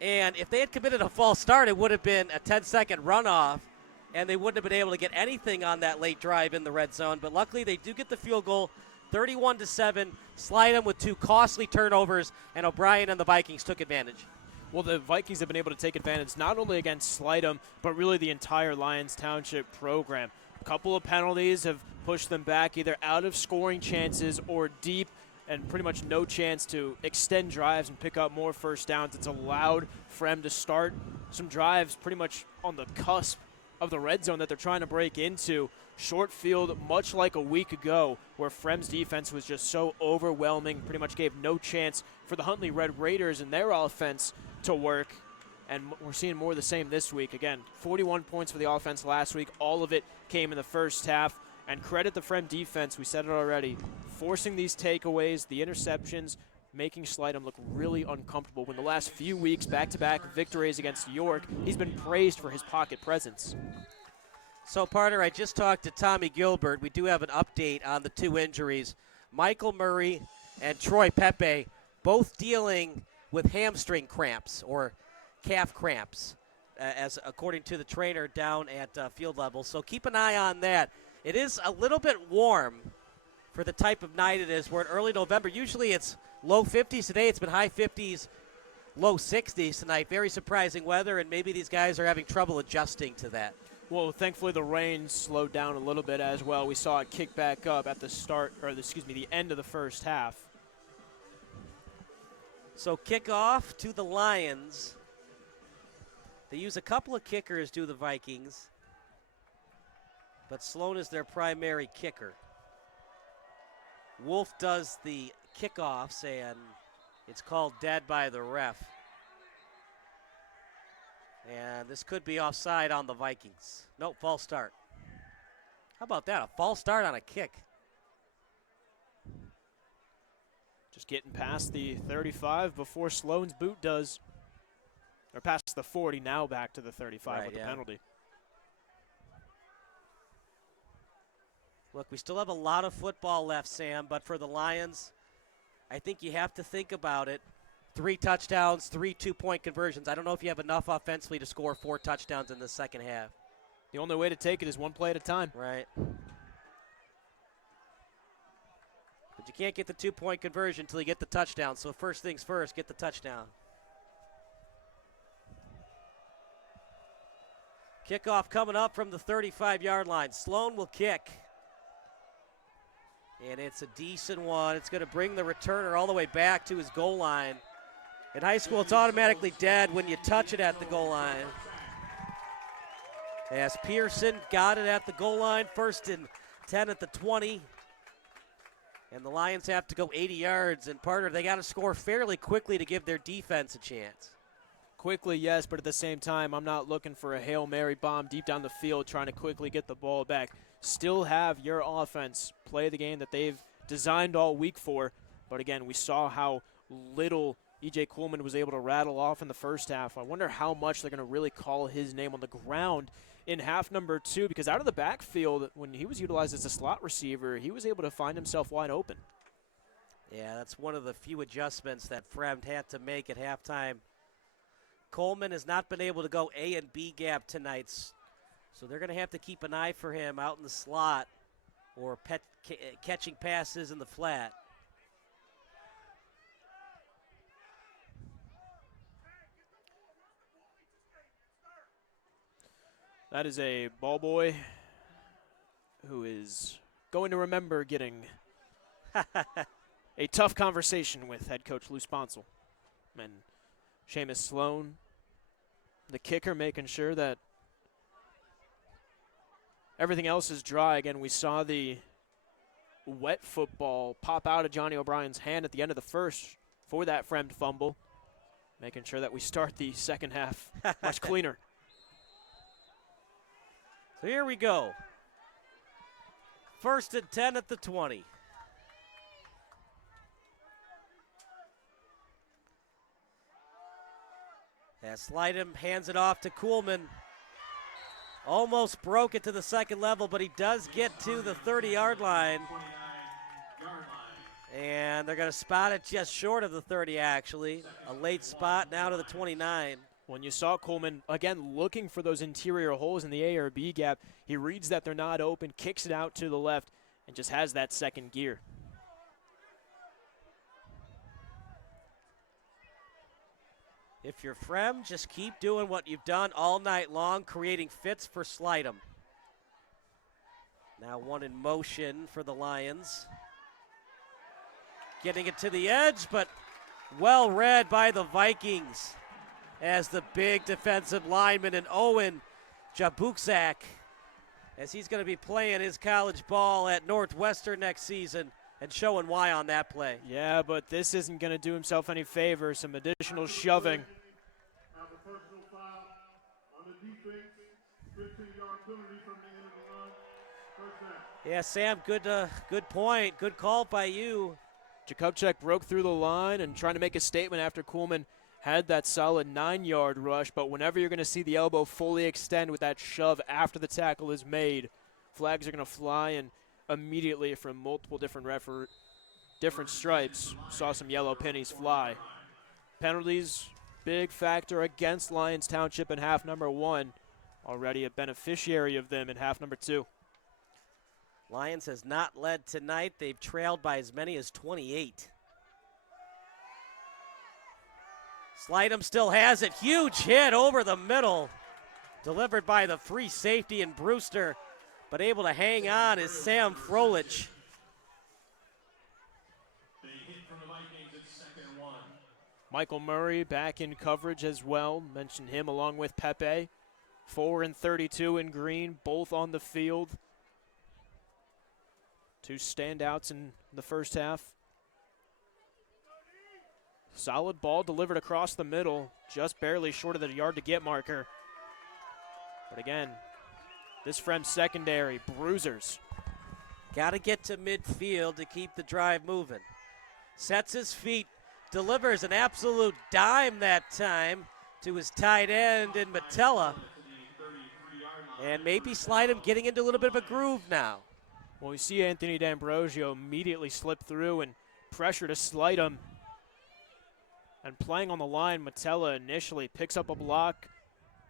and if they had committed a false start, it would have been a 10-second runoff, and they wouldn't have been able to get anything on that late drive in the red zone. But luckily, they do get the field goal, 31-7. Slidham with 2 costly turnovers, and O'Brien and the Vikings took advantage. Well, the Vikings have been able to take advantage not only against Slidham, but really the entire Lyons Township program. A couple of penalties have pushed them back either out of scoring chances or deep, and pretty much no chance to extend drives and pick up more first downs. It's allowed Fremd to start some drives pretty much on the cusp of the red zone that they're trying to break into. Short field, much like a week ago, where Fremd's defense was just so overwhelming, pretty much gave no chance for the Huntley Red Raiders and their offense to work. And we're seeing more of the same this week. Again, 41 points for the offense last week. All of it came in the first half. And credit the Fremd defense, we said it already, forcing these takeaways, the interceptions, making Slidham look really uncomfortable. When the last few weeks, back-to-back victories against York, he's been praised for his pocket presence. So, partner, I just talked to Tommy Gilbert. We do have an update on the 2 injuries. Michael Murray and Troy Pepe both dealing with hamstring cramps or calf cramps, as according to the trainer down at field level. So keep an eye on that. It is a little bit warm for the type of night it is. We're in early November. Usually it's low 50s. Today it's been high 50s, low 60s tonight. Very surprising weather, and maybe these guys are having trouble adjusting to that. Well, thankfully the rain slowed down a little bit as well. We saw it kick back up at the the end of the first half. So kickoff to the Lions. They use a couple of kickers, do the Vikings. But Sloan is their primary kicker. Wolf does the kickoffs, and it's called dead by the ref. And this could be offside on the Vikings. Nope, false start. How about that, a false start on a kick? Just getting past the 35 before Sloan's boot does. Or past the 40, now back to the 35 with the penalty. Look, we still have a lot of football left, Sam, but for the Lions, I think you have to think about it. 3 touchdowns, 3 2-point conversions. I don't know if you have enough offensively to score 4 touchdowns in the second half. The only way to take it is one play at a time. Right. But you can't get the 2-point conversion until you get the touchdown. So first things first, get the touchdown. Kickoff coming up from the 35-yard line. Sloan will kick. And it's a decent one. It's going to bring the returner all the way back to his goal line. In high school, it's automatically dead when you touch it at the goal line. As Pearson got it at the goal line, 1st and 10 at the 20. And the Lions have to go 80 yards. And, partner, they got to score fairly quickly to give their defense a chance. Quickly, yes, but at the same time, I'm not looking for a Hail Mary bomb deep down the field trying to quickly get the ball back. Still have your offense play the game that they've designed all week for. But, again, we saw how little E.J. Coolman was able to rattle off in the first half. I wonder how much they're going to really call his name on the ground in half number 2, because out of the backfield, when he was utilized as a slot receiver, he was able to find himself wide open. Yeah, that's one of the few adjustments that Fremd had to make at halftime. Coleman has not been able to go A and B gap tonight, so they're going to have to keep an eye for him out in the slot or catching passes in the flat. That is a ball boy who is going to remember getting a tough conversation with head coach Lou Sponsel. And Seamus Sloan, the kicker, making sure that everything else is dry. Again, we saw the wet football pop out of Johnny O'Brien's hand at the end of the first for that Fremd fumble. making sure that we start the second half much cleaner. So here we go. 1st and 10 at the 20. As Slydom hands it off to Kuhlman. Almost broke it to the second level, but he does get to the 30-yard line. And they're going to spot it just short of the 30, actually. A late spot now to the 29. When you saw Kuhlman, again, looking for those interior holes in the A or B gap, he reads that they're not open, kicks it out to the left, and just has that second gear. If you're Fremd, just keep doing what you've done all night long, creating fits for Slydom. Now one in motion for the Lions. Getting it to the edge, but well read by the Vikings as the big defensive lineman and Owen Jabukzak, as he's going to be playing his college ball at Northwestern next season, and showing why on that play. Yeah, but this isn't going to do himself any favor. Some additional shoving. Yeah, Sam, good point. Good call by you. Jakubczak broke through the line and trying to make a statement after Kuhlman had that solid 9-yard rush, but whenever you're going to see the elbow fully extend with that shove after the tackle is made, flags are going to fly, and immediately from multiple different stripes, saw some yellow pennies fly. Penalties, big factor against Lyons Township in half number 1. Already a beneficiary of them in half number 2. Lyons has not led tonight. They've trailed by as many as 28. Slydom still has it. Huge hit over the middle. Delivered by the free safety and Brewster, but able to hang on is Sam Frolich. Michael Murray back in coverage as well. Mentioned him along with Pepe. 4 and 32 in green, both on the field. 2 standouts in the first half. Solid ball delivered across the middle, just barely short of the yard to get marker. But again, this Fremd secondary, bruisers. Got to get to midfield to keep the drive moving. Sets his feet, delivers an absolute dime that time to his tight end in Metella. And maybe Slydom getting into a little bit of a groove now. Well, we see Anthony D'Ambrosio immediately slip through and pressure to Slydom. And playing on the line, Metella initially picks up a block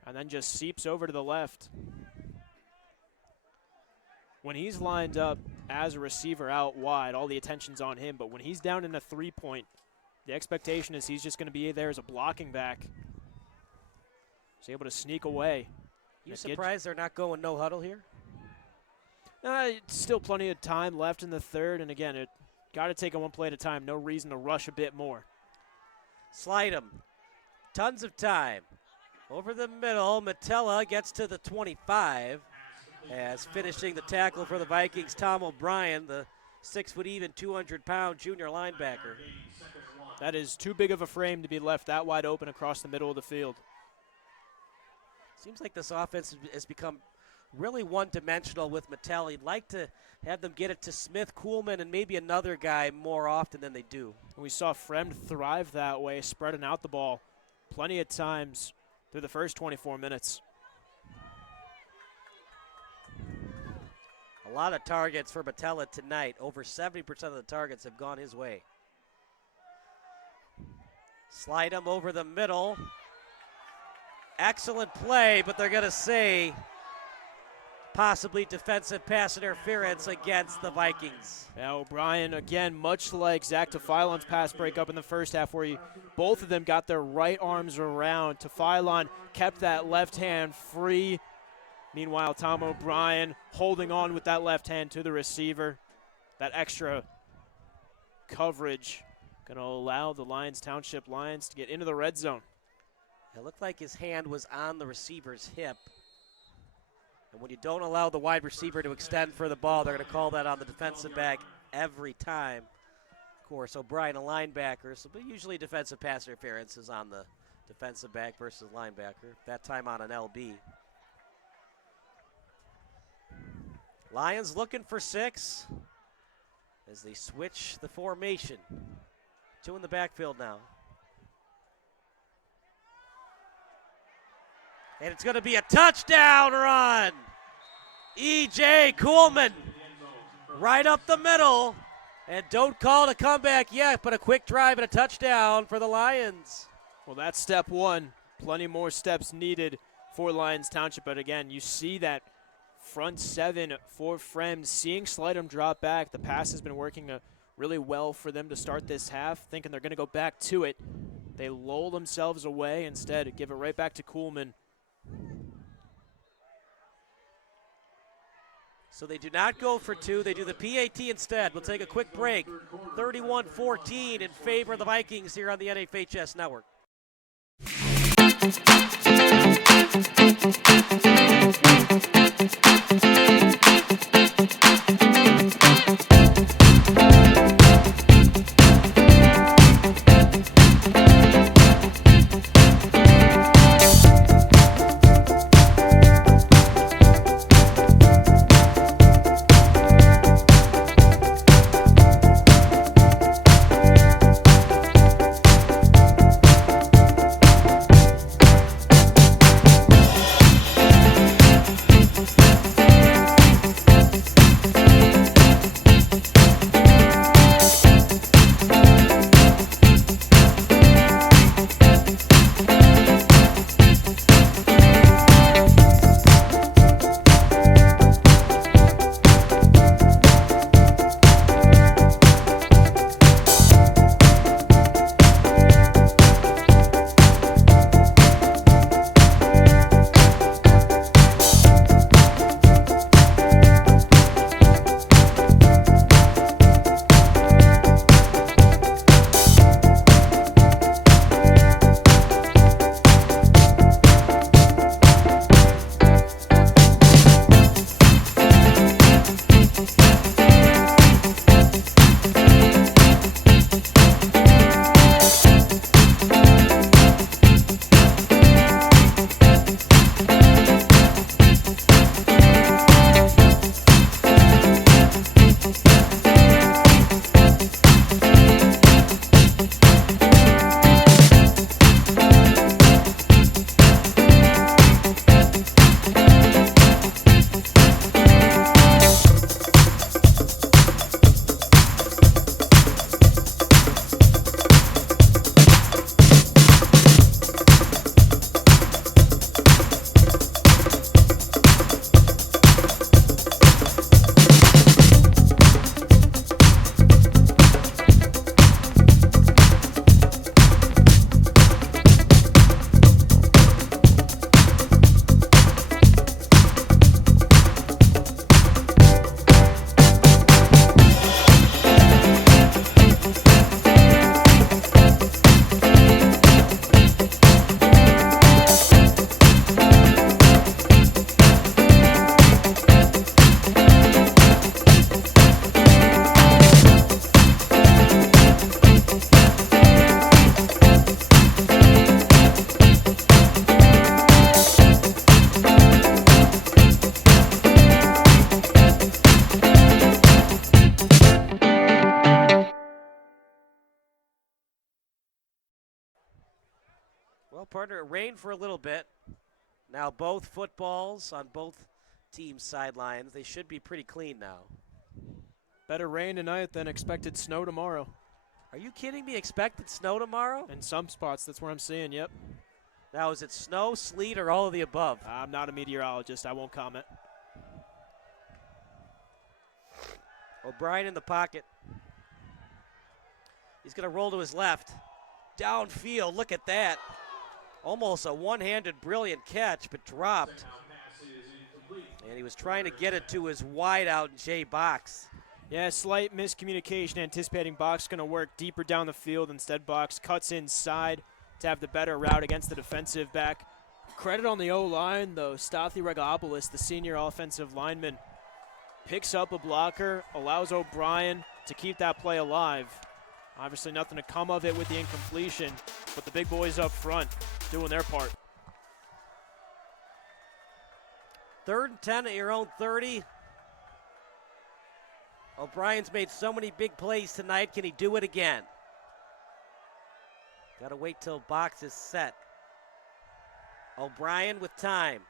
and then just seeps over to the left. When he's lined up as a receiver out wide, all the attention's on him. But when he's down in a 3-point, the expectation is he's just going to be there as a blocking back. He's able to sneak away. You surprised they're not going no huddle here? Still plenty of time left in the third. And again, it got to take it one play at a time. No reason to rush a bit more. Slydom, tons of time. Over the middle, Metella gets to the 25. As finishing the tackle for the Vikings, Tom O'Brien, the 6-foot-even, 200-pound junior linebacker. That is too big of a frame to be left that wide open across the middle of the field. Seems like this offense has become really one-dimensional with Metella. You'd like to have them get it to Smith, Kuhlman, and maybe another guy more often than they do. We saw Fremd thrive that way, spreading out the ball plenty of times through the first 24 minutes. A lot of targets for Metella tonight. Over 70% of the targets have gone his way. Slydom over the middle. Excellent play, but they're going to say possibly defensive pass interference against the Vikings. Now O'Brien, again, much like Zach Tefilon's pass breakup in the first half, where both of them got their right arms around. Tefilon kept that left hand free. Meanwhile, Tom O'Brien holding on with that left hand to the receiver. That extra coverage going to allow the Lyons Township Lions to get into the red zone. It looked like his hand was on the receiver's hip. And when you don't allow the wide receiver to extend for the ball, they're going to call that on the defensive back every time. Of course, O'Brien a linebacker, so but usually defensive pass interference is on the defensive back versus linebacker, that time on an LB. Lions looking for 6 as they switch the formation. 2 in the backfield now. And it's going to be a touchdown run. E.J. Kuhlman right up the middle. And don't call it a comeback yet, but a quick drive and a touchdown for the Lions. Well, that's step 1. Plenty more steps needed for Lyons Township. But again, you see that front 7 for Fremd, seeing Slidham drop back. The pass has been working really well for them to start this half, thinking they're going to go back to it. They lull themselves away instead, give it right back to Kuhlman. So they do not go for 2. They do the PAT instead. We'll take a quick break. 31-14 in favor of the Vikings here on the NFHS Network. Well, partner, it rained for a little bit. Now both footballs on both teams' sidelines. They should be pretty clean now. Better rain tonight than expected snow tomorrow. Are you kidding me? Expected snow tomorrow? In some spots, that's where I'm seeing, yep. Now, is it snow, sleet, or all of the above? I'm not a meteorologist. I won't comment. O'Brien in the pocket. He's going to roll to his left. Downfield, look at that. Almost a one-handed brilliant catch, but dropped. And he was trying to get it to his wideout, Jay Box. Yeah, slight miscommunication, anticipating Box going to work deeper down the field. Instead, Box cuts inside to have the better route against the defensive back. Credit on the O-line, though. Stathi Regopoulos, the senior offensive lineman, picks up a blocker, allows O'Brien to keep that play alive. Obviously nothing to come of it with the incompletion, but the big boys up front doing their part. 3rd and 10 at your own 30. O'Brien's made so many big plays tonight. Can he do it again? Got to wait till box is set. O'Brien with time.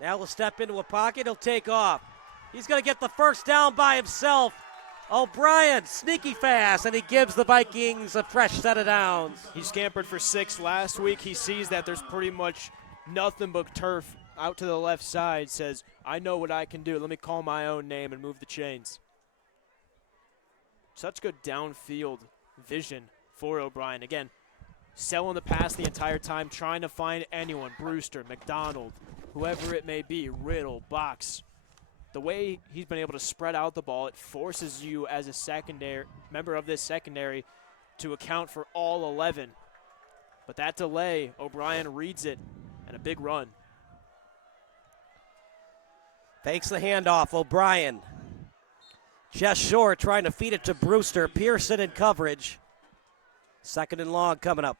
Now he'll step into a pocket. He'll take off. He's going to get the first down by himself. O'Brien, sneaky fast, and he gives the Vikings a fresh set of downs. He scampered for 6 last week. He sees that there's pretty much nothing but turf out to the left side, says, I know what I can do. Let me call my own name and move the chains. Such good downfield vision for O'Brien. Again, selling the pass the entire time, trying to find anyone, Brewster, McDonald, whoever it may be, Riddle, Box. The way he's been able to spread out the ball, it forces you as a secondary member of this secondary to account for all 11. But that delay, O'Brien reads it, and a big run. Fakes the handoff, O'Brien. Just short, trying to feed it to Brewster. Pearson in coverage. 2nd and long coming up.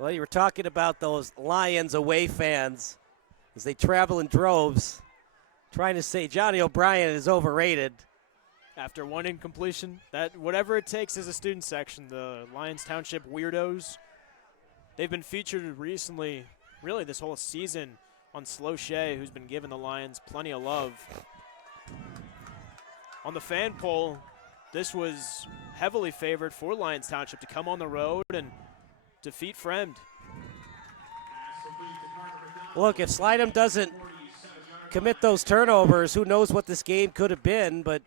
Well, you were talking about those Lions away fans as they travel in droves, trying to say Johnny O'Brien is overrated. After one incompletion, that whatever it takes as a student section, the Lyons Township Weirdos, they've been featured recently, really this whole season, on Slow Shea, who's been giving the Lions plenty of love. On the fan poll, this was heavily favored for Lyons Township to come on the road and defeat Fremd. Look, if Slidham doesn't commit those turnovers, who knows what this game could have been, but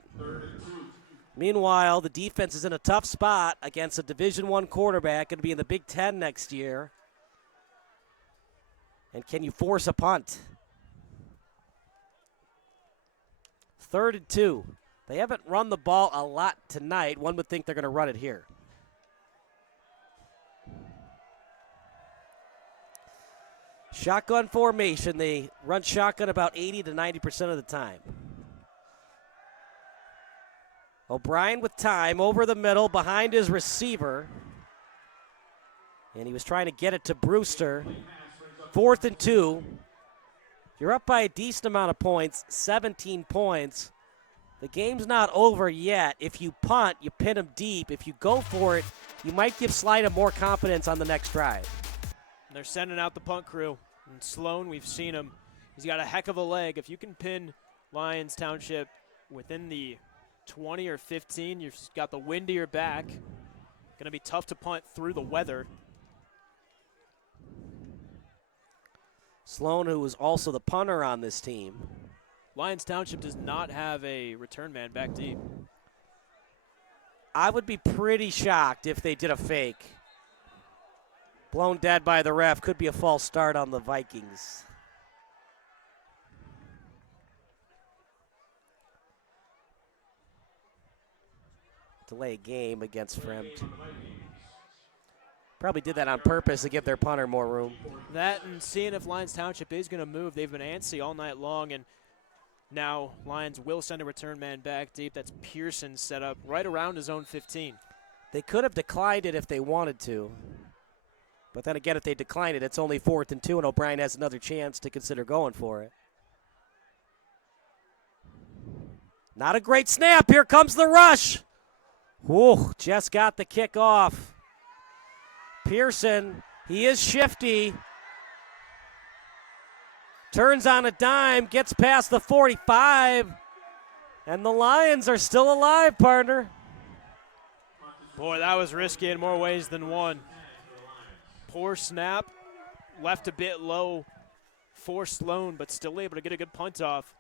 meanwhile, the defense is in a tough spot against a Division I quarterback, going to be in the Big Ten next year. And can you force a punt? 3rd and 2. They haven't run the ball a lot tonight. One would think they're going to run it here. Shotgun formation. They run shotgun about 80 to 90% of the time. O'Brien with time over the middle behind his receiver. And he was trying to get it to Brewster. 4th and 2. You're up by a decent amount of points, 17 points. The game's not over yet. If you punt, you pin them deep. If you go for it, you might give Slidham more confidence on the next drive. They're sending out the punt crew. And Sloan, we've seen him. He's got a heck of a leg. If you can pin Lyons Township within the 20 or 15, you've got the wind to your back. Going to be tough to punt through the weather. Sloan, who was also the punter on this team. Lyons Township does not have a return man back deep. I would be pretty shocked if they did a fake. Blown dead by the ref. Could be a false start on the Vikings. Delay game against Fremd. Probably did that on purpose to give their punter more room. That and seeing if Lyons Township is going to move. They've been antsy all night long, and now Lyons will send a return man back deep. That's Pearson set up right around his own 15. They could have declined it if they wanted to. But then again, if they decline it, it's only 4th and 2, and O'Brien has another chance to consider going for it. Not a great snap. Here comes the rush. Whoa, just got the kick off. Pearson, he is shifty. Turns on a dime, gets past the 45. And the Lions are still alive, partner. Boy, that was risky in more ways than one. Poor snap, left a bit low for Sloan, but still able to get a good punt off.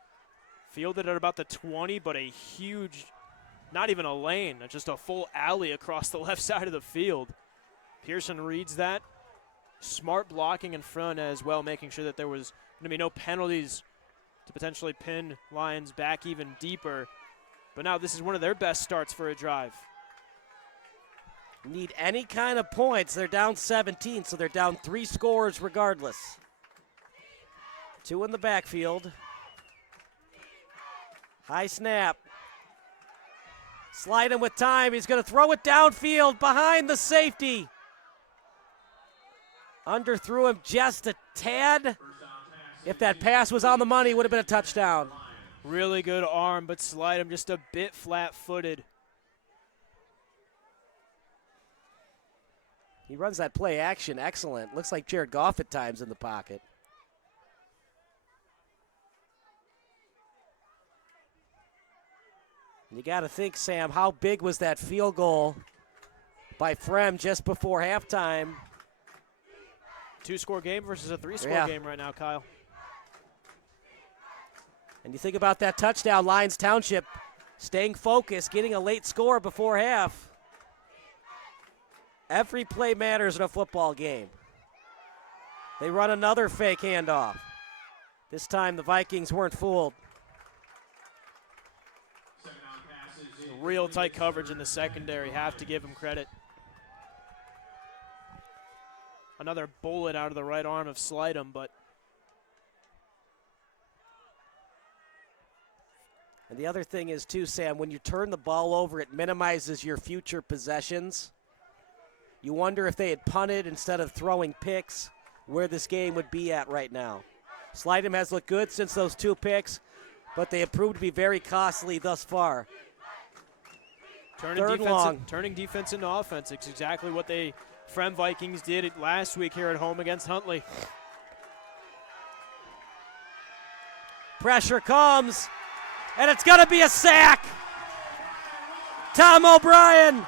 Fielded at about the 20, but a huge, not even a lane, just a full alley across the left side of the field. Pearson reads that. Smart blocking in front as well, making sure that there was going to be no penalties to potentially pin Lions back even deeper. But now this is one of their best starts for a drive. Need any kind of points. They're down 17, so they're down 3 scores regardless. Two in the backfield. High snap. Slide him with time. He's going to throw it downfield behind the safety. Underthrew him just a tad. If that pass was on the money, it would have been a touchdown. Really good arm, but slide him just a bit flat-footed. He runs that play action excellent. Looks like Jared Goff at times in the pocket. You got to think, Sam, how big was that field goal by Fremd just before halftime? 2-score game versus a 3-score game right now, Kyle. And you think about that touchdown, Lyons Township staying focused, getting a late score before half. Every play matters in a football game. They run another fake handoff. This time the Vikings weren't fooled. Real tight coverage in the secondary. Have to give him credit. Another bullet out of the right arm of Slidham, but. And the other thing is, too, Sam, when you turn the ball over, it minimizes your future possessions. You wonder if they had punted instead of throwing picks, where this game would be at right now. Slidham has looked good since those 2 picks, but they have proved to be very costly thus far. Turning defense into offense. It's exactly what the Fremd Vikings did last week here at home against Huntley. Pressure comes, and it's going to be a sack. Tom O'Brien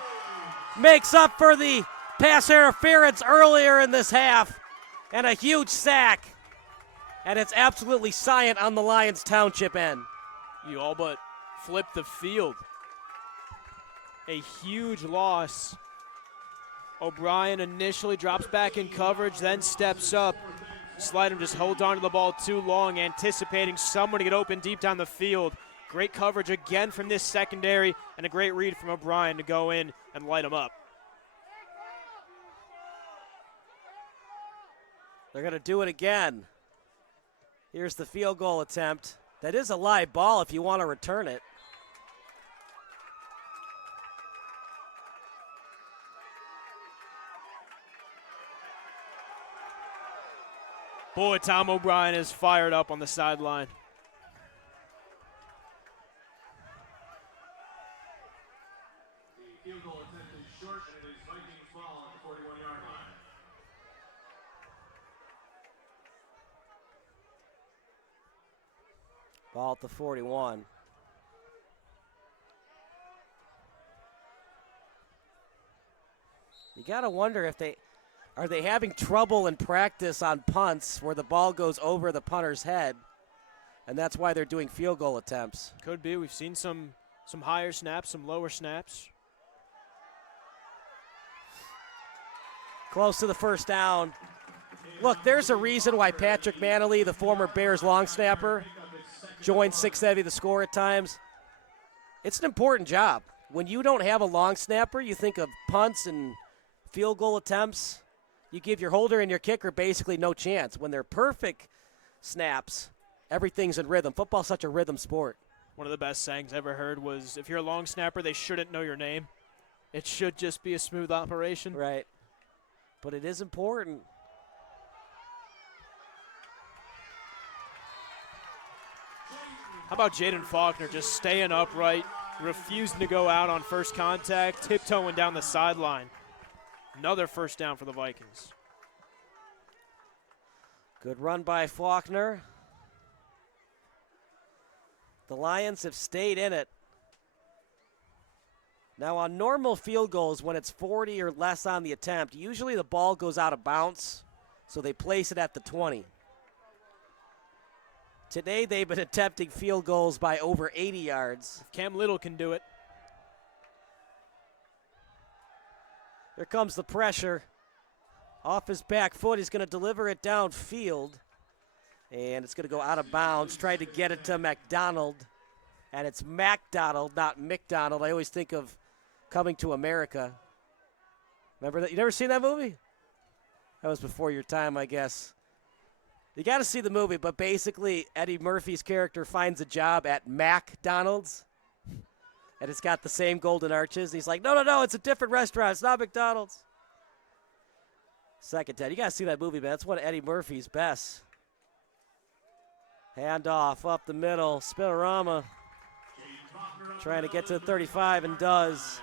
makes up for the pass interference earlier in this half, and a huge sack. And it's absolutely silent on the Lyons Township end. You all but flipped the field. A huge loss. O'Brien initially drops back in coverage, then steps up. Slidham just holds on to the ball too long, anticipating someone to get open deep down the field. Great coverage again from this secondary, and a great read from O'Brien to go in and light him up. They're going to do it again. Here's the field goal attempt. That is a live ball if you want to return it. Boy, Tom O'Brien is fired up on the sideline. The field goal attempt is short, and it is Vikings ball at the 41-yard line. Ball at the 41. You got to wonder if are they having trouble in practice on punts where the ball goes over the punter's head, and that's why they're doing field goal attempts. Could be. We've seen some higher snaps, some lower snaps. Close to the first down. Look, there's a reason why Patrick Manley, the former Bears long snapper, joined 670 the score at times. It's an important job. When you don't have a long snapper, you think of punts and field goal attempts. You give your holder and your kicker basically no chance. When they're perfect snaps, everything's in rhythm. Football's such a rhythm sport. One of the best sayings I ever heard was, if you're a long snapper, they shouldn't know your name. It should just be a smooth operation. Right. But it is important. How about Jaden Faulkner just staying upright, refusing to go out on first contact, tiptoeing down the sideline. Another first down for the Vikings. Good run by Faulkner. The Lions have stayed in it. Now on normal field goals, when it's 40 or less on the attempt, usually the ball goes out of bounds, so they place it at the 20. Today they've been attempting field goals by over 80 yards. If Cam Little can do it. Here comes the pressure. Off his back foot, he's going to deliver it downfield. And it's going to go out of bounds. Tried to get it to McDonald. And it's MacDonald, not McDonald. I always think of Coming to America. Remember that? You never seen that movie? That was before your time, I guess. You got to see the movie, but basically Eddie Murphy's character finds a job at McDonald's, and it's got the same golden arches. And he's like, no, it's a different restaurant. It's not McDonald's. Second 10. You got to see that movie, man. That's one of Eddie Murphy's best. Handoff up the middle. Spinorama trying to get to the 35 and does.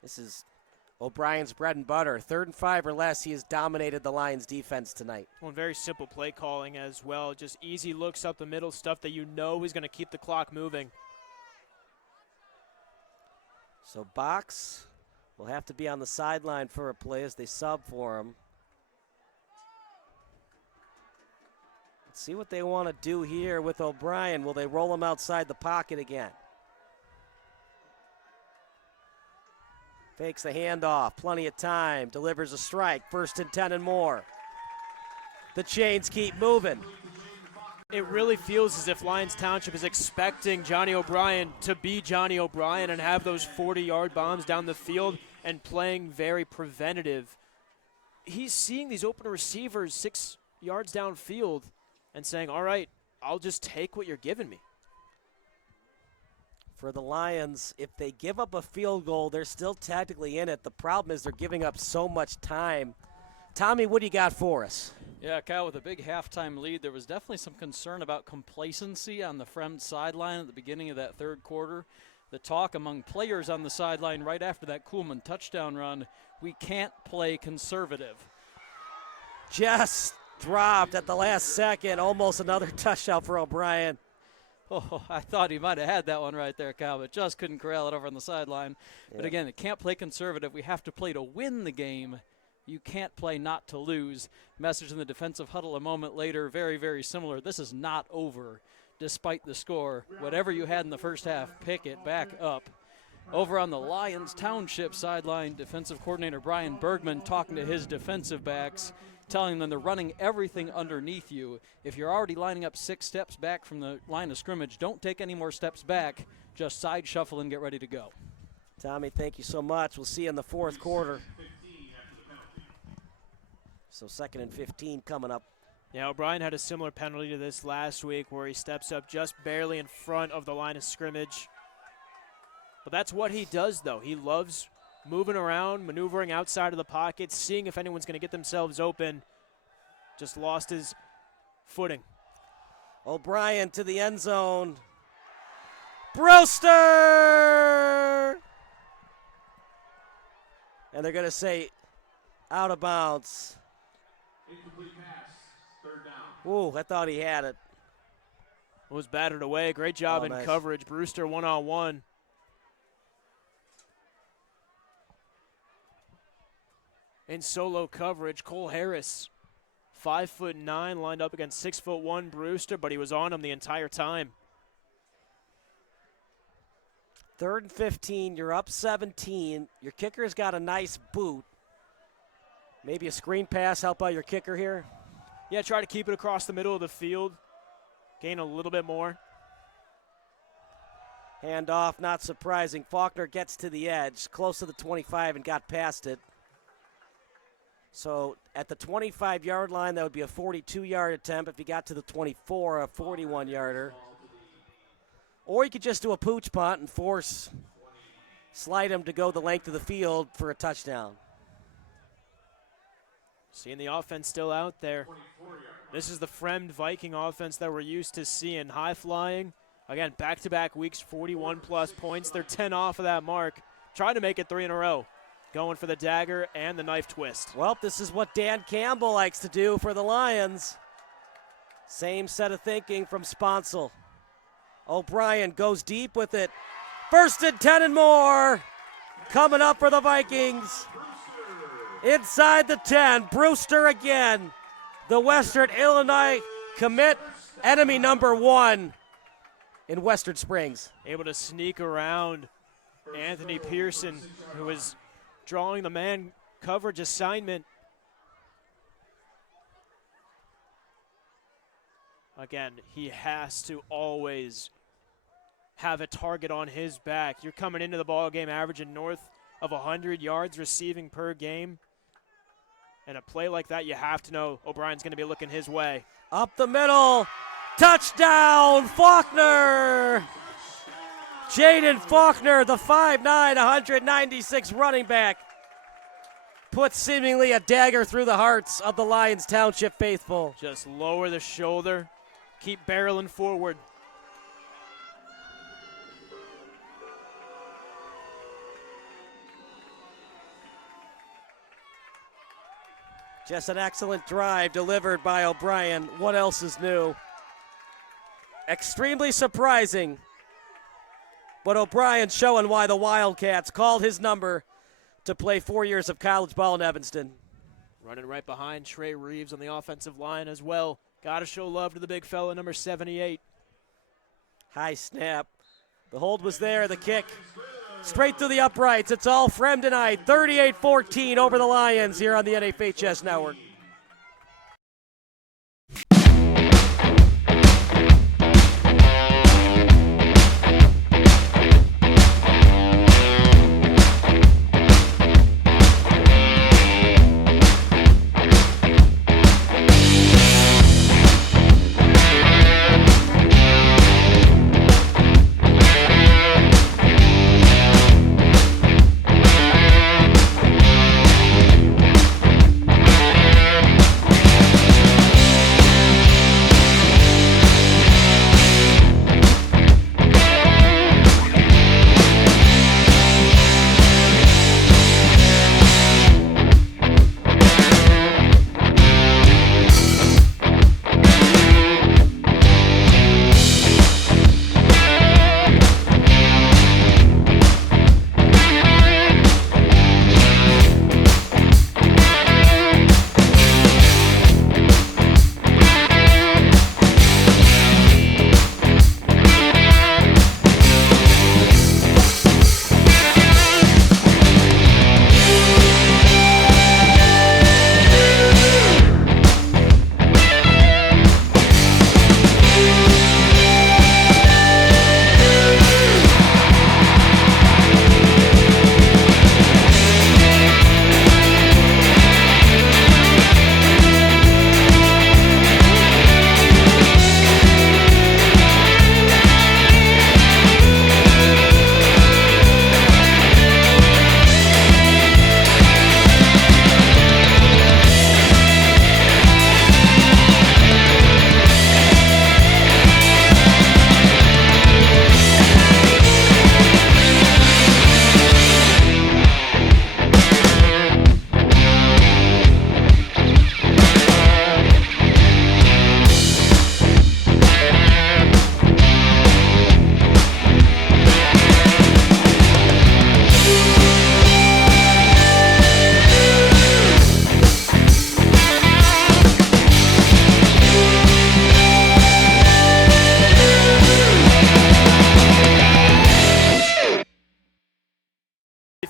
This is O'Brien's bread and butter. 3rd and 5 or less, he has dominated the Lions defense tonight. Well, very simple play calling as well. Just easy looks up the middle, stuff that you know is going to keep the clock moving. So Box will have to be on the sideline for a play as they sub for him. Let's see what they want to do here with O'Brien. Will they roll him outside the pocket again? Fakes the handoff, plenty of time, delivers a strike, 1st and 10 and more. The chains keep moving. It really feels as if Lyons Township is expecting Johnny O'Brien to be Johnny O'Brien and have those 40-yard bombs down the field and playing very preventative. He's seeing these open receivers 6 yards downfield and saying, all right, I'll just take what you're giving me. For the Lions, if they give up a field goal, they're still tactically in it. The problem is they're giving up so much time. Tommy, what do you got for us? Yeah, Kyle, with a big halftime lead, there was definitely some concern about complacency on the Fremd sideline at the beginning of that 3rd quarter. The talk among players on the sideline right after that Kuhlman touchdown run, we can't play conservative. Just dropped at the last second, almost another touchdown for O'Brien. Oh, I thought he might have had that one right there, Kyle, but just couldn't corral it over on the sideline. Yeah. But again, it can't play conservative. We have to play to win the game. You can't play not to lose. Message in the defensive huddle a moment later, very, very similar. This is not over, despite the score. Whatever you had in the first half, pick it back up. Over on the Lyons Township sideline, defensive coordinator Brian Bergman talking to his defensive backs, telling them they're running everything underneath you. If you're already lining up 6 steps back from the line of scrimmage, don't take any more steps back. Just side shuffle and get ready to go. Tommy, thank you so much. We'll see you in the 4th quarter. So 2nd and 15 coming up. Yeah, O'Brien had a similar penalty to this last week where he steps up just barely in front of the line of scrimmage. But that's what he does, though. He loves moving around, maneuvering outside of the pocket, seeing if anyone's going to get themselves open. Just lost his footing. O'Brien to the end zone. Brewster! And they're going to say out of bounds. Incomplete pass, 3rd down. Ooh, I thought he had it. It was battered away. Great job in nice coverage. Brewster one-on-one. In solo coverage, Cole Harris, 5'9", lined up against 6'1" Brewster, but he was on him the entire time. 3rd and 15, you're up 17. Your kicker's got a nice boot. Maybe a screen pass help out your kicker here? Yeah, try to keep it across the middle of the field. Gain a little bit more. Handoff, not surprising. Faulkner gets to the edge, close to the 25 and got past it. So at the 25-yard line, that would be a 42-yard attempt. If he got to the 24, a 41-yarder. Or you could just do a pooch punt and slide him to go the length of the field for a touchdown. Seeing the offense still out there. This is the Fremd Viking offense that we're used to seeing. High flying. Again, back-to-back weeks, 41-plus points. They're 10 off of that mark. Trying to make it 3 in a row. Going for the dagger and the knife twist. Well, this is what Dan Campbell likes to do for the Lions. Same set of thinking from Sponsel. O'Brien goes deep with it. 1st and 10 and more. Coming up for the Vikings. Inside the 10, Brewster again. The Western Illinois commit, enemy number 1 in Western Springs. Able to sneak around Anthony Pearson, who is drawing the man coverage assignment. Again, he has to always have a target on his back. You're coming into the ball game averaging north of 100 yards receiving per game. And a play like that, you have to know O'Brien's going to be looking his way. Up the middle. Touchdown, Faulkner. Jaden Faulkner, the 5'9", 196 running back, puts seemingly a dagger through the hearts of the Lyons Township faithful. Just lower the shoulder. Keep barreling forward. Just an excellent drive delivered by O'Brien. What else is new? Extremely surprising. But O'Brien showing why the Wildcats called his number to play 4 years of college ball in Evanston. Running right behind Trey Reeves on the offensive line as well. Got to show love to the big fella, number 78. High snap. The hold was there, the kick. Straight through the uprights. It's all Fremd tonight. 38-14 over the Lions here on the NFHS Network.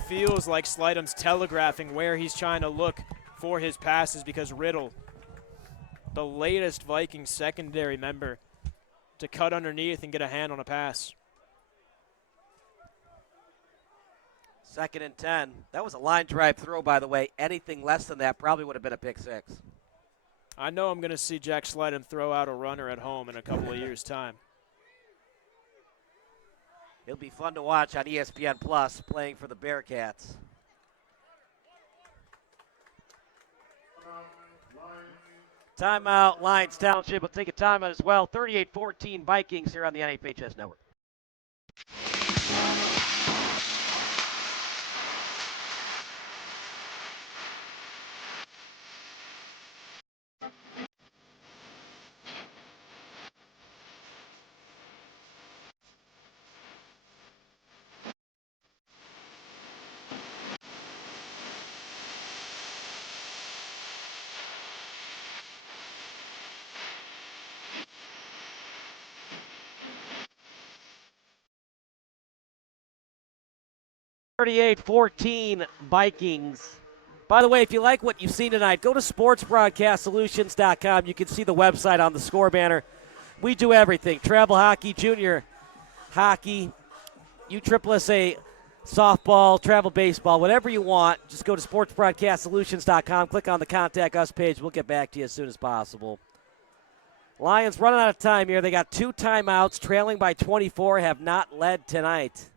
Feels like Slidom's telegraphing where he's trying to look for his passes because Riddle, the latest Vikings secondary member, to cut underneath and get a hand on a pass. 2nd and 10. That was a line drive throw, by the way. Anything less than that probably would have been a pick six. I know I'm going to see Jack Slidham throw out a runner at home in a couple of years' time. It'll be fun to watch on ESPN Plus playing for the Bearcats. Timeout, Lyons Township will take a timeout as well. 38-14 Vikings here on the NFHS Network. (38-14) Vikings. By the way, if you like what you've seen tonight, go to sportsbroadcastsolutions.com. You can see the website on the score banner. We do everything. Travel hockey, junior hockey, USSSA softball, travel baseball, whatever you want. Just go to sportsbroadcastsolutions.com, click on the Contact Us page. We'll get back to you as soon as possible. Lions running out of time here. They got 2 timeouts, trailing by 24, have not led tonight.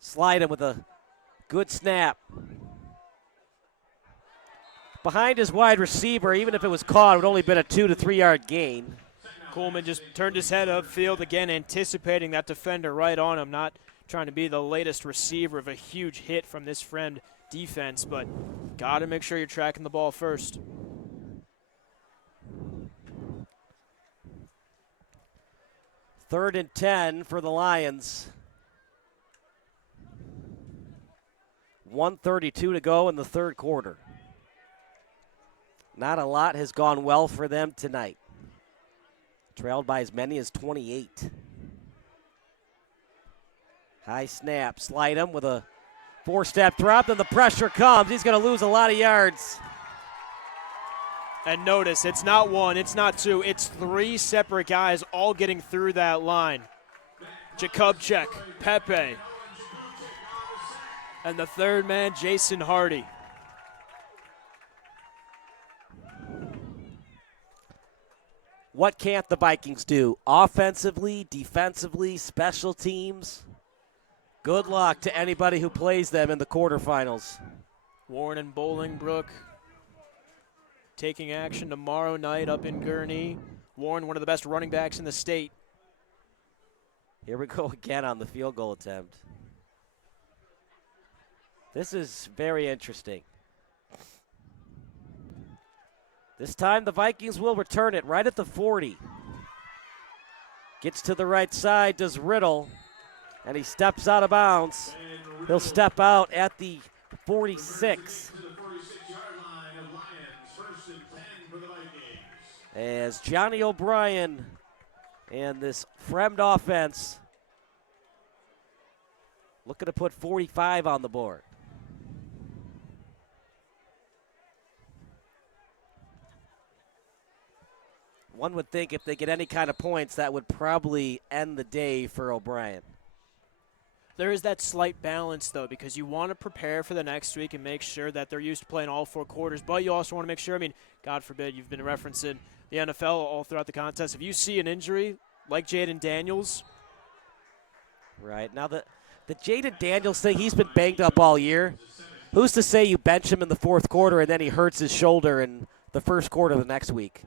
Slide him with a good snap. Behind his wide receiver, even if it was caught, it would only been a 2 to 3 yard gain. Coleman just turned his head upfield again, anticipating that defender right on him, not trying to be the latest receiver of a huge hit from this Fremd defense, but got to make sure you're tracking the ball first. Third and 10 for the Lions. 1:32 to go in the third quarter. Not a lot has gone well for them tonight. Trailed by as many as 28. High snap, slide him with a 4-step drop, then the pressure comes. He's going to lose a lot of yards. And notice, it's not 1, it's not 2, it's 3 separate guys all getting through that line. Jakubczyk, Pepe, and the third man, Jason Hardy. What can't the Vikings do? Offensively, defensively, special teams. Good luck to anybody who plays them in the quarterfinals. Warren and Bolingbrook taking action tomorrow night up in Gurnee. Warren, one of the best running backs in the state. Here we go again on the field goal attempt. This is very interesting. This time the Vikings will return it right at the 40. Gets to the right side, does Riddle, and he steps out of bounds. He'll step out at the 46. As Johnny O'Brien and this Fremd offense looking to put 45 on the board. One would think if they get any kind of points, that would probably end the day for O'Brien. There is that slight balance, though, because you want to prepare for the next week and make sure that they're used to playing all 4 quarters, but you also want to make sure, God forbid, you've been referencing the NFL all throughout the contest. If you see an injury like Jaden Daniels. Right. Now, the Jaden Daniels thing, he's been banged up all year. Who's to say you bench him in the fourth quarter and then he hurts his shoulder in the first quarter of the next week?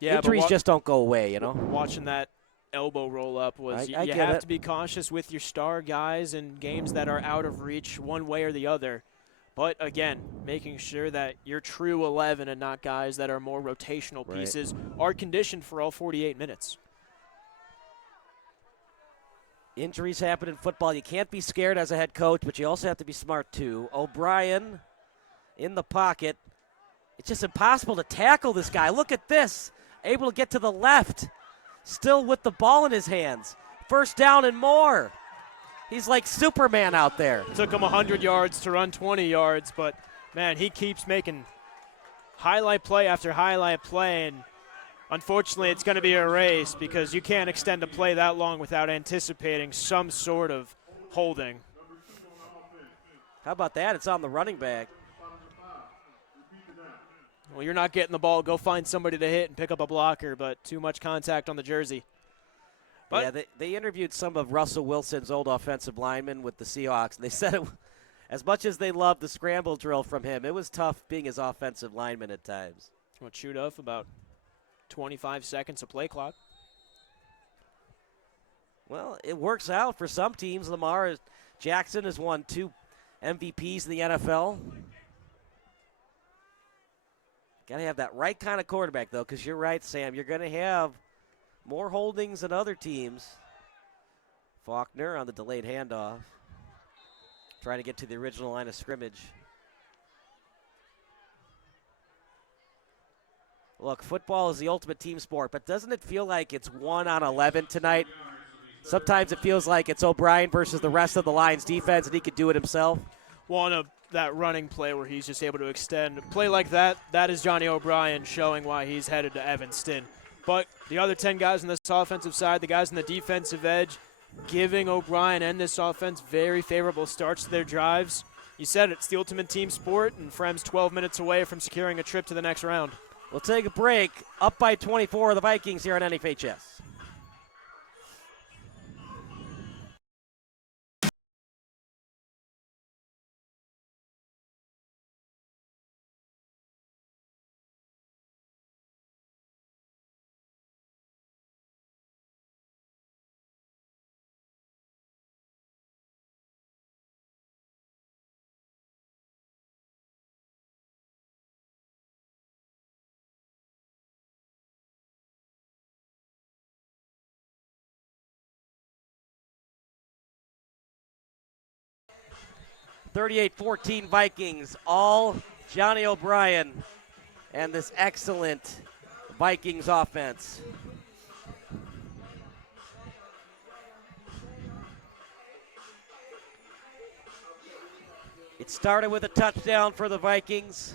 Yeah, injuries just don't go away, you know? Watching that elbow roll up was you have to be cautious with your star guys in games that are out of reach one way or the other. But, again, making sure that your true 11 and not guys that are more rotational pieces are conditioned for all 48 minutes. Injuries happen in football. You can't be scared as a head coach, but you also have to be smart, too. O'Brien in the pocket. It's just impossible to tackle this guy. Look at this. Able to get to the left. Still with the ball in his hands. First down and more. He's like Superman out there. Took him 100 yards to run 20 yards, but, man, he keeps making highlight play after highlight play, and unfortunately it's going to be a race because you can't extend a play that long without anticipating some sort of holding. How about that? It's on the running back. Well, you're not getting the ball. Go find somebody to hit and pick up a blocker, but too much contact on the jersey. But yeah, they interviewed some of Russell Wilson's old offensive linemen with the Seahawks, and they said as much as they loved the scramble drill from him, it was tough being his offensive lineman at times. Well, chewed off about 25 seconds of play clock. Well, it works out for some teams. Lamar Jackson has won 2 MVPs in the NFL. Got to have that right kind of quarterback, though, because you're right, Sam. You're going to have more holdings than other teams. Faulkner on the delayed handoff. Trying to get to the original line of scrimmage. Look, football is the ultimate team sport, but doesn't it feel like it's 1 on 11 tonight? Sometimes it feels like it's O'Brien versus the rest of the Lions defense, and he could do it himself. One of that running play where he's just able to extend. A play like that, that is Johnny O'Brien showing why he's headed to Evanston. But the other 10 guys on this offensive side, the guys on the defensive edge, giving O'Brien and this offense very favorable starts to their drives. You said it, it's the ultimate team sport, and Fremd's 12 minutes away from securing a trip to the next round. We'll take a break. Up by 24, the Vikings here on NFHS. (38-14) Vikings, all Johnny O'Brien and this excellent Vikings offense. It started with a touchdown for the Vikings.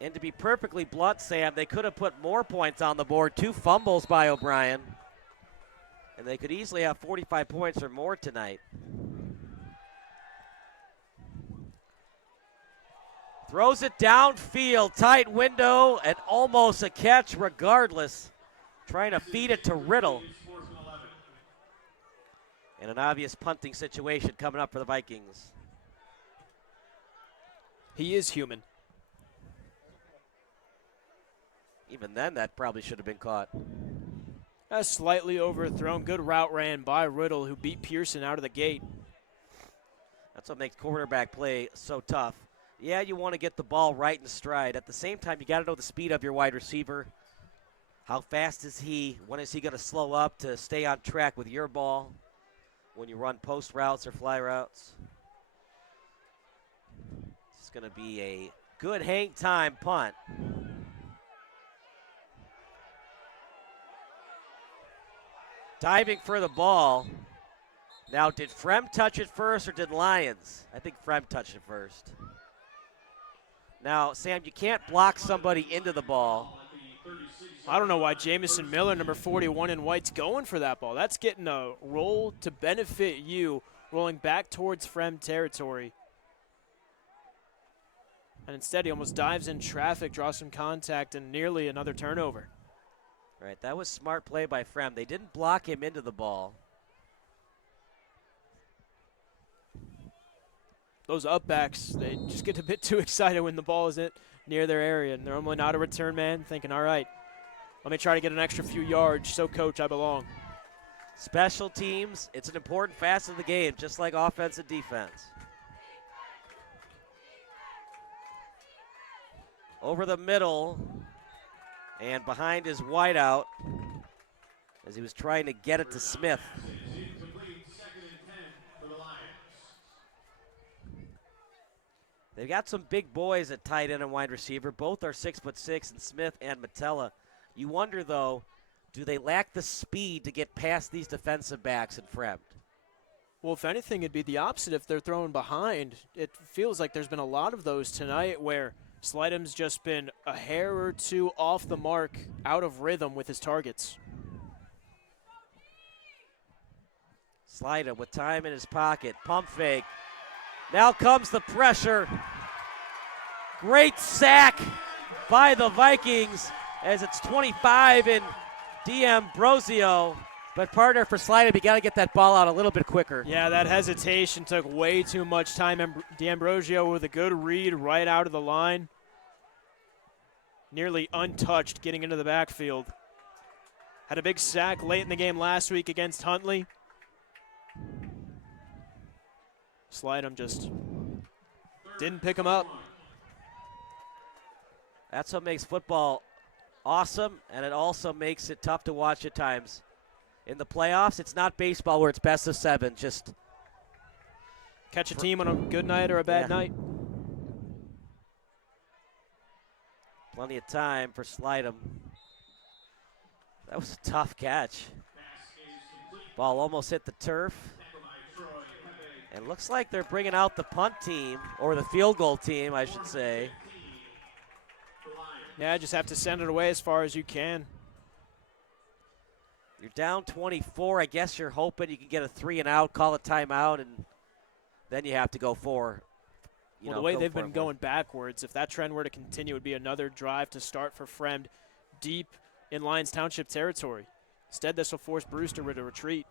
And to be perfectly blunt, Sam, they could have put more points on the board. 2 fumbles by O'Brien. And they could easily have 45 points or more tonight. Throws it downfield, tight window, and almost a catch regardless. Trying to feed it to Riddle. And an obvious punting situation coming up for the Vikings. He is human. Even then, that probably should have been caught. That's slightly overthrown. Good route ran by Riddle, who beat Pearson out of the gate. That's what makes quarterback play so tough. Yeah, you want to get the ball right in stride. At the same time, you got to know the speed of your wide receiver. How fast is he? When is he going to slow up to stay on track with your ball when you run post routes or fly routes? It's going to be a good hang time punt. Diving for the ball. Now, did Fremd touch it first or did Lyons? I think Fremd touched it first. Now, Sam, you can't block somebody into the ball. I don't know why Jamison Miller, number 41 in white's going for that ball. That's getting a roll to benefit you, rolling back towards Fremd territory. And instead, he almost dives in traffic, draws some contact, and nearly another turnover. Right, that was smart play by Fremd. They didn't block him into the ball. Those upbacks, they just get a bit too excited when the ball isn't near their area. And they're normally not a return man, thinking, all right, let me try to get an extra few yards. So, coach, I belong. Special teams, it's an important facet of the game, just like offense and defense. Over the middle and behind his wideout as he was trying to get it to Smith. They've got some big boys at tight end and wide receiver. Both are 6'6", and Smith and Matella. You wonder, though, do they lack the speed to get past these defensive backs in Fremd? Well, if anything, it'd be the opposite if they're throwing behind. It feels like there's been a lot of those tonight where Slidham's just been a hair or two off the mark, out of rhythm with his targets. Slidham with time in his pocket, pump fake. Now comes the pressure. Great sack by the Vikings as it's 25 in D'Ambrosio. But partner for Slidham, you got to get that ball out a little bit quicker. Yeah, that hesitation took way too much time. D'Ambrosio with a good read right out of the line. Nearly untouched getting into the backfield. Had a big sack late in the game last week against Huntley. Slidham just didn't pick him up. That's what makes football awesome, and it also makes it tough to watch at times. In the playoffs, it's not baseball where it's best of 7. Just catch a team on a good night or a bad night. Plenty of time for Slidham. That was a tough catch. Ball almost hit the turf. And looks like they're bringing out the punt team, or the field goal team, I should say. Yeah, just have to send it away as far as you can. You're down 24. I guess you're hoping you can get a 3 and out, call a timeout, and then you have to go for. Well, the way they've been going backwards, if that trend were to continue, it would be another drive to start for Fremd deep in Lyons Township territory. Instead, this will force Brewster to retreat.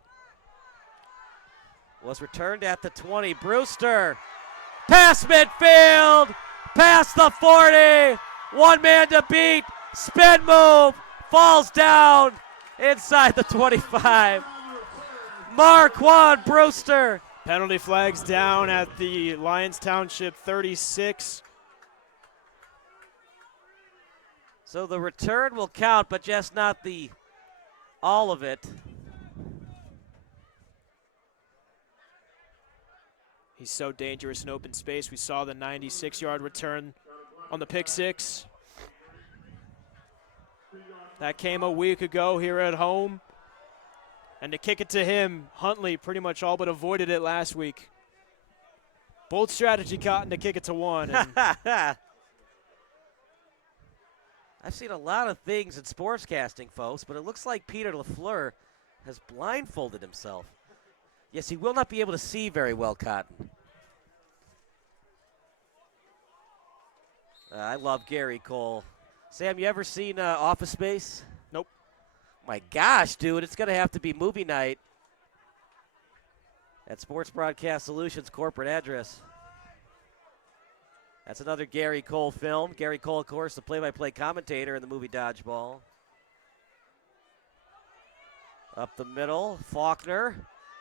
Was returned at the 20. Brewster, past midfield, past the 40. One man to beat, spin move, falls down inside the 25. Marquand Brewster. Penalty flags down at the Lyons Township 36. So the return will count, but just not the all of it. He's so dangerous in open space. We saw the 96-yard return on the pick six. That came a week ago here at home. And to kick it to him, Huntley pretty much all but avoided it last week. Bold strategy, Cotton, to kick it to one. I've seen a lot of things in sportscasting, folks, but it looks like Peter LaFleur has blindfolded himself. Yes, he will not be able to see very well, Cotton. I love Gary Cole. Sam, you ever seen Office Space? Nope. My gosh, dude, it's going to have to be movie night at Sports Broadcast Solutions corporate address. That's another Gary Cole film. Gary Cole, of course, the play-by-play commentator in the movie Dodgeball. Up the middle, Faulkner.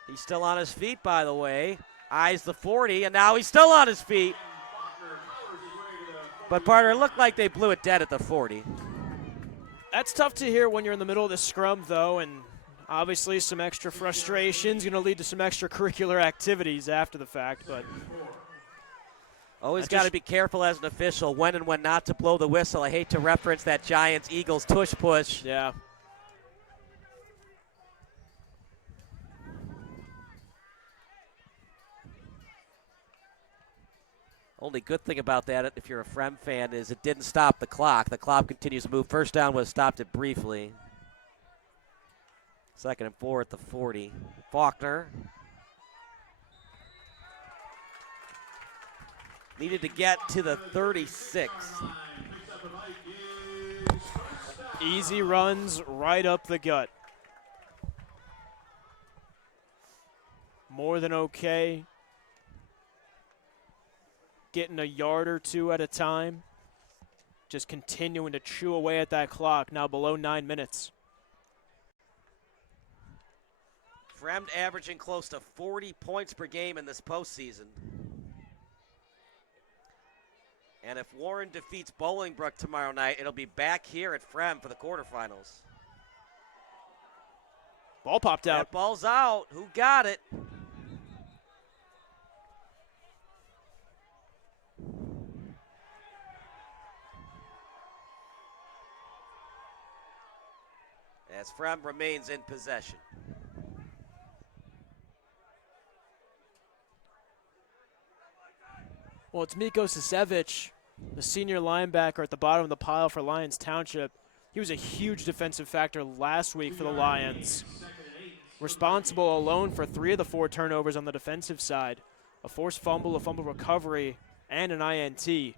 He's still on his feet, by the way. Eyes the 40, and now he's still on his feet. But, Barter, it looked like they blew it dead at the 40. That's tough to hear when you're in the middle of the scrum, though, and obviously some extra frustrations going to lead to some extracurricular activities after the fact. But always got to be careful as an official when and when not to blow the whistle. I hate to reference that Giants-Eagles tush-push. Yeah. Only good thing about that, if you're a Fremd fan, is it didn't stop the clock. The clock continues to move. First down was stopped it briefly. 2nd and 4 at the 40. Faulkner needed to get to the 36. Easy runs right up the gut. More than okay. Getting a yard or two at a time. Just continuing to chew away at that clock, now below 9 minutes. Fremd averaging close to 40 points per game in this postseason. And if Warren defeats Bolingbrook tomorrow night, it'll be back here at Fremd for the quarterfinals. Ball popped out. That ball's out. Who got it? As Fremd remains in possession. Well, it's Miko Sasevich, the senior linebacker at the bottom of the pile for Lyons Township. He was a huge defensive factor last week for the Lions. Responsible alone for 3 of the 4 turnovers on the defensive side. A forced fumble, a fumble recovery, and an INT.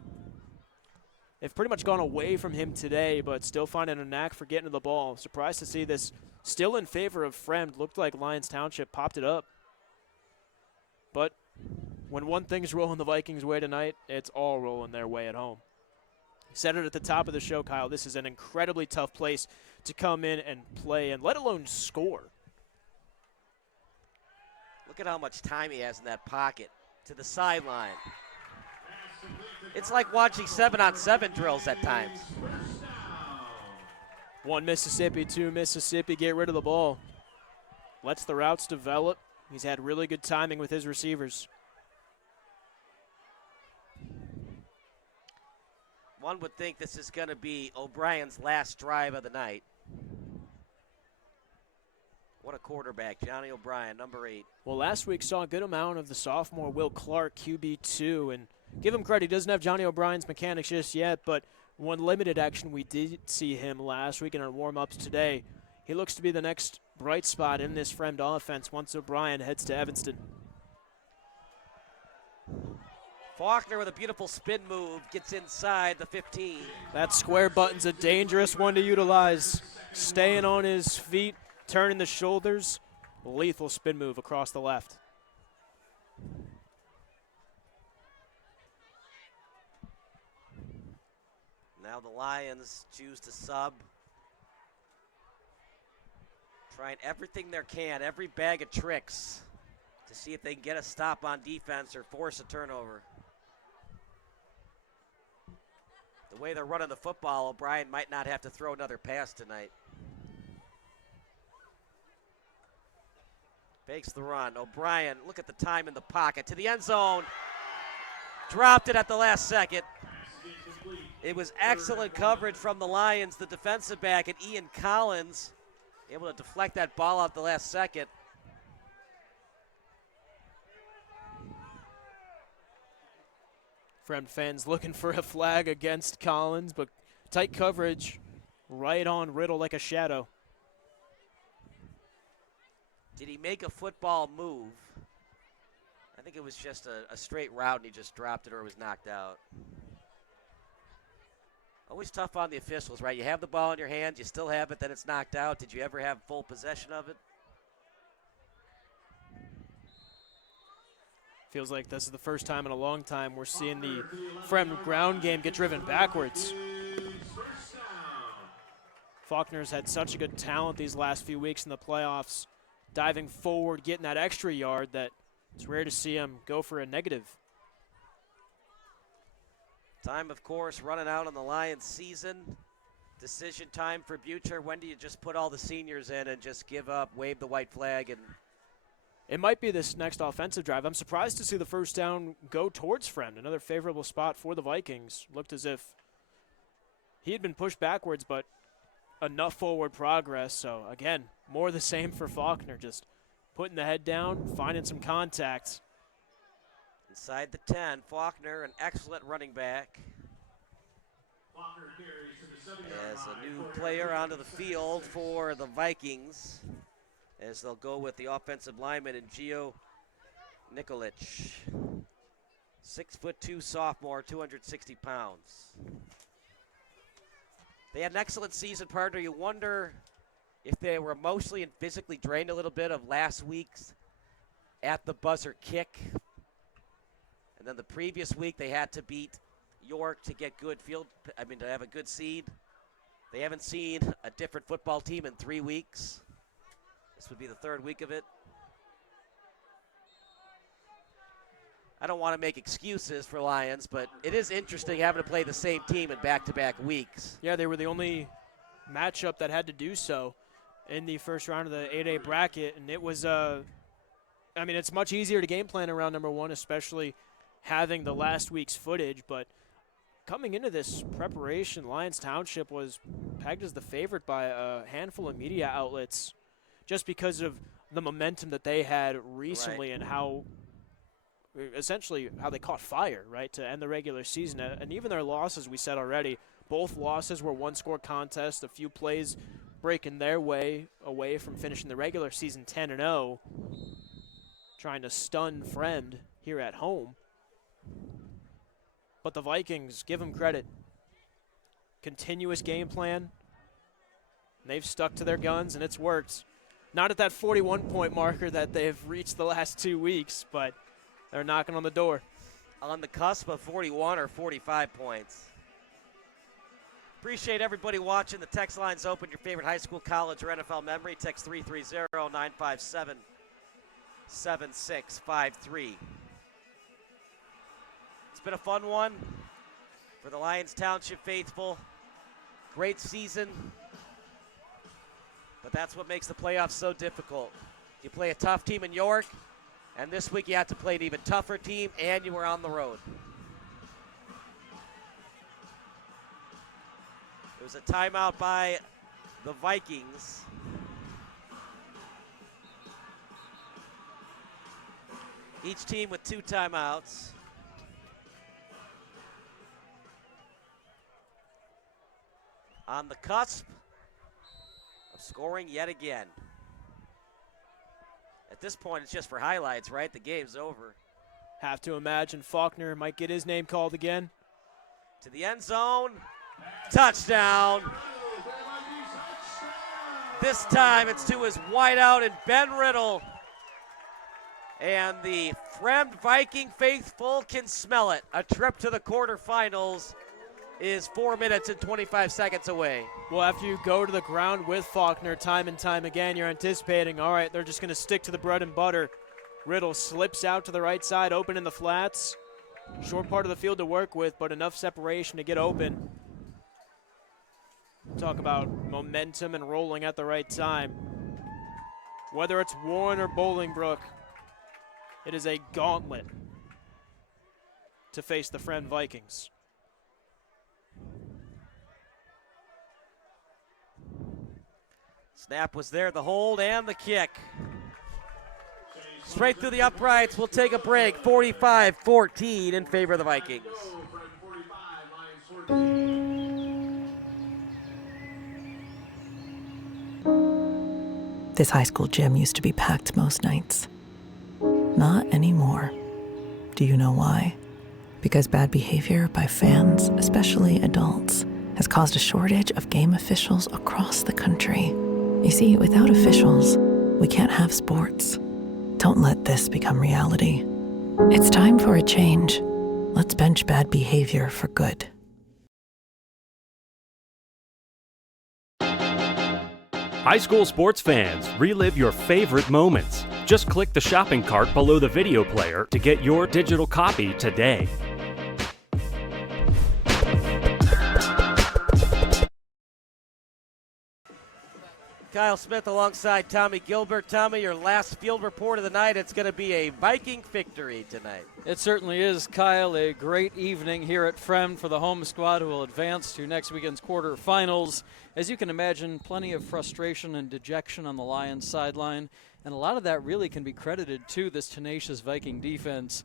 They've pretty much gone away from him today, but still finding a knack for getting to the ball. Surprised to see this still in favor of Fremd. Looked like Lyons Township popped it up. But when one thing's rolling the Vikings' way tonight, it's all rolling their way at home. Said it at the top of the show, Kyle. This is an incredibly tough place to come in and play, and let alone score. Look at how much time he has in that pocket. To the sideline. It's like watching 7-on-7 drills at times. 1 Mississippi, 2 Mississippi, get rid of the ball. Lets the routes develop. He's had really good timing with his receivers. One would think this is going to be O'Brien's last drive of the night. What a quarterback, Johnny O'Brien, number 8. Well, last week saw a good amount of the sophomore Will Clark, QB2, and give him credit, he doesn't have Johnny O'Brien's mechanics just yet, but one limited action we did see him last week in our warm-ups today. he looks to be the next bright spot in this Fremd offense once O'Brien heads to Evanston. Faulkner with a beautiful spin move gets inside the 15. That square button's a dangerous one to utilize. Staying on his feet, turning the shoulders. Lethal spin move across the left. Now the Lions choose to sub. Trying everything they can, every bag of tricks to see if they can get a stop on defense or force a turnover. The way they're running the football, O'Brien might not have to throw another pass tonight. Fakes the run. O'Brien, look at the time in the pocket. To the end zone. Dropped it at the last second. It was excellent coverage from the Lions, the defensive back, and Ian Collins able to deflect that ball out the last second. Fremd fans looking for a flag against Collins, but tight coverage right on Riddle like a shadow. Did he make a football move? I think it was just a straight route and he just dropped it or was knocked out. Always tough on the officials, right? You have the ball in your hand, you still have it, then it's knocked out. Did you ever have full possession of it? Feels like this is the first time in a long time we're seeing the Fremd ground game get driven backwards. Faulkner's had such a good talent these last few weeks in the playoffs, diving forward, getting that extra yard that it's rare to see him go for a negative. Time, of course, running out on the Lions season. Decision time for Butcher. When do you just put all the seniors in and just give up, wave the white flag? And it might be this next offensive drive. I'm surprised to see the first down go towards Fremd. Another favorable spot for the Vikings. Looked as if he had been pushed backwards, but enough forward progress. So, again, more the same for Faulkner. Just putting the head down, finding some contact. Inside the 10, Faulkner, an excellent running back. As a new player onto the field for the Vikings, as they'll go with the offensive lineman in Gio Nikolic. 6'2" sophomore, 260 pounds. They had an excellent season, partner. You wonder if they were emotionally and physically drained a little bit of last week's at the buzzer kick. And then the previous week they had to beat York to get to have a good seed. They haven't seen a different football team in 3 weeks. This would be the third week of it. I don't want to make excuses for Lions, but it is interesting having to play the same team in back-to-back weeks. Yeah, they were the only matchup that had to do so in the first round of the 8A bracket, and it was, it's much easier to game plan around number one, especially having the last week's footage, but coming into this preparation, Lyons Township was pegged as the favorite by a handful of media outlets just because of the momentum that they had recently and how they caught fire, right, to end the regular season. And even their losses, we said already, both losses were one-score contests, a few plays breaking their way away from finishing the regular season 10-0, trying to stun Fremd here at home. But the Vikings, give them credit. Continuous game plan. And they've stuck to their guns, and it's worked. Not at that 41-point marker that they've reached the last 2 weeks, but they're knocking on the door. On the cusp of 41 or 45 points. Appreciate everybody watching. The text line's open. Your favorite high school, college, or NFL memory. Text 330-957-7653. It's been a fun one for the Lyons Township faithful. Great season. But that's what makes the playoffs so difficult. You play a tough team in York, and this week you have to play an even tougher team, and you were on the road. It was a timeout by the Vikings. Each team with 2 timeouts. On the cusp scoring yet again. At this point, it's just for highlights, right? The game's over. Have to imagine Faulkner might get his name called again. To the end zone. Touchdown. This time it's to his wideout and Ben Riddle. And the Fremd Viking faithful can smell it. A trip to the quarterfinals is 4 minutes and 25 seconds away. Well, after you go to the ground with Faulkner time and time again, you're anticipating, all right, they're just going to stick to the bread and butter. Riddle slips out to the right side, open in the flats. Short part of the field to work with, but enough separation to get open. Talk about momentum and rolling at the right time. Whether it's Warren or Bolingbrook, it is a gauntlet to face the Fremd Vikings. Snap was there, the hold and the kick. Straight through the uprights. We'll take a break. 45-14 in favor of the Vikings. This high school gym used to be packed most nights. Not anymore. Do you know why? Because bad behavior by fans, especially adults, has caused a shortage of game officials across the country. You see, without officials, we can't have sports. Don't let this become reality. It's time for a change. Let's bench bad behavior for good. High school sports fans, relive your favorite moments. Just click the shopping cart below the video player to get your digital copy today. Kyle Smith alongside Tommy Gilbert. Tommy, your last field report of the night. It's going to be a Viking victory tonight. It certainly is, Kyle. A great evening here at Fremd for the home squad who will advance to next weekend's quarterfinals. As you can imagine, plenty of frustration and dejection on the Lions sideline, and a lot of that really can be credited to this tenacious Viking defense.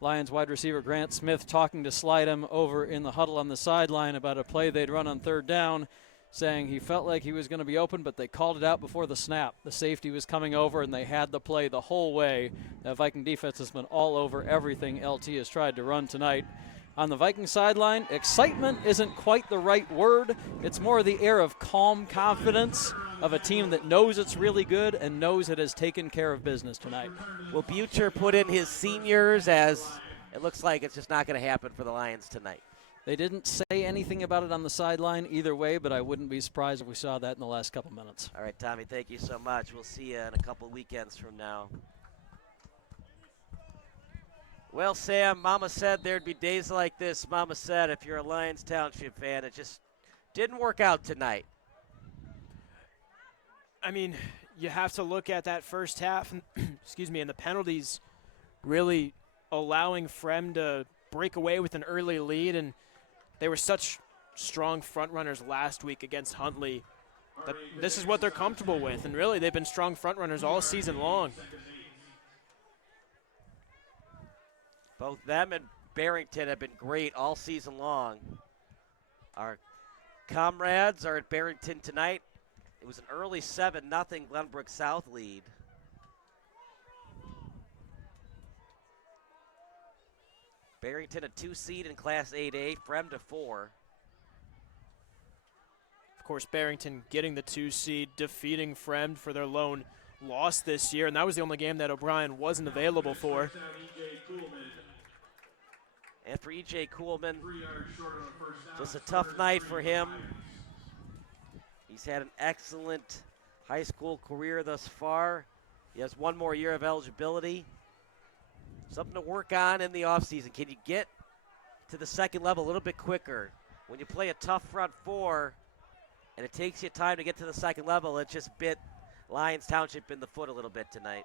Lions wide receiver Grant Smith talking to Slydom over in the huddle on the sideline about a play they'd run on third down, saying he felt like he was going to be open, but they called it out before the snap. The safety was coming over, and they had the play the whole way. That Viking defense has been all over everything LT has tried to run tonight. On the Viking sideline, excitement isn't quite the right word. It's more the air of calm confidence of a team that knows it's really good and knows it has taken care of business tonight. Will Butcher put in his seniors, as it looks like it's just not going to happen for the Lions tonight? They didn't say anything about it on the sideline either way, but I wouldn't be surprised if we saw that in the last couple minutes. All right, Tommy, thank you so much. We'll see you in a couple weekends from now. Well, Sam, Mama said there'd be days like this. Mama said if you're a Lyons Township fan, it just didn't work out tonight. I mean, you have to look at that first half, and, excuse me, and the penalties really allowing Fremd to break away with an early lead, and they were such strong front runners last week against Huntley that this is what they're comfortable with, and really they've been strong front runners all season long. Both them and Barrington have been great all season long. Our comrades are at Barrington tonight. It was an early 7-0 Glenbrook South lead. Barrington a 2 seed in Class 8A, Fremd a 4. Of course, Barrington getting the 2 seed, defeating Fremd for their lone loss this year, and that was the only game that O'Brien wasn't available for. And for E.J. Kuhlman, just a tough night for him. He's had an excellent high school career thus far. He has one more year of eligibility. Something to work on in the offseason. Can you get to the second level a little bit quicker? When you play a tough front four and it takes you time to get to the second level, it just bit Lyons Township in the foot a little bit tonight.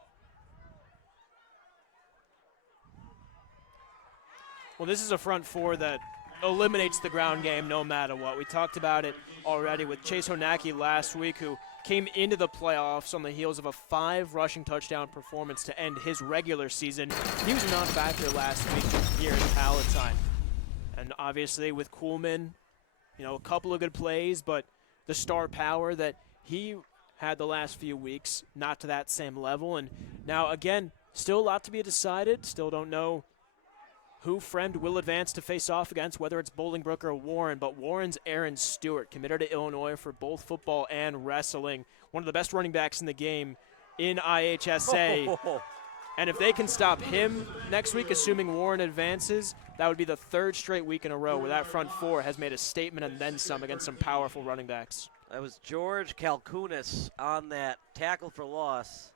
Well, this is a front four that eliminates the ground game no matter what. We talked about it already with Chase Honacki last week, who came into the playoffs on the heels of a 5 rushing touchdown performance to end his regular season. He was a non-factor last week here in Palatine. And obviously with Kuhlman, you know, a couple of good plays, but the star power that he had the last few weeks, not to that same level. And now, again, still a lot to be decided. Still don't know who Fremd will advance to face off against, whether it's Bolingbrook or Warren. But Warren's Aaron Stewart, committed to Illinois for both football and wrestling, one of the best running backs in the game in IHSA. And if they can stop him next week, assuming Warren advances, that would be the third straight week in a row where that front four has made a statement and then some against some powerful running backs. That was George Kalkunis on that tackle for loss.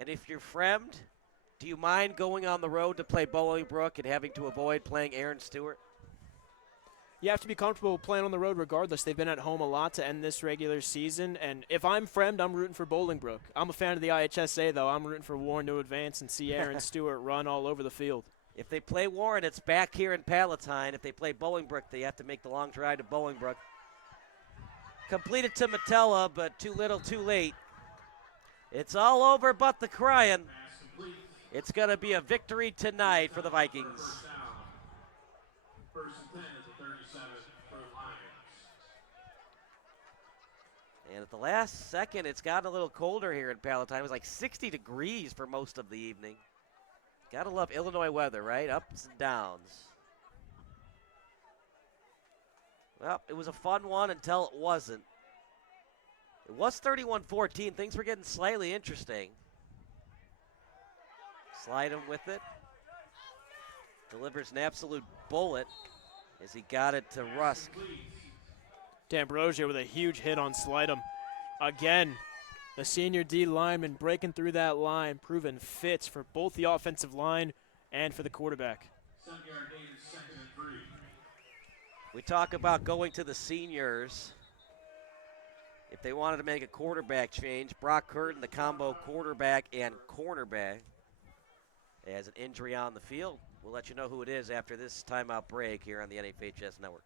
And if you're Fremd, do you mind going on the road to play Bolingbrook and having to avoid playing Aaron Stewart? You have to be comfortable playing on the road regardless. They've been at home a lot to end this regular season. And if I'm Fremd, I'm rooting for Bolingbrook. I'm a fan of the IHSA, though. I'm rooting for Warren to advance and see Aaron Stewart run all over the field. If they play Warren, it's back here in Palatine. If they play Bolingbrook, they have to make the long drive to Bolingbrook. Completed to Metella, but too little, too late. It's all over but the crying. It's going to be a victory tonight for the Vikings. First and 10 at the 37 for the Lions. And at the last second, it's gotten a little colder here in Palatine. It was like 60 degrees for most of the evening. Gotta love Illinois weather, right? Ups and downs. Well, it was a fun one until it wasn't. It was 31-14. Things were getting slightly interesting. Slide him with it. Delivers an absolute bullet as he got it to Rusk. D'Ambrosio with a huge hit on Slidham. Again, the senior D lineman breaking through that line, proven fits for both the offensive line and for the quarterback. 7-yard gain is 2nd and 3. We talk about going to the seniors. If they wanted to make a quarterback change, Brock Curtin, the combo quarterback and cornerback, has an injury on the field. We'll let you know who it is after this timeout break here on the NFHS Network.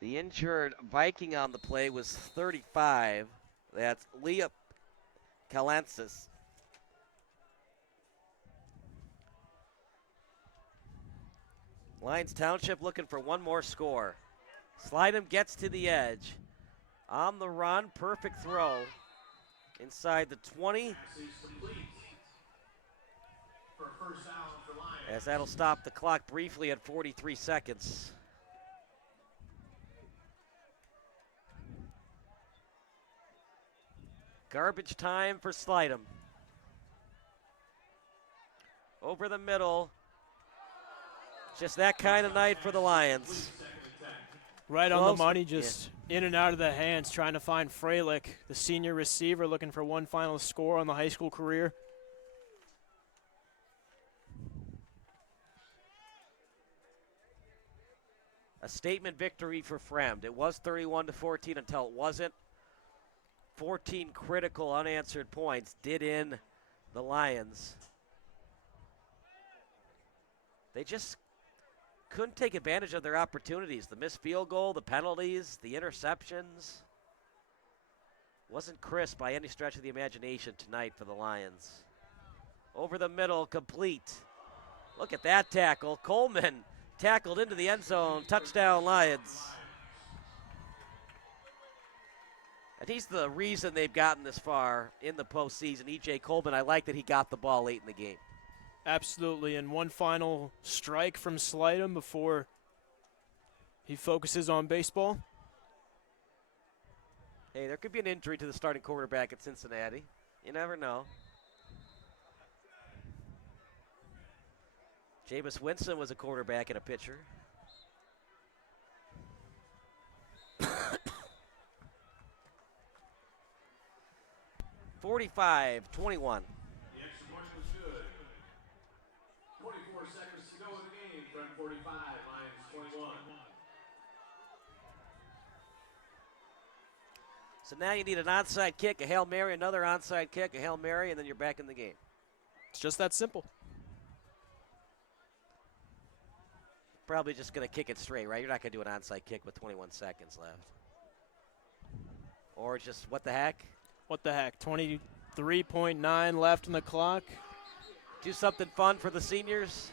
The injured Viking on the play was 35. That's Leah Kalansis. Lyons Township looking for one more score. Slidham gets to the edge. On the run, perfect throw. Inside the 20. As that'll stop the clock briefly at 43 seconds. Garbage time for Slidham. Over the middle. Just that kind of night for the Lions. Right on the money, just in and out of the hands, trying to find Freilich, the senior receiver, looking for one final score on the high school career. A statement victory for Fremd. It was 31-14 until it wasn't. 14 critical unanswered points did in the Lions. They just couldn't take advantage of their opportunities. The missed field goal, the penalties, the interceptions. Wasn't crisp by any stretch of the imagination tonight for the Lions. Over the middle, complete. Look at that tackle. Coleman tackled into the end zone. Touchdown, Lions. And he's the reason they've gotten this far in the postseason. E.J. Coleman, I like that he got the ball late in the game. Absolutely, and one final strike from Slidham before he focuses on baseball. Hey, there could be an injury to the starting quarterback at Cincinnati. You never know. Jameis Winston was a quarterback and a pitcher. 45-21. The extra point was good. 24 seconds to go in the game. Fremd 45, Lyons 21. So now you need an onside kick, a Hail Mary, another onside kick, a Hail Mary, and then you're back in the game. It's just that simple. Probably just going to kick it straight, right? You're not going to do an onside kick with 21 seconds left. Or just what the heck? What the heck? 23.9 left on the clock. Do something fun for the seniors.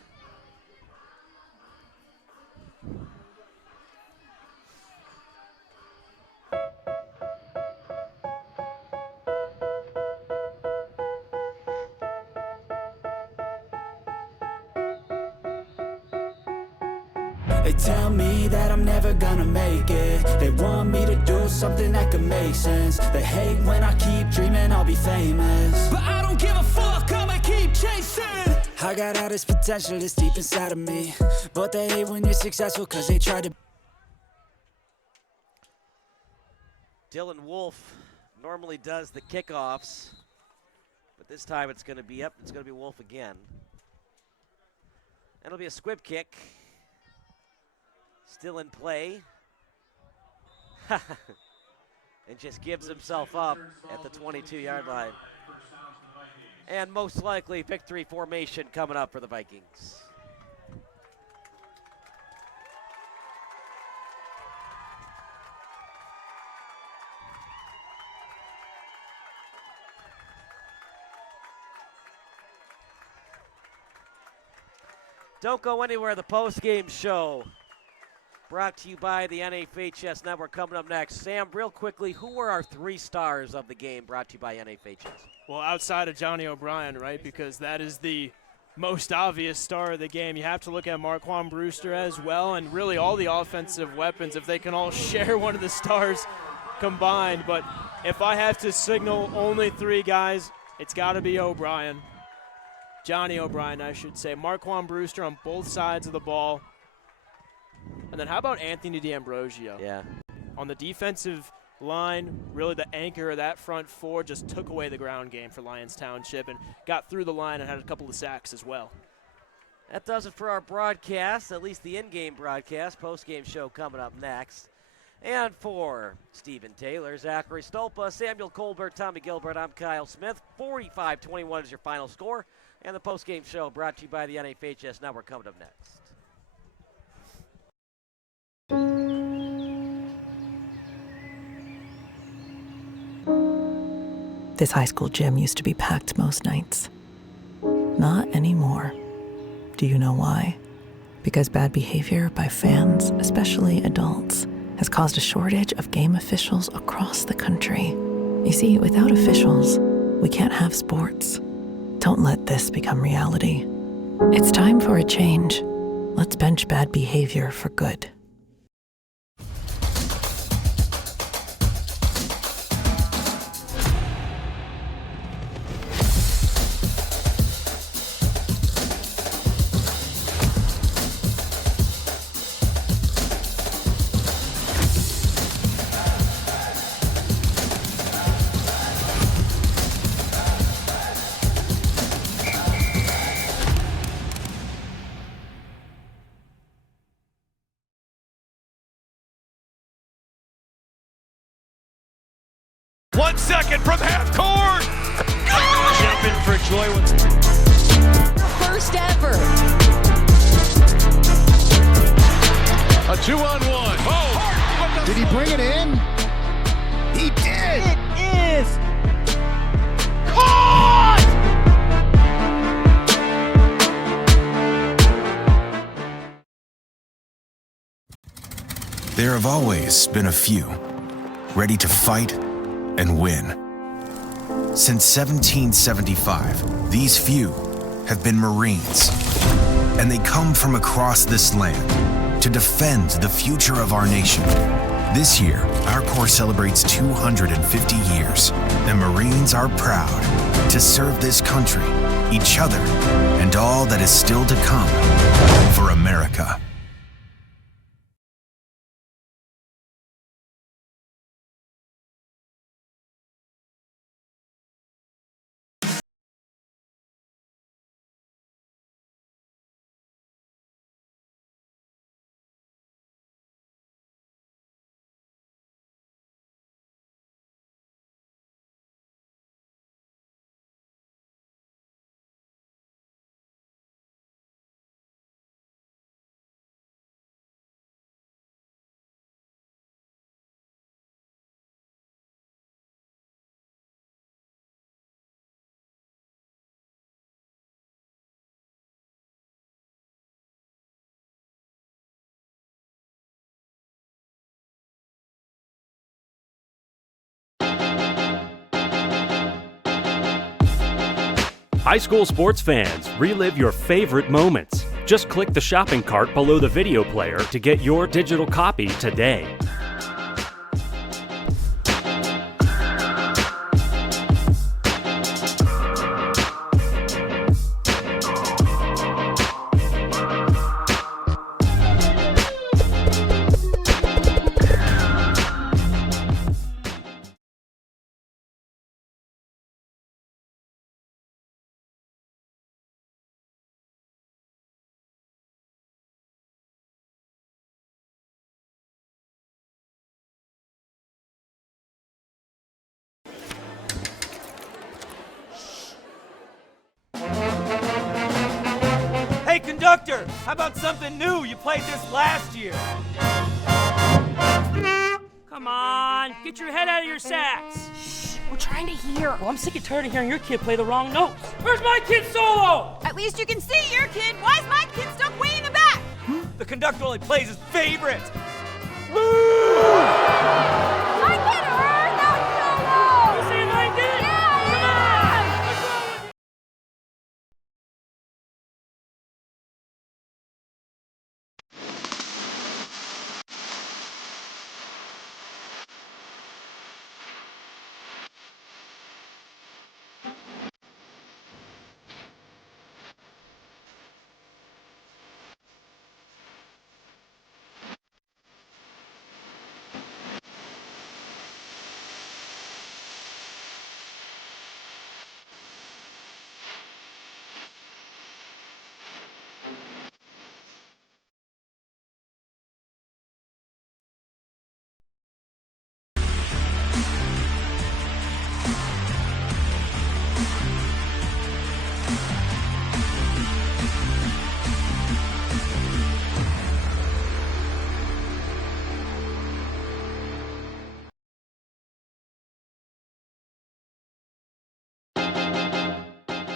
They tell me that I'm never gonna make it. They want me to do something that could make sense. They hate when I keep dreaming I'll be famous, but I don't give a fuck, I'ma keep chasing. I got all this potential that's deep inside of me, but they hate when you're successful cause they try to. Dylan Wolf normally does the kickoffs, but this time it's going to be It's going to be Wolf again. And it'll be a squib kick. Still in play. And just gives himself up at the 22-yard line. And most likely victory formation coming up for the Vikings. Don't go anywhere. The post-game show brought to you by the NFHS Network coming up next. Sam, real quickly, who were our 3 stars of the game brought to you by NFHS? Well, outside of Johnny O'Brien, right, because that is the most obvious star of the game. You have to look at Marquand Brewster as well, and really all the offensive weapons, if they can all share one of the stars combined. But if I have to signal only 3 guys, it's got to be O'Brien. Johnny O'Brien, I should say. Marquand Brewster on both sides of the ball. And then how about Anthony D'Ambrosio? Yeah. On the defensive line, really the anchor of that front 4, just took away the ground game for Lyons Township and got through the line and had a couple of sacks as well. That does it for our broadcast, at least the in-game broadcast. Post-game show coming up next. And for Stephen Taylor, Zachary Stolpa, Samuel Colbert, Tommy Gilbert, I'm Kyle Smith. 45-21 is your final score. And the post-game show brought to you by the NFHS Network coming up next. This high school gym used to be packed most nights. Not anymore. Do you know why? Because bad behavior by fans, especially adults, has caused a shortage of game officials across the country. You see, without officials, we can't have sports. Don't let this become reality. It's time for a change. Let's bench bad behavior for good. One second from half court. Jumping for joy. First ever. A 2-on-1. Oh! Did he bring it in? He did! It is caught! There have always been a few, ready to fight and win. Since 1775, these few have been Marines, and they come from across this land to defend the future of our nation. This year, our Corps celebrates 250 years, and Marines are proud to serve this country, each other, and all that is still to come for America. High school sports fans, relive your favorite moments. Just click the shopping cart below the video player to get your digital copy today. Hey, conductor, how about something new? You played this last year. Come on, get your head out of your sacks. Shh, we're trying to hear. Well, I'm sick and tired of hearing your kid play the wrong notes. Where's my kid solo? At least you can see your kid. Why is my kid stuck way in the back? The conductor only plays his favorite. I get her, not solo. You saying I did it? Yeah, Come on. What's wrong with you?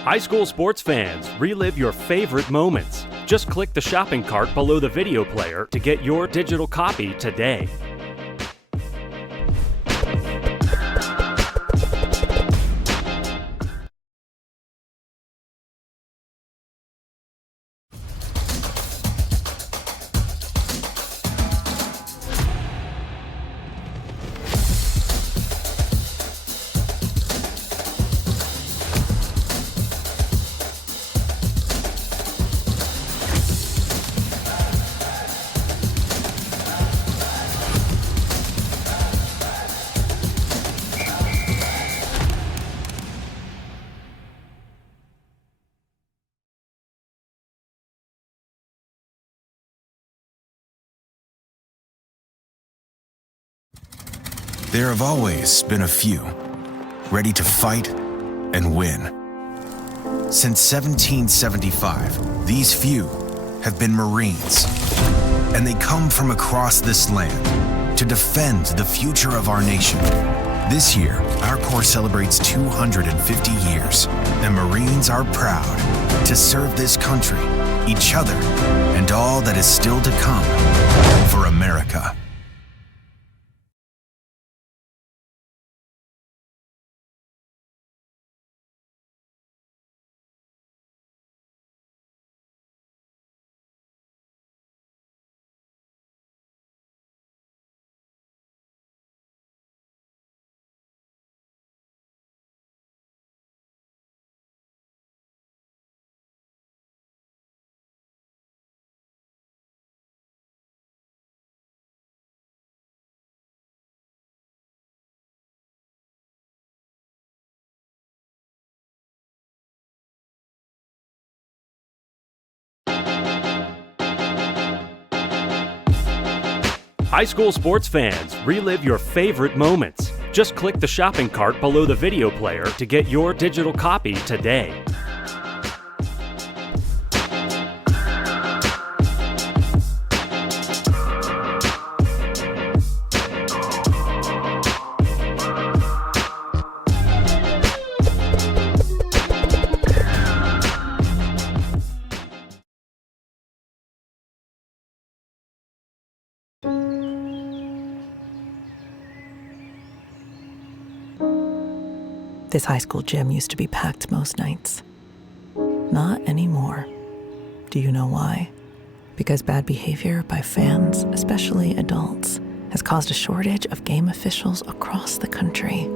High school sports fans, relive your favorite moments. Just click the shopping cart below the video player to get your digital copy today. There have always been a few, ready to fight and win. Since 1775, these few have been Marines, and they come from across this land to defend the future of our nation. This year, our Corps celebrates 250 years, and Marines are proud to serve this country, each other, and all that is still to come for America. High school sports fans, relive your favorite moments. Just click the shopping cart below the video player to get your digital copy today. This high school gym used to be packed most nights. Not anymore. Do you know why? Because bad behavior by fans, especially adults, has caused a shortage of game officials across the country.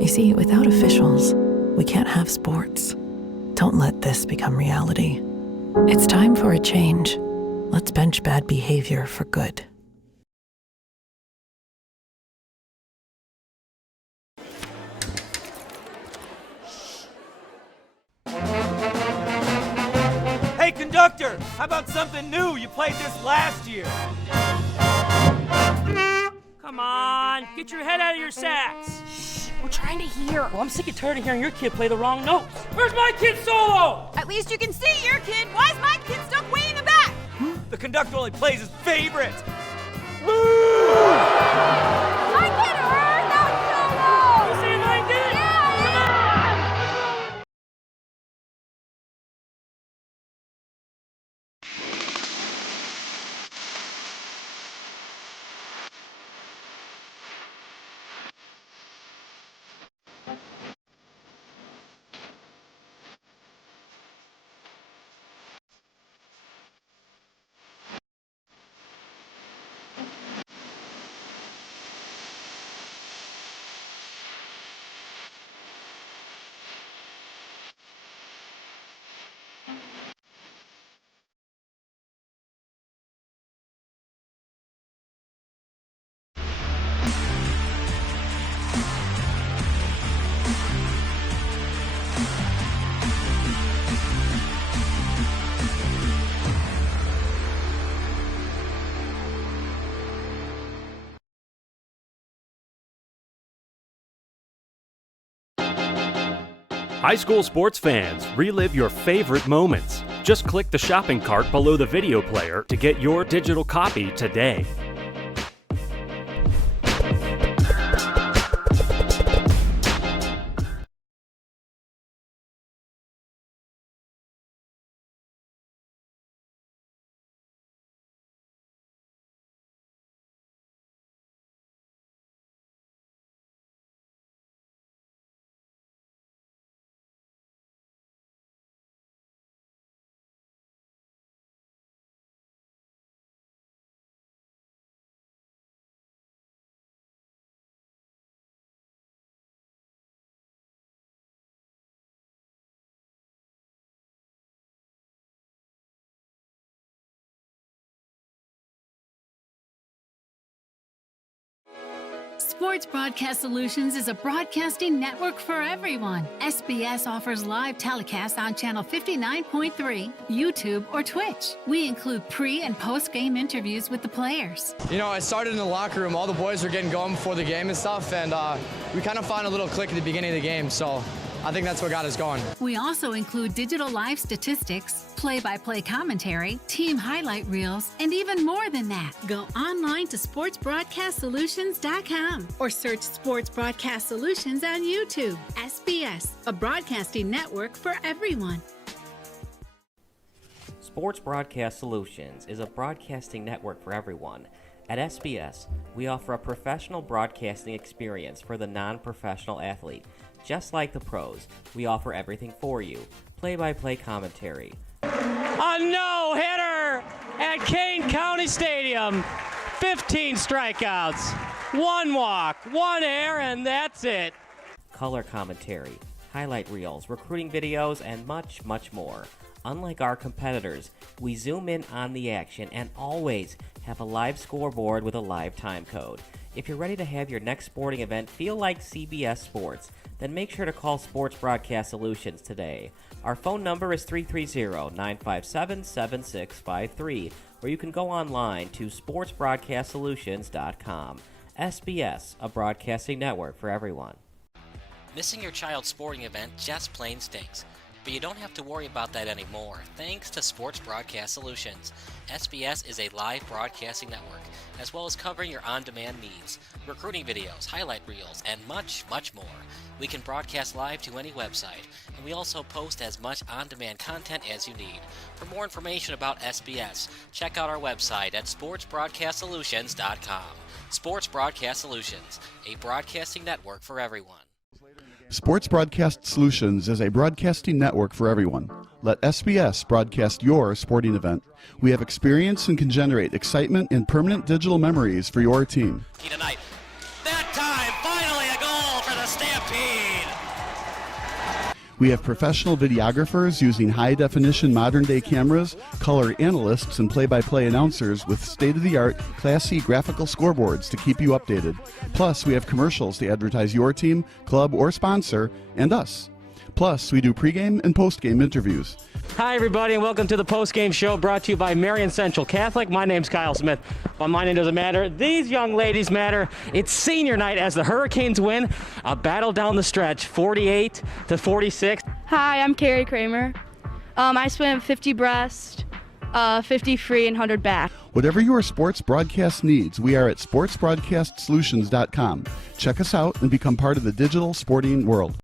You see, without officials, we can't have sports. Don't let this become reality. It's time for a change. Let's bench bad behavior for good. Hey, conductor, how about something new? You played this last year. Come on, get your head out of your sacks. We're trying to hear. Well, I'm sick and tired of hearing your kid play the wrong notes. Where's my kid solo? At least you can see your kid. Why is my kid stuck way in the back? The conductor only plays his favorite. My kid heard that solo! You saying I did? High school sports fans, relive your favorite moments. Just click the shopping cart below the video player to get your digital copy today. Sports Broadcast Solutions is a broadcasting network for everyone. SBS offers live telecasts on Channel 59.3, YouTube, or Twitch. We include pre- and post-game interviews with the players. You know, I started in the locker room. All the boys were getting going before the game and stuff, and we kind of found a little click at the beginning of the game, so I think that's what got us going. We also include digital live statistics, play-by-play commentary, team highlight reels, and even more than that. Go online to sportsbroadcastsolutions.com or search Sports Broadcast Solutions on YouTube. SBS, a broadcasting network for everyone. Sports Broadcast Solutions is a broadcasting network for everyone. At SBS, we offer a professional broadcasting experience for the non-professional athlete. Just like the pros, we offer everything for you. Play-by-play commentary. A no-hitter at Kane County Stadium. 15 strikeouts, 1 walk, 1 error, and that's it. Color commentary, highlight reels, recruiting videos, and much, much more. Unlike our competitors, we zoom in on the action and always have a live scoreboard with a live time code. If you're ready to have your next sporting event feel like CBS Sports, then make sure to call Sports Broadcast Solutions today. Our phone number is 330-957-7653, or you can go online to sportsbroadcastsolutions.com. SBS, a broadcasting network for everyone. Missing your child's sporting event just plain stinks. But you don't have to worry about that anymore, thanks to Sports Broadcast Solutions. SBS is a live broadcasting network, as well as covering your on-demand needs, recruiting videos, highlight reels, and much, much more. We can broadcast live to any website, and we also post as much on-demand content as you need. For more information about SBS, check out our website at sportsbroadcastsolutions.com. Sports Broadcast Solutions, a broadcasting network for everyone. Sports Broadcast Solutions is a broadcasting network for everyone. Let SBS broadcast your sporting event. We have experience and can generate excitement and permanent digital memories for your team. Tonight. That time, finally a goal for the Stampede. We have professional videographers using high-definition modern-day cameras, color analysts, and play-by-play announcers with state-of-the-art, classy graphical scoreboards to keep you updated. Plus, we have commercials to advertise your team, club, or sponsor, and us. Plus, we do pregame and postgame interviews. Hi, everybody, and welcome to the postgame show brought to you by Marion Central Catholic. My name's Kyle Smith, but my name doesn't matter. These young ladies matter. It's senior night as the Hurricanes win a battle down the stretch, 48-46. Hi, I'm Carrie Kramer. I swim 50 breast, 50 free, and 100 back. Whatever your sports broadcast needs, we are at sportsbroadcastsolutions.com. Check us out and become part of the digital sporting world.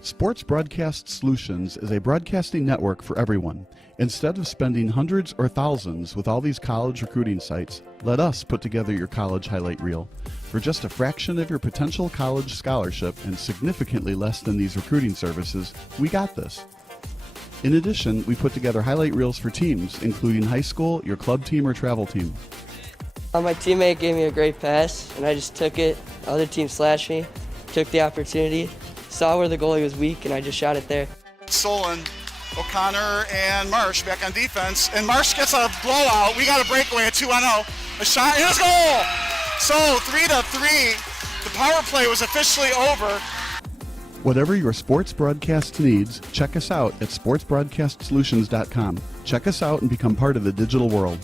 Sports Broadcast Solutions is a broadcasting network for everyone. Instead of spending hundreds or thousands with all these college recruiting sites, let us put together your college highlight reel. For just a fraction of your potential college scholarship and significantly less than these recruiting services, we got this. In addition, we put together highlight reels for teams, including high school, your club team, or travel team. My teammate gave me a great pass, and I just took it. Other team slashed me, took the opportunity, saw where the goalie was weak, and I just shot it there. Solon, O'Connor, and Marsh back on defense, and Marsh gets a blowout. We got a breakaway, a 2-on-0, a shot, and a goal! So 3-3, the power play was officially over. Whatever your sports broadcast needs, check us out at sportsbroadcastsolutions.com. Check us out and become part of the digital world.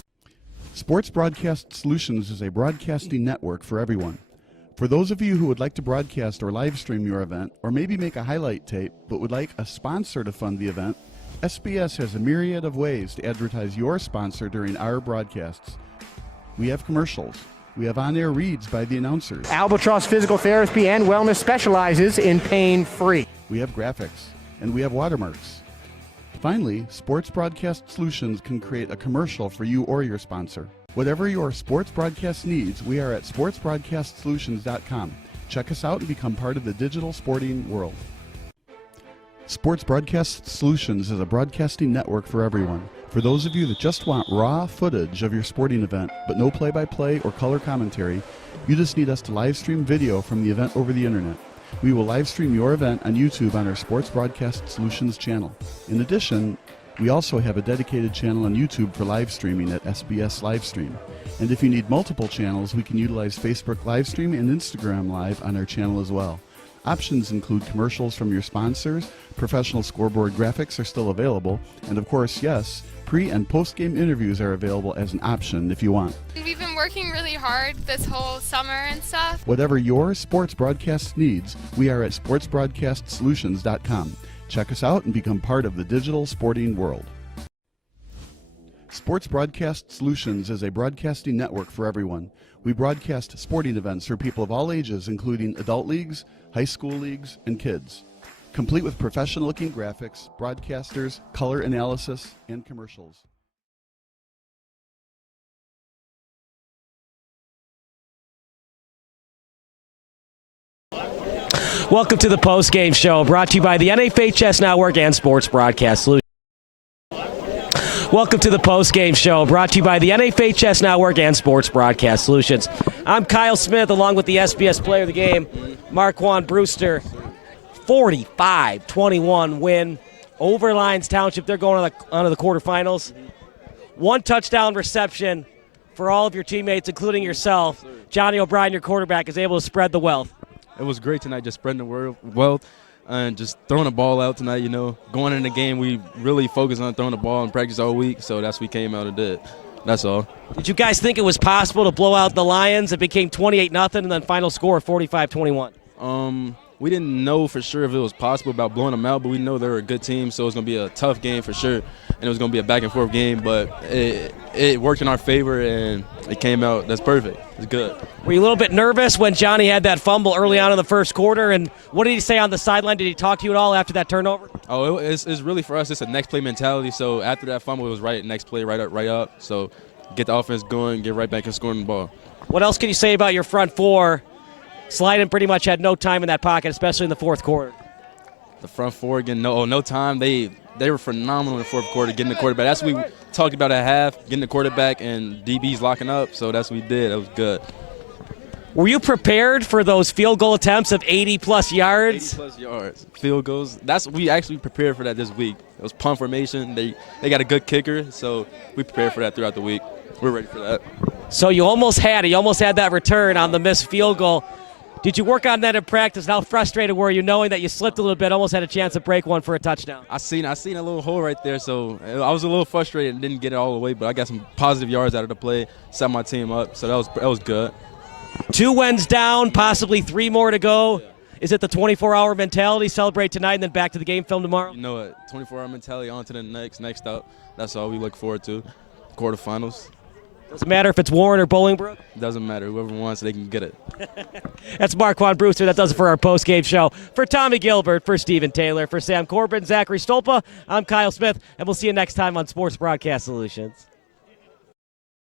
Sports Broadcast Solutions is a broadcasting network for everyone. For those of you who would like to broadcast or live stream your event, or maybe make a highlight tape, but would like a sponsor to fund the event, SBS has a myriad of ways to advertise your sponsor during our broadcasts. We have commercials. We have on-air reads by the announcers. Albatross Physical Therapy and Wellness specializes in pain-free. We have graphics, and we have watermarks. Finally, Sports Broadcast Solutions can create a commercial for you or your sponsor. Whatever your sports broadcast needs, we are at sportsbroadcastsolutions.com. Check us out and become part of the digital sporting world. Sports Broadcast Solutions is a broadcasting network for everyone. For those of you that just want raw footage of your sporting event, but no play-by-play or color commentary, you just need us to live stream video from the event over the internet. We will live stream your event on YouTube on our Sports Broadcast Solutions channel. In addition, we also have a dedicated channel on YouTube for live streaming at SBS Livestream. And if you need multiple channels, we can utilize Facebook Livestream and Instagram Live on our channel as well. Options include commercials from your sponsors, professional scoreboard graphics are still available, and of course, yes, pre- and post-game interviews are available as an option if you want. We've been working really hard this whole summer and stuff. Whatever your sports broadcast needs, we are at sportsbroadcastsolutions.com. Check us out and become part of the digital sporting world. Sports Broadcast Solutions is a broadcasting network for everyone. We broadcast sporting events for people of all ages, including adult leagues, high school leagues, and kids. Complete with professional-looking graphics, broadcasters, color analysis, and commercials. Welcome to the postgame show, brought to you by the NFHS Network and Sports Broadcast Solutions. Welcome to the postgame show, brought to you by the NFHS Network and Sports Broadcast Solutions. I'm Kyle Smith, along with the SBS Player of the Game, Marquand Brewster. 45-21 win over Lyons Township. They're going on to the quarterfinals. One touchdown reception for all of your teammates, including yourself. Johnny O'Brien, your quarterback, is able to spread the wealth. It was great tonight, just spreading the wealth and just throwing the ball out tonight. You know, going in the game, we really focused on throwing the ball in practice all week, so that's what we came out and did. That's all. Did you guys think it was possible to blow out the Lions? It became 28-0, and then final score 45-21. We didn't know for sure if it was possible about blowing them out, but we know they were a good team, so it was going to be a tough game for sure, and it was going to be a back-and-forth game, but it worked in our favor, and it came out. That's perfect. It's good. Were you a little bit nervous when Johnny had that fumble early on in the first quarter, and what did he say on the sideline? Did he talk to you at all after that turnover? Oh, it's really for us, it's a next play mentality, so after that fumble, it was right next play, right up, so get the offense going, get right back and scoring the ball. What else can you say about your front four? Sliden pretty much had no time in that pocket, especially in the fourth quarter. The front four getting no time. They were phenomenal in the fourth quarter, getting the quarterback. That's what we talked about at half, getting the quarterback and DBs locking up. So that's what we did. That was good. Were you prepared for those field goal attempts of 80-plus yards? 80-plus yards. Field goals. We actually prepared for that this week. It was punt formation. They got a good kicker, so we prepared for that throughout the week. We're ready for that. So you almost had it. You almost had that return on the missed field goal. Did you work on that in practice? How frustrated were you knowing that you slipped a little bit, almost had a chance to break one for a touchdown? I seen a little hole right there, so I was a little frustrated and didn't get it all the way, but I got some positive yards out of the play, set my team up, so that was good. 2 wins down, possibly 3 more to go. Is it the 24-hour mentality, celebrate tonight and then back to the game film tomorrow? You know it, 24-hour mentality, on to the next up. That's all we look forward to, quarterfinals. Doesn't matter if it's Warren or Bolingbrook? Doesn't matter. Whoever wants, they can get it. That's Marquand Brewster. That does it for our post-game show. For Tommy Gilbert, for Stephen Taylor, for Sam Corbin, Zachary Stolpa, I'm Kyle Smith, and we'll see you next time on Sports Broadcast Solutions.